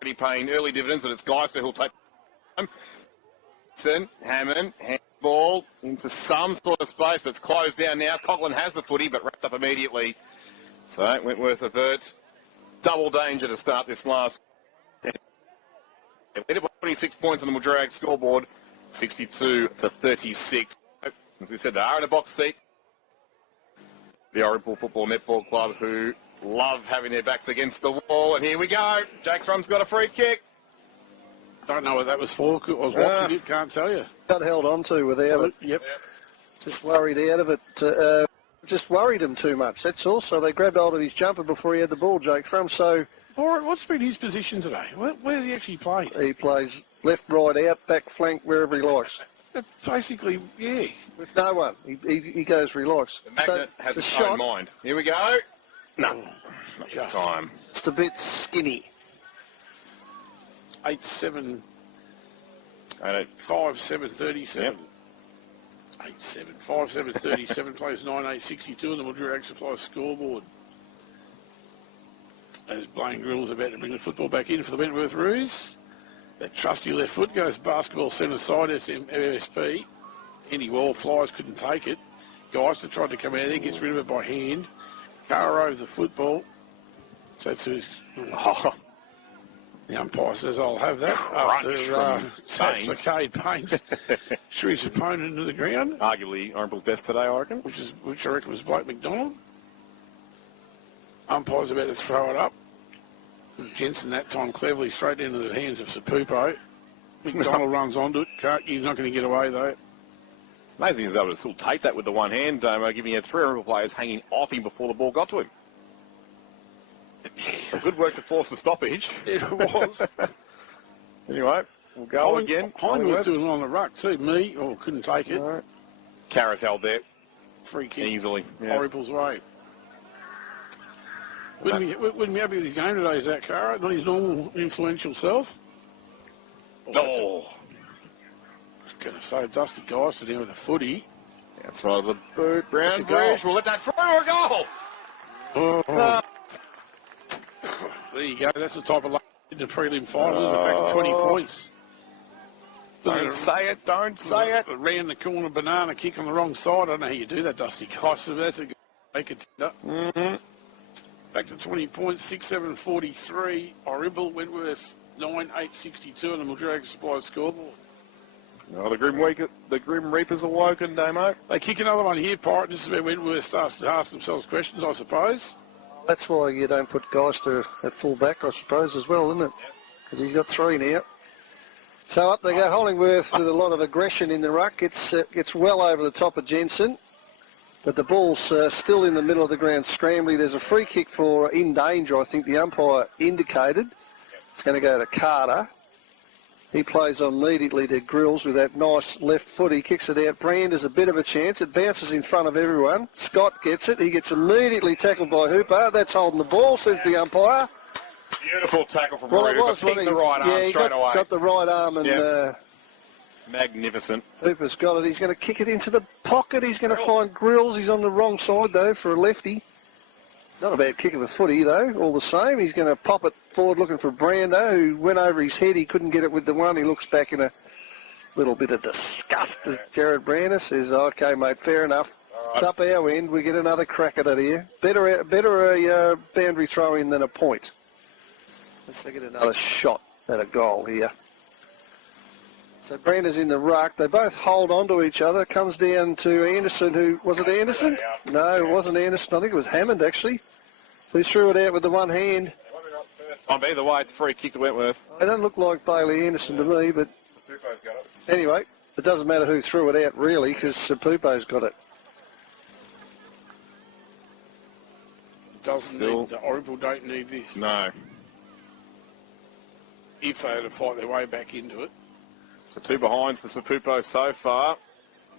Pretty paying early dividends, but it's Geister who'll take him. Hammond, handball into some sort of space, but it's closed down now. Coughlin has the footy, but wrapped up immediately. So Wentworth avert. Double danger to start this last. They lead by 26 points on the Mildura scoreboard, 62-36. As we said, they are in a box seat. The Irymple Football Netball Club, who love having their backs against the wall. And here we go. Jake Thrum's got a free kick. Don't know what that was for. I was watching it, can't tell you. Got held on to without it. Yep. Just worried out of it. Just worried him too much, that's all. So they grabbed hold of his jumper before he had the ball, Jake Thrum. So, all right, what's been his position today? Where's he actually playing? He plays left, right, out, back, flank, wherever he likes. Basically, yeah. With no one. He goes where he likes. The magnet has its own mind. Here we go. No, not this time. Just a bit skinny. 8-7. 5-7-37. Yep. 8-7. 5-7-37 plays 9-8-62 on the Mildura Supply scoreboard. As Blaine Grill's about to bring the football back in for the Wentworth Roos. That trusty left foot goes basketball centre side, MSP. Andy Wall flies, couldn't take it. Geister tried to come out there, gets rid of it by hand. Carr over the football. So to his... The umpire says, I'll have that after such Cade Paints. Threw his opponent into the ground. Arguably Irymple's best today, I reckon. Which I reckon was Blake McDonald. Umpire's about to throw it up. Jensen that time cleverly straight into the hands of Sapupo. McDonald runs onto it. He's not going to get away though. Amazing he was able to still take that with the one hand, giving him 3 Irymple players hanging off him before the ball got to him. So good work to force the stoppage. It was. Anyway, we'll go again. Hollingworth doing it on the ruck too. Couldn't take it. Right. Carra's held there. Free kick. Easily. Yeah. Irymple's way. Wouldn't be happy with his game today, Zach Carra. Not his normal influential self. Oh. I was going to say, Dusty Geister down with a footy. Outside of the boot. Brown Bridge will let that through a goal. Oh. There you go. That's the type of luck in the prelim finals. Back to 20 points. Don't say it. Don't say it. Around the corner, banana kick on the wrong side. I don't know how you do that, Dusty Geister. That's a good contender. Mm-hmm. Back to 20 points, 6-7-43. Irymple, Wentworth, 9-8-62 on the Mildura Supply scoreboard. Oh, the Grim Reaper's awoken, Damo. They kick another one here, Pirate. This is where Wentworth starts to ask themselves questions, I suppose. That's why you don't put Geister at full back, I suppose, as well, isn't it? Because he's got 3 now. So up they go. Hollingworth with a lot of aggression in the ruck. Gets well over the top of Jensen. But the ball's still in the middle of the ground, scrambly. There's a free kick for in danger, I think the umpire indicated. It's going to go to Carter. He plays on immediately to Grills with that nice left foot. He kicks it out. Brand has a bit of a chance. It bounces in front of everyone. Scott gets it. He gets immediately tackled by Hooper. That's holding the ball, says the umpire. Beautiful tackle from Well, Hooper. it was when the right arm he straight away. got the right arm and... Magnificent. Hooper's got it. He's going to kick it into the pocket. He's going to find Grills. He's on the wrong side, though, for a lefty. Not a bad kick of the footy, though, all the same. He's going to pop it forward looking for Brando, who went over his head. He couldn't get it with the one. He looks back in a little bit of disgust as Jared Brando says, OK, mate, fair enough. Right. It's up our end. We get another crack at it here. Better a boundary throw in than a point. Let's get another shot at a goal here. So Brando's in the ruck. They both hold on to each other. Comes down to Anderson, who... Was it Anderson? No, it wasn't Anderson. I think it was Hammond, actually. Who threw it out with the one hand. Either way, it's a free kick to Wentworth. It doesn't look like Bailey Anderson to me, but... Anyway, it doesn't matter who threw it out, really, because Sapupo's got it. The Irymple don't need this. No. If they had to fight their way back into it. So 2 behinds for Sapupo so far.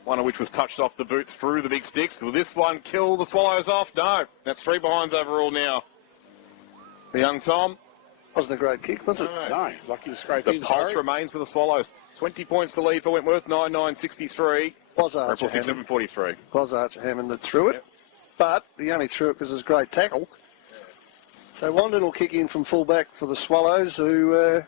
One of which was touched off the boot through the big sticks. Will this one kill the Swallows off? No. That's 3 behinds overall now. The young Tom. Wasn't a great kick, was it? No, lucky to scrape the in. The pulse remains for the Swallows. 20 points to lead for Wentworth, 9-9-63. Was Archer 6-7-43. Was Archer Hammond that threw it. Yep. But he only threw it because it's a great tackle. Yeah. So Wandon will kick in from full back for the Swallows, who...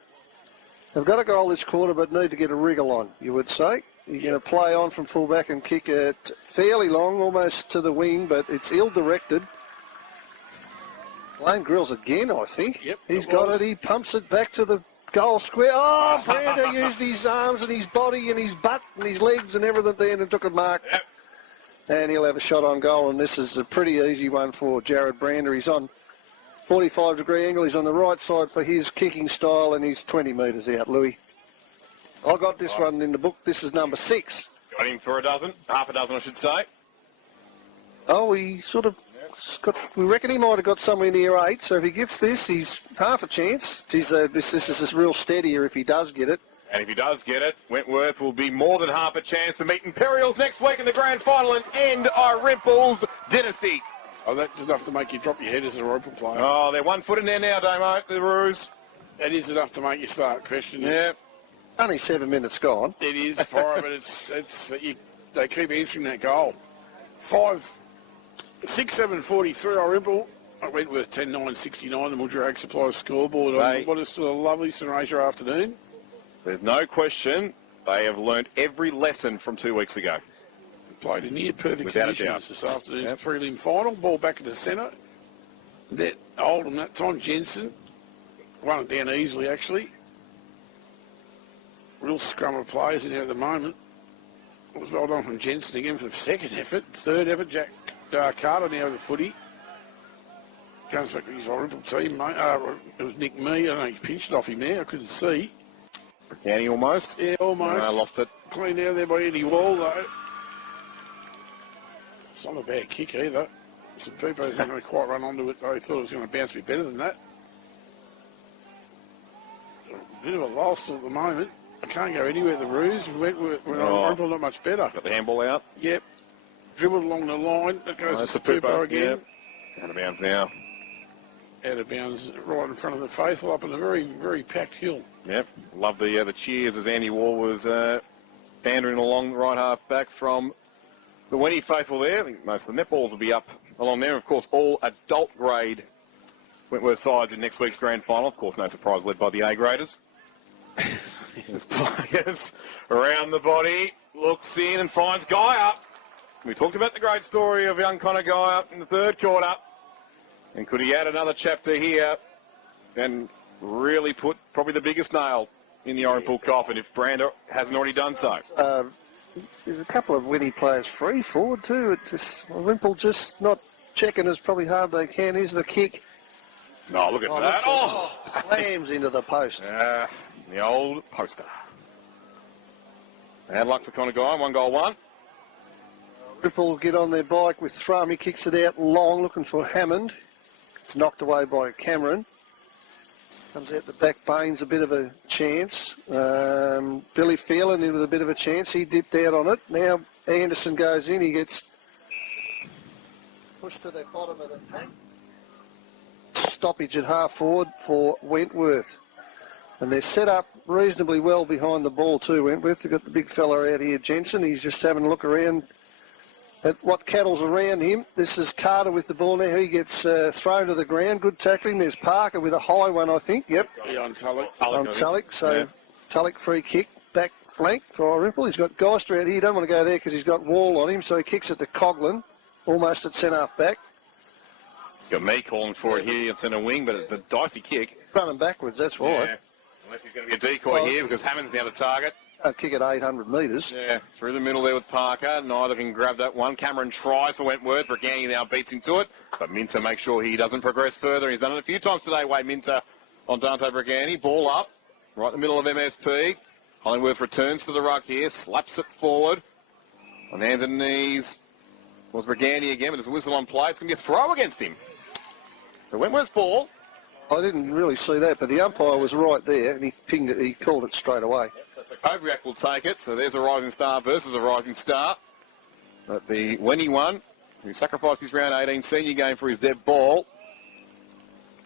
They've got a goal this quarter, but need to get a wriggle on, you would say. You're going to play on from full-back and kick it fairly long, almost to the wing, but it's ill-directed. Lane Grills again, I think. Yep, he's got it. He pumps it back to the goal square. Oh, Brando used his arms and his body and his butt and his legs and everything there and took a mark. Yep. And he'll have a shot on goal, and this is a pretty easy one for Jared Brando. He's on 45-degree angle. He's on the right side for his kicking style, and he's 20 metres out, Louis. I got this one in the book. This is number 6. Got him for a dozen. Half a dozen, I should say. Oh, he sort of got... We reckon he might have got somewhere near 8, so if he gets this, he's half a chance. This is real steadier if he does get it. And if he does get it, Wentworth will be more than half a chance to meet Imperials next week in the grand final and end Irymple's dynasty. Oh, that's enough to make you drop your head as a Irymple player. Oh, they're 1 foot in there now, Damo, the Roos. That is enough to make you start questioning. Yeah. Only 7 minutes gone. It is, Fire, but they keep answering that goal. 6-7-43 Irymple. Wentworth 10-9-69, the Mildura Supply scoreboard. What is still a lovely Sunraysia afternoon. There's no question they have learnt every lesson from 2 weeks ago. Played in near-perfect conditions this afternoon's prelim final. Ball back in the centre. Net Oldham that time. Jensen won it down easily, actually. Real scrum of players in there at the moment. It was well done from Jensen again for the second effort. Third effort, Jack Carter now with the footy. Comes back to his Irymple team, mate. It was Nick Mee. I don't know, he pinched off him there. I couldn't see. County almost. Yeah, almost. I lost it. Cleaned out there by Eddie Wall, though. It's not a bad kick either. Some people didn't really quite run onto it, though. He thought it was going to bounce a bit better than that. A bit of a loss at the moment. I can't go anywhere. The Roos we're not much better. Got the handball out. Yep. dribbled along the line. That goes That's to a Pupo Pupo again. Yeah. Out of bounds now. Out of bounds right in front of the faithful up in a very, very packed hill. Yep. Love the cheers as Andy Wall was bandering along the right half back from the Wenny faithful there. I think most of the netballs will be up along there. Of course, all adult grade Wentworth sides in next week's grand final. Of course, no surprise, led by the A graders. As Tigers around the body, looks in and finds Guy up. We talked about the great story of young Connor Guy up in the third quarter. And could he add another chapter here and really put probably the biggest nail in the Irymple coffin if Brander hasn't already done so? There's a couple of Winnie players free forward too. Irymple just not checking as probably hard they can. Here's the kick. No, look at that. Oh! Slams into the post. The old poster. Bad luck for Connor Guy. 1 goal, 1. Irymple get on their bike with Thrum. He kicks it out long, looking for Hammond. It's knocked away by Cameron. Comes out the back, Baines a bit of a chance. Billy Phelan in with a bit of a chance. He dipped out on it. Now Anderson goes in. He gets pushed to the bottom of the pack. Stoppage at half forward for Wentworth. And they're set up reasonably well behind the ball too, Wentworth. They've got the big fella out here, Jensen. He's just having a look around at what cattle's around him. This is Carter with the ball now. He gets thrown to the ground. Good tackling. There's Parker with a high one, I think. Yep. Yeah, on Tulloch. On Tulloch. So Tulloch free kick. Back flank for Irymple. He's got Geister out here. He don't want to go there because he's got Wall on him. So he kicks it to Coughlin, almost at centre-half back. Got me calling for it here at centre wing, but it's a dicey kick. Running backwards, that's why. Yeah. Unless he's going to be a decoy here because Hammond's now the target. Kick at 800 metres. Yeah, through the middle there with Parker. Neither can grab that one. Cameron tries for Wentworth. Brigani now beats him to it. But Minter makes sure he doesn't progress further. He's done it a few times today, Wade Minter on Dante Brigani. Ball up, right in the middle of MSP. Hollingworth returns to the ruck here, slaps it forward. On hands and knees was Brigani again, but there's a whistle on play. It's going to be a throw against him. So Wentworth's ball. I didn't really see that, but the umpire was right there, and he pinged it. He called it straight away. So Koviak will take it. So there's a rising star versus a rising star. But the Wenny one, who sacrificed his round 18 senior game for his dead ball,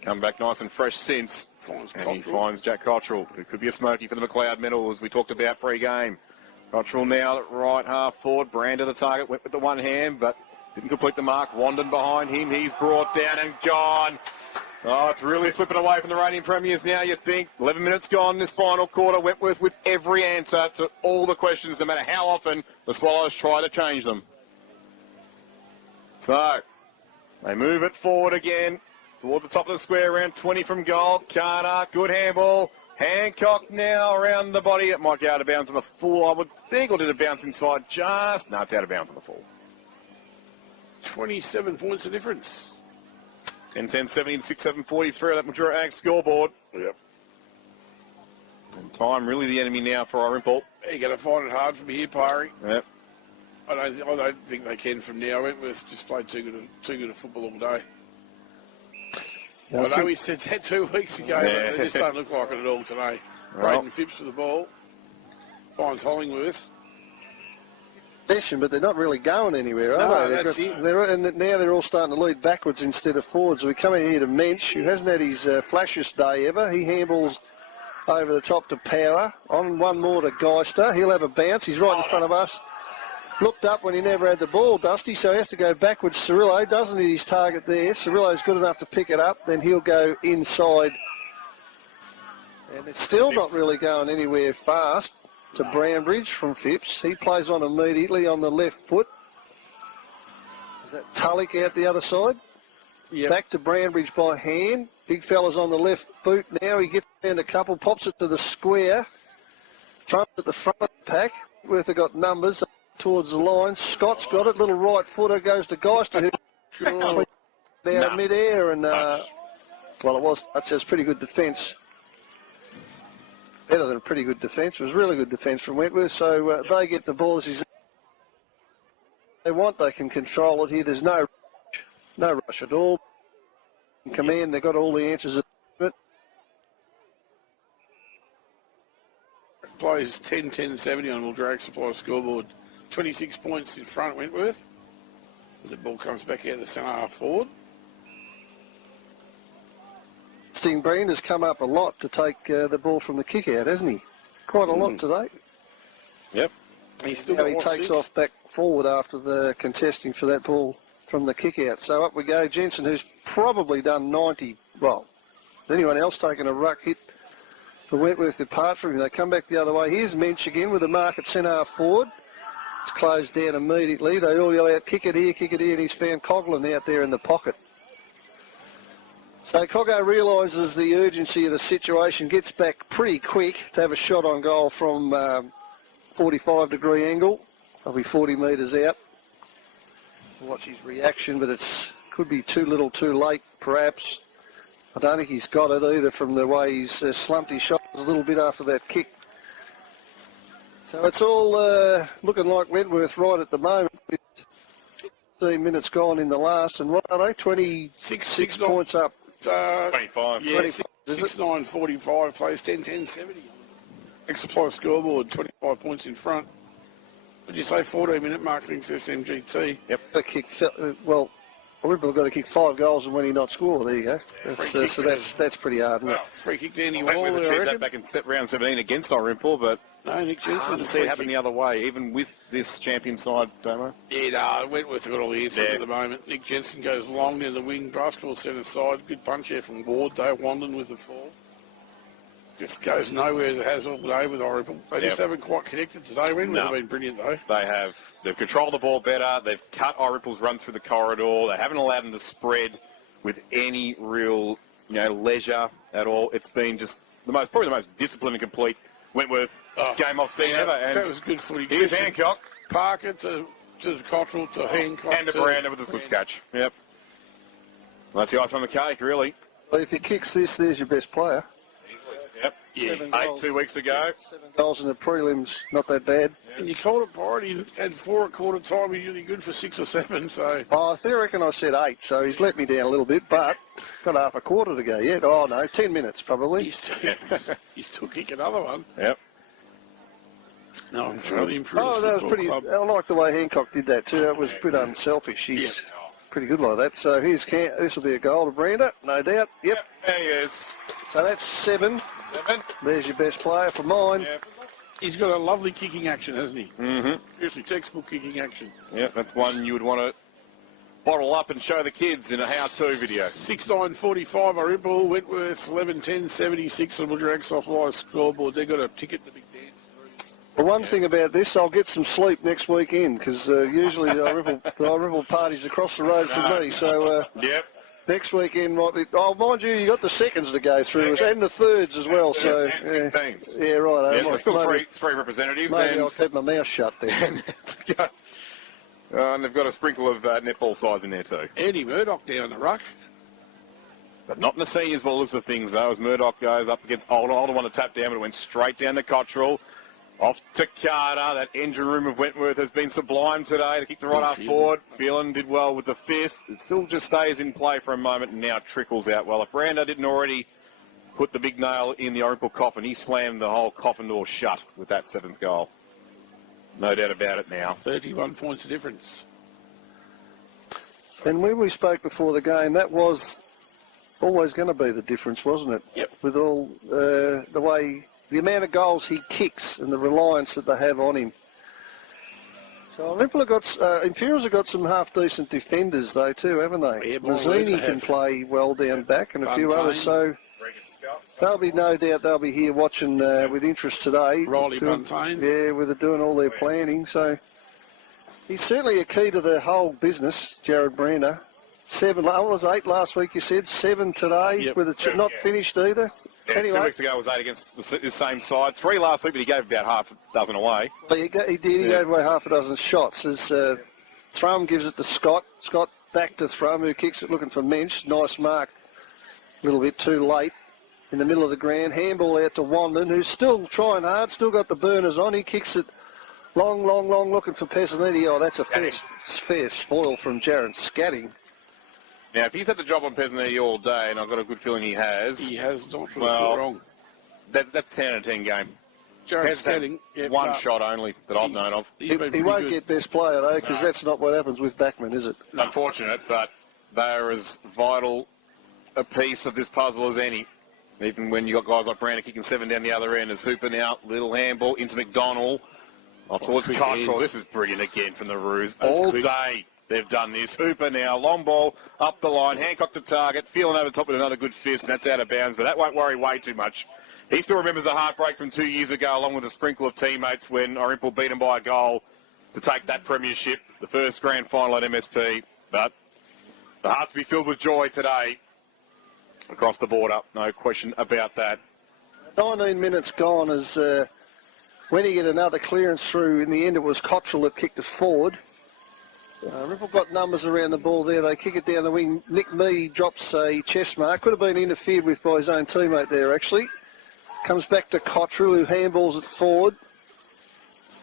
come back nice and fresh since. He finds Jack Cottrell, who could be a smoky for the McLeod medal, as we talked about pre-game. Cottrell now at right half forward. Brander the target, went with the one hand, but didn't complete the mark. Wandon behind him. He's brought down and gone. Oh, it's really slipping away from the reigning premiers now, you think. 11 minutes gone in this final quarter. Wentworth with every answer to all the questions, no matter how often the Swallows try to change them. So, they move it forward again towards the top of the square, around 20 from goal. Carter, good handball. Hancock now around the body. It might go out of bounds on the full, I would think, or did it bounce inside just? No, it's out of bounds on the full. 27 points of difference. 10-10, 70 to 6-7, 43 that Mildura Ag scoreboard. Yep. And time really the enemy now for Irymple. You're going to find it hard from here, Pyrie. Yep. I don't think they can from now. Wentworth just played too good a football all day. I know we said that 2 weeks ago, but they just don't look like it at all today. Well. Braden Phipps for the ball. Finds Hollingworth. But they're not really going anywhere, are they? That's it. And now they're all starting to lead backwards instead of forwards. So we come in here to Mensch, who hasn't had his flashiest day ever. He handballs over the top to Power. On one more to Geister. He'll have a bounce. He's right in front of us. Looked up when he never had the ball, Dusty, so he has to go backwards. Cirillo doesn't hit his target there. Cirillo's good enough to pick it up. Then he'll go inside. And it's still not really going anywhere fast. To Brownbridge from Phipps. He plays on immediately on the left foot. Is that Tulloch out the other side? Yep. Back to Brownbridge by hand. Big fella's on the left boot now. He gets around a couple, pops it to the square. Throws at the front of the pack. Worth have got numbers towards the line. Scott's got it. Little right footer goes to Geister. Who now mid-air. And, well, it was touch. That's pretty good defence. Better than a pretty good defence. It was really good defence from Wentworth. So they get the ball as they want. They can control it here. There's no rush at all. In command, they've got all the answers. Plays 10-10-70 on Mildura Ag Supply scoreboard. 26 points in front, Wentworth. As the ball comes back out of the centre half forward. Sting Breen has come up a lot to take the ball from the kick out, hasn't he? Quite a lot today. Yep. He's still Now got he what, takes 6? off back forward after the contesting for that ball from the kick out. So up we go. Jensen, who's probably done 90. Well, has anyone else taken a ruck hit for Wentworth apart from him? They come back the other way. Here's Mensch again with the mark at centre half forward. It's closed down immediately. They all yell out, kick it here, and he's found Coughlin out there in the pocket. So Coggo realises the urgency of the situation, gets back pretty quick to have a shot on goal from 45-degree angle. Probably 40 metres out. Watch his reaction, but it's could be too little too late, perhaps. I don't think he's got it either from the way he's slumped his shot a little bit after that kick. So it's all looking like Wentworth right at the moment. 15 minutes gone in the last, and what are they? 26 points up. 25. Yeah, 6-9-45 plays 10-10-70. Ex-supply scoreboard, 25 points in front. Would you say 14-minute mark thinks SMGT? Yep. Well, Irymple have got to kick 5 goals and when he not score. There you go. That's pretty hard, isn't it? Free kick Danny We've Wall, I achieved reckon. that back in round 17 against Irymple, but No, Nick Jensen. hard to see it happen the other way, even with this champion side, Damo. Yeah, no, Wentworth have got all the answers at the moment. Nick Jensen goes long down the wing, basketball centre side. Good punch there from Ward, though. Wandon with the fall. Just goes nowhere as it has all day with Irymple. They just haven't quite connected today. Wentworth have been brilliant, though. They have. They've controlled the ball better. They've cut Irymple's run through the corridor. They haven't allowed them to spread with any real, leisure at all. It's been just probably the most disciplined and complete Wentworth game I've seen ever. And that was good footy. Here's Hancock. Parker to Cottrell to Hancock. And to Miranda with the slip catch. Yep. Well, that's the ice on the cake, really. Well, if he kicks this, there's your best player. Yep. 7 8 goals. 2 weeks ago. 7 goals in the prelims, not that bad. And you called it Byron. He had 4 at quarter time. He's really good for 6 or 7. So. I reckon I said 8, so he's let me down a little bit, but got half a quarter to go yet. Oh, no, 10 minutes probably. He's still kicking another one. Yep. No, I'm trying to improve. Oh, that was pretty. Club. I like the way Hancock did that too. That was a bit unselfish. He's pretty good like that. So this will be a goal to Brander, no doubt. Yep. There he is. So that's 7. There's your best player for mine. Yep. He's got a lovely kicking action, hasn't he? Mm-hmm. Seriously, textbook kicking action. Yep, that's one you would want to bottle up and show the kids in a how-to video. 6-9-45 Irymple, Wentworth 11-10-76 on the Drag Soft Live scoreboard. They've got a ticket to the big dance. The one thing about this, I'll get some sleep next weekend because usually the Irymple party's across the road from me. So next weekend might be. Oh, mind you, you got the seconds to go through and the thirds as well. So and 16s. Yeah, right. Yes, there's still three representatives. Maybe and I'll keep my mouth shut then. And they've got a sprinkle of netball sides in there too. Eddie Murdoch down the ruck. But not in the seniors by the looks of things, though, as Murdoch goes up against Older. Older one to tap down, but it went straight down to Cottrell. Off to Carter. That engine room of Wentworth has been sublime today to kick the right half forward. Phelan did well with the fist. It still just stays in play for a moment and now trickles out well. If Brando didn't already put the big nail in the Irymple coffin, he slammed the whole coffin door shut with that 7th goal. No doubt about it now. 31 points of difference. And when we spoke before the game, that was always going to be the difference, wasn't it? Yep. With all the way, the amount of goals he kicks and the reliance that they have on him. So Imperials have got some half-decent defenders, though, too, haven't they? Yeah, Mazzini can play well down back and a few others, so they'll be here watching with interest today. Riley Buntain. Yeah, doing all their planning, so he's certainly a key to the whole business, Jared Brander. 7, I was 8 last week, you said. 7 today, with it not finished either. Yeah, anyway, 2 weeks ago it was 8 against the same side. 3 last week, but he gave about half a dozen away. Well, he did. He gave away half a dozen shots. As Thrum gives it to Scott. Scott back to Thrum, who kicks it looking for Mensch. Nice mark. A little bit too late in the middle of the ground. Handball out to Wandon, who's still trying hard. Still got the burners on. He kicks it long, looking for Pesanetti. Oh, that's a fair spoil from Jaron Scatting. Now, if he's had the job on Pesanetti all day, and I've got a good feeling he has. He has not wrong. That's a 10 out of 10 game. Has had one shot only that I've known of. He won't get best player, though, because that's not what happens with backmen, is it? Unfortunate, but they're as vital a piece of this puzzle as any. Even when you got guys like Brandon kicking 7 down the other end, as Hooper now, little handball into McDonald. Off towards Cottrell. This is brilliant again from the Roos. All day they've done this. Hooper now, long ball, up the line, Hancock to target, feeling over top with another good fist, and that's out of bounds, but that won't worry way too much. He still remembers a heartbreak from 2 years ago, along with a sprinkle of teammates, when Irymple beat him by a goal to take that premiership, the first grand final at MSP. But the heart to be filled with joy today across the border, no question about that. 19 minutes gone as when he get another clearance through. In the end, it was Cottrell that kicked it forward. Ripple got numbers around the ball there. They kick it down the wing. Nick Mee drops a chest mark. Could have been interfered with by his own teammate there, actually. Comes back to Cottrell, who handballs it forward.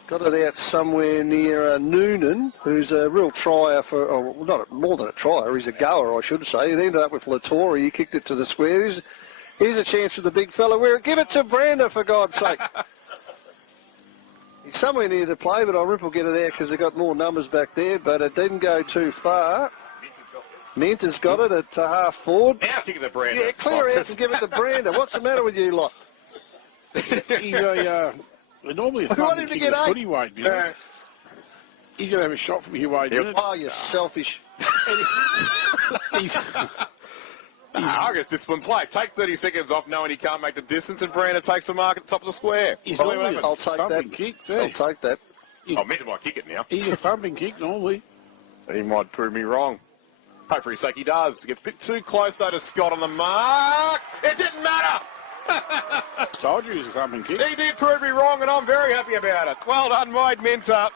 Got it out somewhere near Noonan, who's a real trier for, not more than a trier, he's a goer, I should say. It ended up with Lattori. He kicked it to the square. Here's a chance for the big fella. Give it to Brander, for God's sake. He's somewhere near the play, but Irymple get it out because they got more numbers back there, but it didn't go too far. Minter's got it at half forward. Now kick it to Brander. Yeah, clear out and give it to Brander. What's the matter with you lot? Normally a thumping kick of footy, Wade. You know? He's going to have a shot from here, Wade. Oh, you're selfish. I guess discipline play. Take 30 seconds off knowing he can't make the distance, and Brander takes the mark at the top of the square. I'll take that. Kick, I'll take that. Minter might kick it now. He's a thumping kick normally. He might prove me wrong. Hope for his sake he does. Gets a bit too close, though, to Scott on the mark. It didn't matter. Told you he was a thumping kick. He did prove me wrong, and I'm very happy about it. Well done, Wade Minter.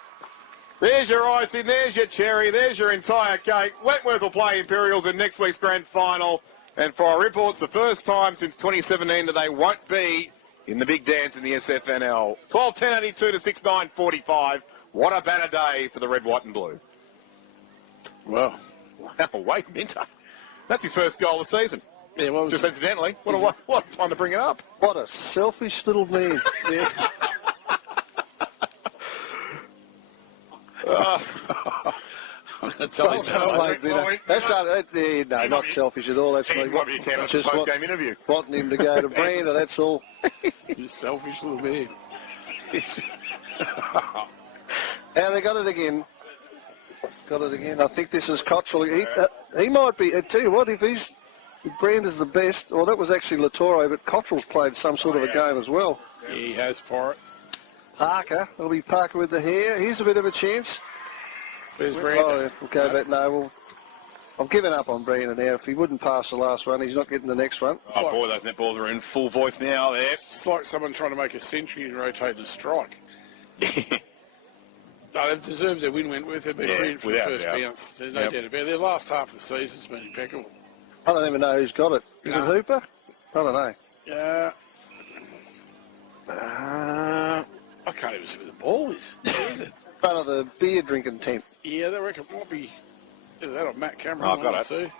There's your icing, there's your cherry, there's your entire cake. Wentworth will play Imperials in next week's grand final. And for Irymple, it's the first time since 2017 that they won't be in the big dance in the SFNL. 12-10-82 to 6-9-45. What a banner day for the red, white and blue. Well, Wade Minter. That's his first goal of the season. Yeah, well, just incidentally. What a time to bring it up. What a selfish little man. Yeah. That's not selfish at all. That's me. Might be a candidate for post-game interview. Wanting him to go to Brander, that's all. You selfish little man. Now they got it again. I think this is Cottrell. He might be. I tell you what, if Brander's the best, or that was actually Latoro, but Cottrell's played some sort of a game as well. Yeah, he has for it. Parker. It'll be Parker with the hair. Here's a bit of a chance. Where's Brander? We'll go back. No, I've given up on Brander now. If he wouldn't pass the last one, he's not getting the next one. Oh, boy, those netballs are in full voice now there. It's like someone trying to make a century and rotate a strike. No, they deserve their win, Wentworth. They've been brilliant for the first bounce. There's no doubt about it. Their last half of the season's been impeccable. I don't even know who's got it. Is it Hooper? I don't know. I can't even see where the ball is. Where is it? Front of the beer drinking tent. Yeah, they reckon it might be either that or Matt Cameron. I've got it. See.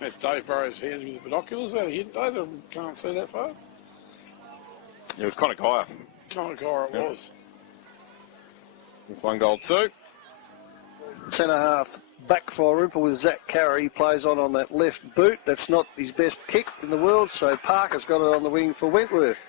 That's Dave Burrows' hands with the binoculars. That hidden. They can't see that far. It was Connor Kyer. Connor Kyer it was. With 1 goal, 2. Centre half back for Irymple with Zach Carey. He plays on that left boot. That's not his best kick in the world, so Parker's got it on the wing for Wentworth.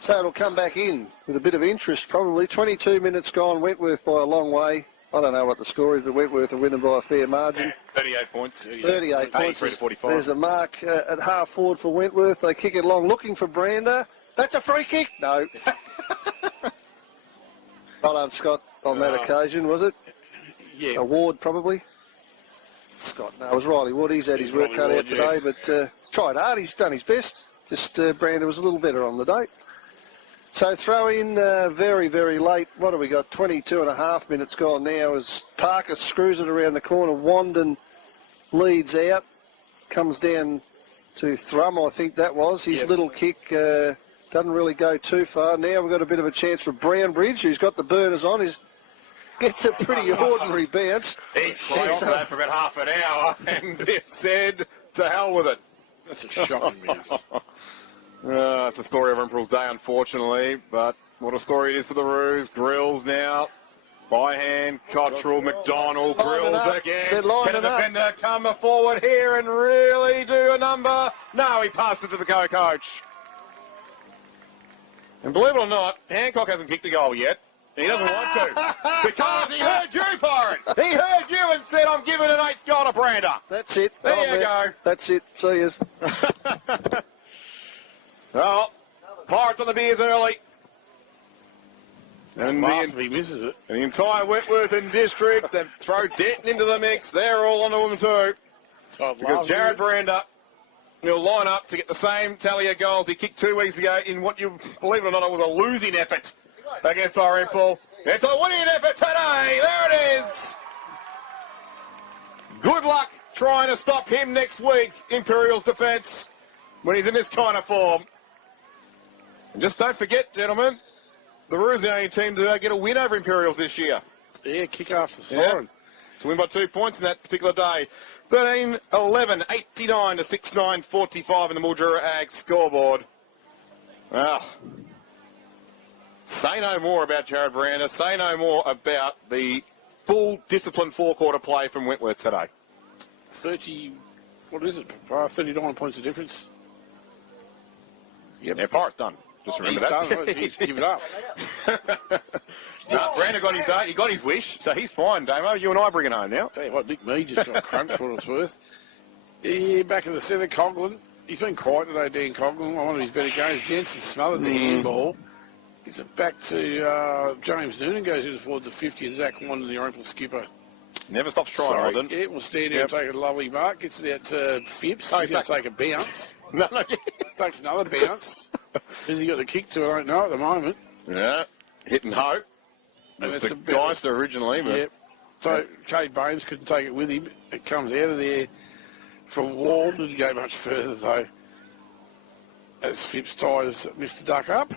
So it'll come back in with a bit of interest probably. 22 minutes gone, Wentworth by a long way. I don't know what the score is, but Wentworth are winning by a fair margin. 38 points. 38 points. 45. There's a mark at half forward for Wentworth. They kick it along looking for Brander. That's a free kick? No. Well done, Scott, on that occasion, was it? Yeah. A Ward, probably. Scott, no, it was Riley Wood. He's had his work cut out today, but he's tried hard. He's done his best. Just Brander was a little better on the day. So throw in very, very late. What have we got? 22 and a half minutes gone now as Parker screws it around the corner. Wandon leads out. Comes down to Thrum, I think that was. His little kick doesn't really go too far. Now we've got a bit of a chance for Brownbridge, who's got the burners on. Gets a pretty ordinary bounce. He tried that for about half an hour and it said, to hell with it. That's a shocking bounce. That's the story of Irymple's day, unfortunately. But what a story it is for the Roos. Grills now. By hand, Cottrell, McDonald, Grills again. Can a defender come forward here and really do a number? No, he passed it to the co-coach. And believe it or not, Hancock hasn't kicked the goal yet. He doesn't want to. Because he heard you, Byron. He heard you and said, I'm giving an $8 brander. That's it. There you go. That's it. See yous. Well, Pirates on the beers early. And if he misses it. And the entire Wentworth and district, they throw Denton into the mix. They're all onto him too. Because Jared Brander will line up to get the same tally of goals he kicked 2 weeks ago in what you, believe it or not, it was a losing effort against Irymple. It's a winning effort today. There it is. Good luck trying to stop him next week, Imperial's defence, when he's in this kind of form. And just don't forget, gentlemen, the Roos are the only team to get a win over Imperials this year. Yeah, kick after siren. To win by 2 points in that particular day. 13-11, 89 to 6-9, 45 in the Mildura Ag scoreboard. Well, say no more about Jared Brander. Say no more about the full disciplined four-quarter play from Wentworth today. 39 points of difference. Yep. Yeah, Pirate's done. Just remember that. He's given up. No, Brander got his he got his wish, so he's fine, Damo. You and I bring it home now. Tell you what, Nick Mee just got crunched for what it's worth. Yeah, back in the centre, Coughlin. He's been quiet today, Dan Coughlin. One of his better games. Jensen smothered the handball. Gives it back to James Noonan, goes in forward to 50, and Zach Wand, the Irymple skipper. Never stops trying, Alden. Yeah, we'll stand there and take a lovely mark. Gets it out to Phipps. He's going to take a bounce. No. Takes another bounce. Has he got the kick to? I don't know at the moment. Yeah, hit and hope. It was the Geister originally, but... Yep. So Cade Baines couldn't take it with him. It comes out of there from Wald. Didn't go much further, though, as Phipps ties Mr. Duck up.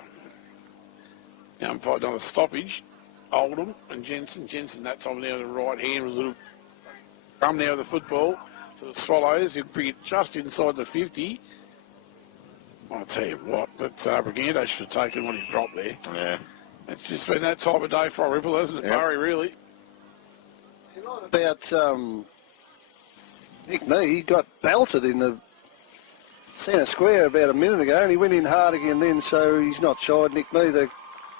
Now umpire another stoppage. Oldham and Jensen. Jensen that time now the right hand with a little crumb now with the football for the Swallows. He'll bring it just inside the 50. I'll tell you what, but Brigando should have taken what he dropped there. Yeah. It's just been that type of day for Irymple, hasn't it, Murray, really? About Nick Mee, he got belted in the centre square about a minute ago, and he went in hard again then, so he's not shy. Nick Mee, they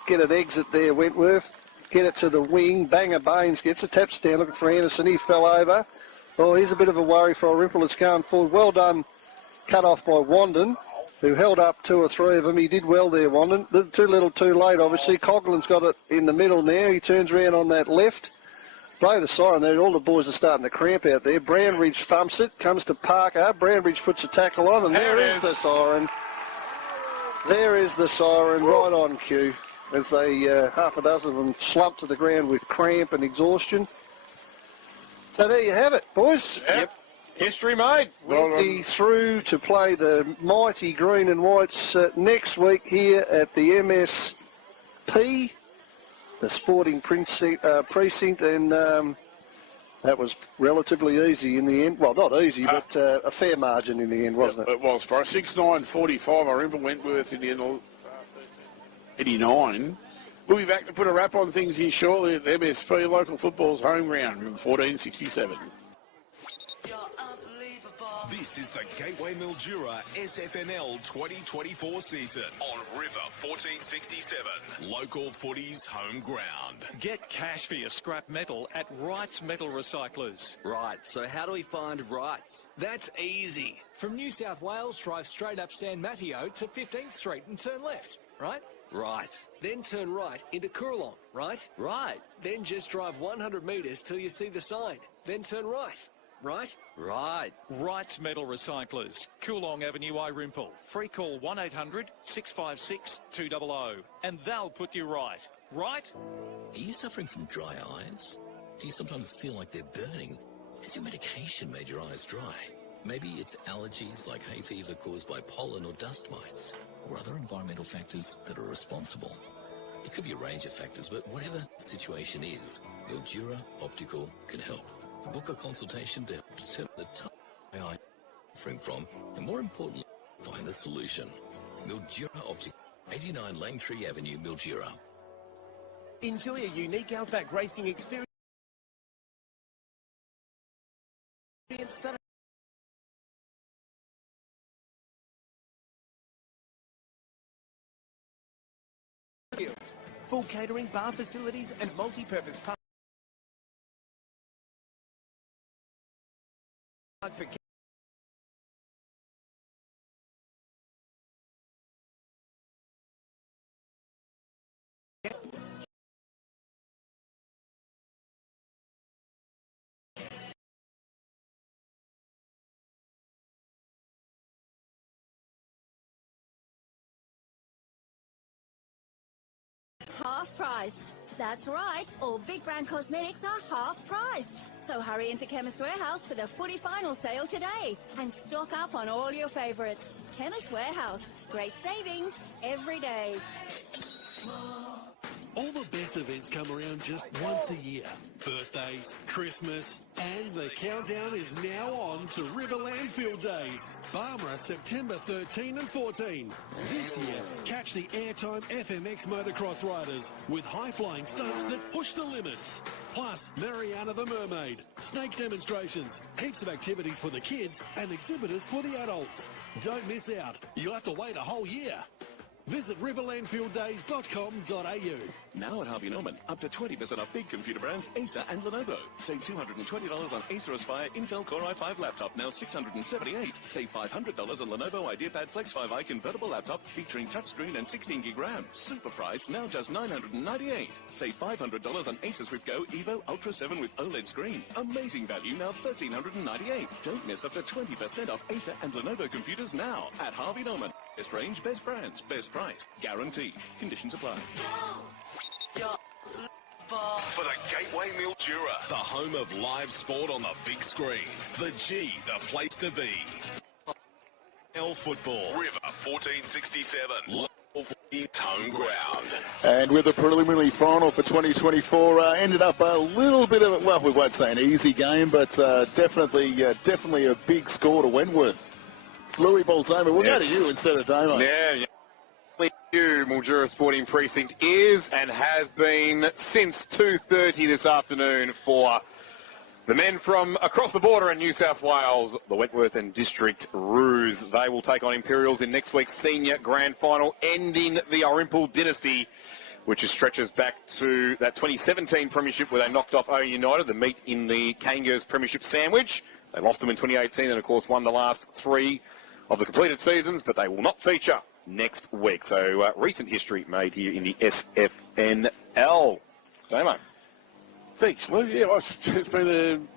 get an exit there, Wentworth, get it to the wing, Banger Baines gets a taps down, looking for Anderson, he fell over. Oh, here's a bit of a worry for Irymple, it's going forward. Well done, cut off by Wandon, who held up two or three of them. He did well there, Wandon. Too little, too late, obviously. Coughlin's got it in the middle now. He turns around on that left. Blow the siren there. All the boys are starting to cramp out there. Brownridge thumps it, comes to Parker. Brownridge puts a tackle on, and there is the siren. There is the siren, right on cue, as they, half a dozen of them slump to the ground with cramp and exhaustion. So there you have it, boys. Yep. History made. Wendy through to play the mighty Green and Whites next week here at the MSP, the Sporting Precinct, and that was relatively easy in the end. Well, not easy, but a fair margin in the end, wasn't it? It was, bro. 6-9-45. I remember Wentworth in the end, 89. We'll be back to put a wrap on things here shortly at the MSP, local football's home ground, room 1467. This is the Gateway Mildura SFNL 2024 season on River 1467. Local footy's home ground. Get cash for your scrap metal at Wright's Metal Recyclers. Right, so how do we find Wright's? That's easy. From New South Wales, drive straight up San Mateo to 15th Street and turn left, right? Right. Then turn right into Coorong, right? Right. Then just drive 100 metres till you see the sign. Then turn right. Right? Right. Wright's Metal Recyclers, Coorong Avenue, Irymple. Free call 1-800-656-200 and they'll put you right. Right? Are you suffering from dry eyes? Do you sometimes feel like they're burning? Has your medication made your eyes dry? Maybe it's allergies like hay fever caused by pollen or dust mites, or other environmental factors that are responsible. It could be a range of factors, but whatever the situation is, Mildura Optical can help. Book a consultation to help determine the type of eye you're suffering from, and more importantly, find the solution. Mildura Optic, 89 Langtree Avenue, Mildura. Enjoy a unique outback racing experience. Full catering, bar facilities and multi-purpose park for half price. That's right, all big brand cosmetics are half price. So hurry into Chemist Warehouse for the footy final sale today and stock up on all your favourites. Chemist Warehouse, great savings every day. All the best events come around just once a year. Birthdays, Christmas, and the countdown is now on to River Landfill Days. Barmera, September 13 and 14. This year, catch the airtime FMX motocross riders with high-flying stunts that push the limits. Plus, Mariana the Mermaid, snake demonstrations, heaps of activities for the kids and exhibitors for the adults. Don't miss out. You'll have to wait a whole year. Visit riverlandfielddays.com.au. Now at Harvey Norman, up to 20% off big computer brands Acer and Lenovo. Save $220 on Acer Aspire Intel Core i5 laptop, now $678. Save $500 on Lenovo IdeaPad Flex 5i convertible laptop featuring touchscreen and 16 gig RAM. Super price, now just $998. Save $500 on Asus RipGo Evo Ultra 7 with OLED screen. Amazing value, now $1,398. Don't miss up to 20% off Acer and Lenovo computers now at Harvey Norman. Best range, best brands, best price. Guaranteed. Conditions apply. For the Gateway Mildura, the home of live sport on the big screen. The G, the place to be. L Football, River 1467. Home ground. And with the preliminary final for 2024, ended up a little bit of, well, we won't say an easy game, but definitely a big score to Wentworth. Louis Balsamo, we'll go to you instead of Damo. Yeah. You, Mildura Sporting Precinct is and has been since 2:30 this afternoon for the men from across the border in New South Wales, the Wentworth and District Roos. They will take on Imperials in next week's senior grand final, ending the Irymple dynasty, which stretches back to that 2017 premiership where they knocked off Owen United, the meet in the Kangas Premiership sandwich. They lost them in 2018 and, of course, won the last 3 of the completed seasons, but they will not feature next week. So recent history made here in the SFNL. Damo. Thanks, Lou. Yeah, it's been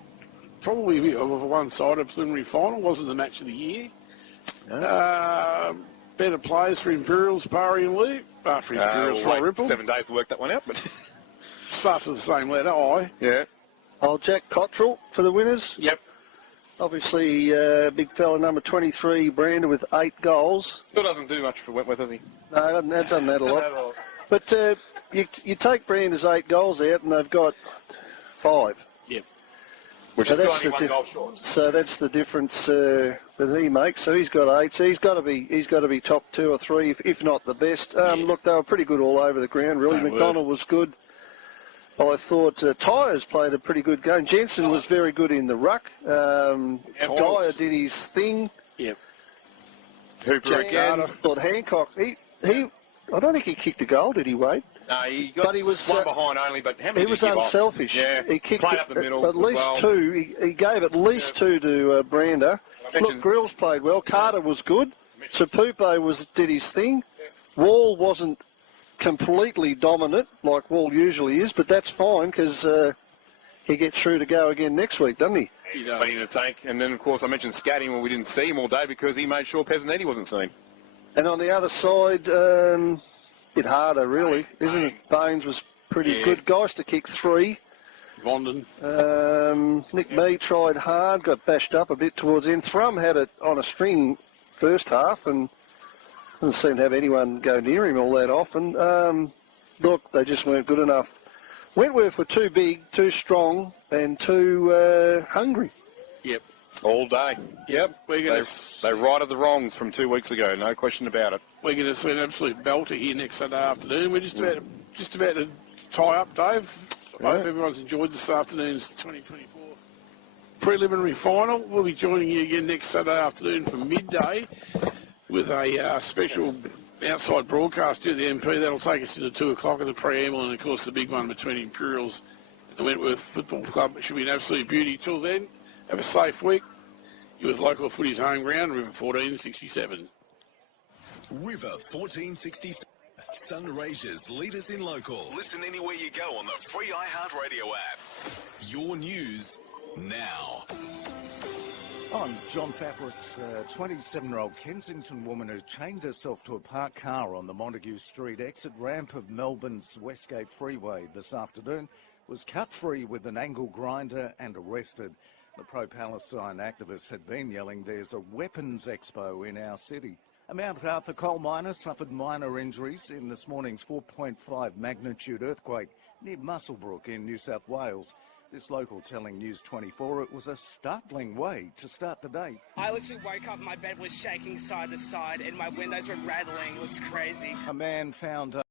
probably a bit of a one-sided preliminary final. Wasn't the match of the year. Better players for Imperials, Parry and Lou. For Imperials, for Irymple. 7 days to work that one out, but starts with the same letter, I. Yeah. Old Jack Cottrell for the winners. Yep. Obviously, big fella number 23, Brander, with 8 goals. Still doesn't do much for Wentworth, does he? No, he hasn't done that a lot. But you take Brander's 8 goals out, and they've got 5. Yep. Which is still only 1 goal short. So that's the difference that he makes. So he's got 8. So he's got to be top 2 or 3, if not the best. Look, they were pretty good all over the ground. Really, McDonald was good. I thought Tyres played a pretty good game. Jensen was very good in the ruck. Geyer did his thing. Yep. Hooper again. Thought Hancock, he I don't think he kicked a goal, did he, Wade? No, he got one behind only, but how many he was unselfish. Yeah, he kicked played up the middle at least well. 2. He gave at least 2 to Brander. Look, Grills played well. Carter was good. Sapupo did his thing. Wall wasn't completely dominant like Wall usually is, but that's fine because he gets through to go again next week, doesn't he? He does. In the tank. And then, of course, I mentioned Scatting when we didn't see him all day because he made sure Pesanetti wasn't seen. And on the other side, a bit harder, really, isn't it? Baines was pretty good. Guys to kick 3. Vondon. Nick Mee tried hard, got bashed up a bit towards the end. Thrum had it on a string first half and doesn't seem to have anyone go near him all that often. Look, they just weren't good enough. Wentworth were too big, too strong, and too hungry. Yep. All day. Yep. They righted the wrongs from 2 weeks ago, no question about it. We're going to see an absolute belter here next Sunday afternoon. We're just about to tie up, Dave. I hope everyone's enjoyed this afternoon's 2024 preliminary final. We'll be joining you again next Saturday afternoon from midday with a special outside broadcast to the MP. That'll take us into 2 o'clock at the preamble, and of course the big one between Imperials and the Wentworth Football Club. It should be an absolute beauty. Till then, have a safe week. You're with local footy's home ground, River 1467. River 1467. Sunraysia's leaders in local. Listen anywhere you go on the free iHeartRadio app. Your news now. I'm John Fapworth's 27-year-old Kensington woman who chained herself to a parked car on the Montague Street exit ramp of Melbourne's Westgate Freeway this afternoon was cut free with an angle grinder and arrested. The pro-Palestine activists had been yelling, "There's a weapons expo in our city." A Mount Arthur coal miner suffered minor injuries in this morning's 4.5 magnitude earthquake near Muswellbrook in New South Wales. This local telling News 24 it was a startling way to start the day. I literally woke up, my bed was shaking side to side and my windows were rattling. It was crazy. A man found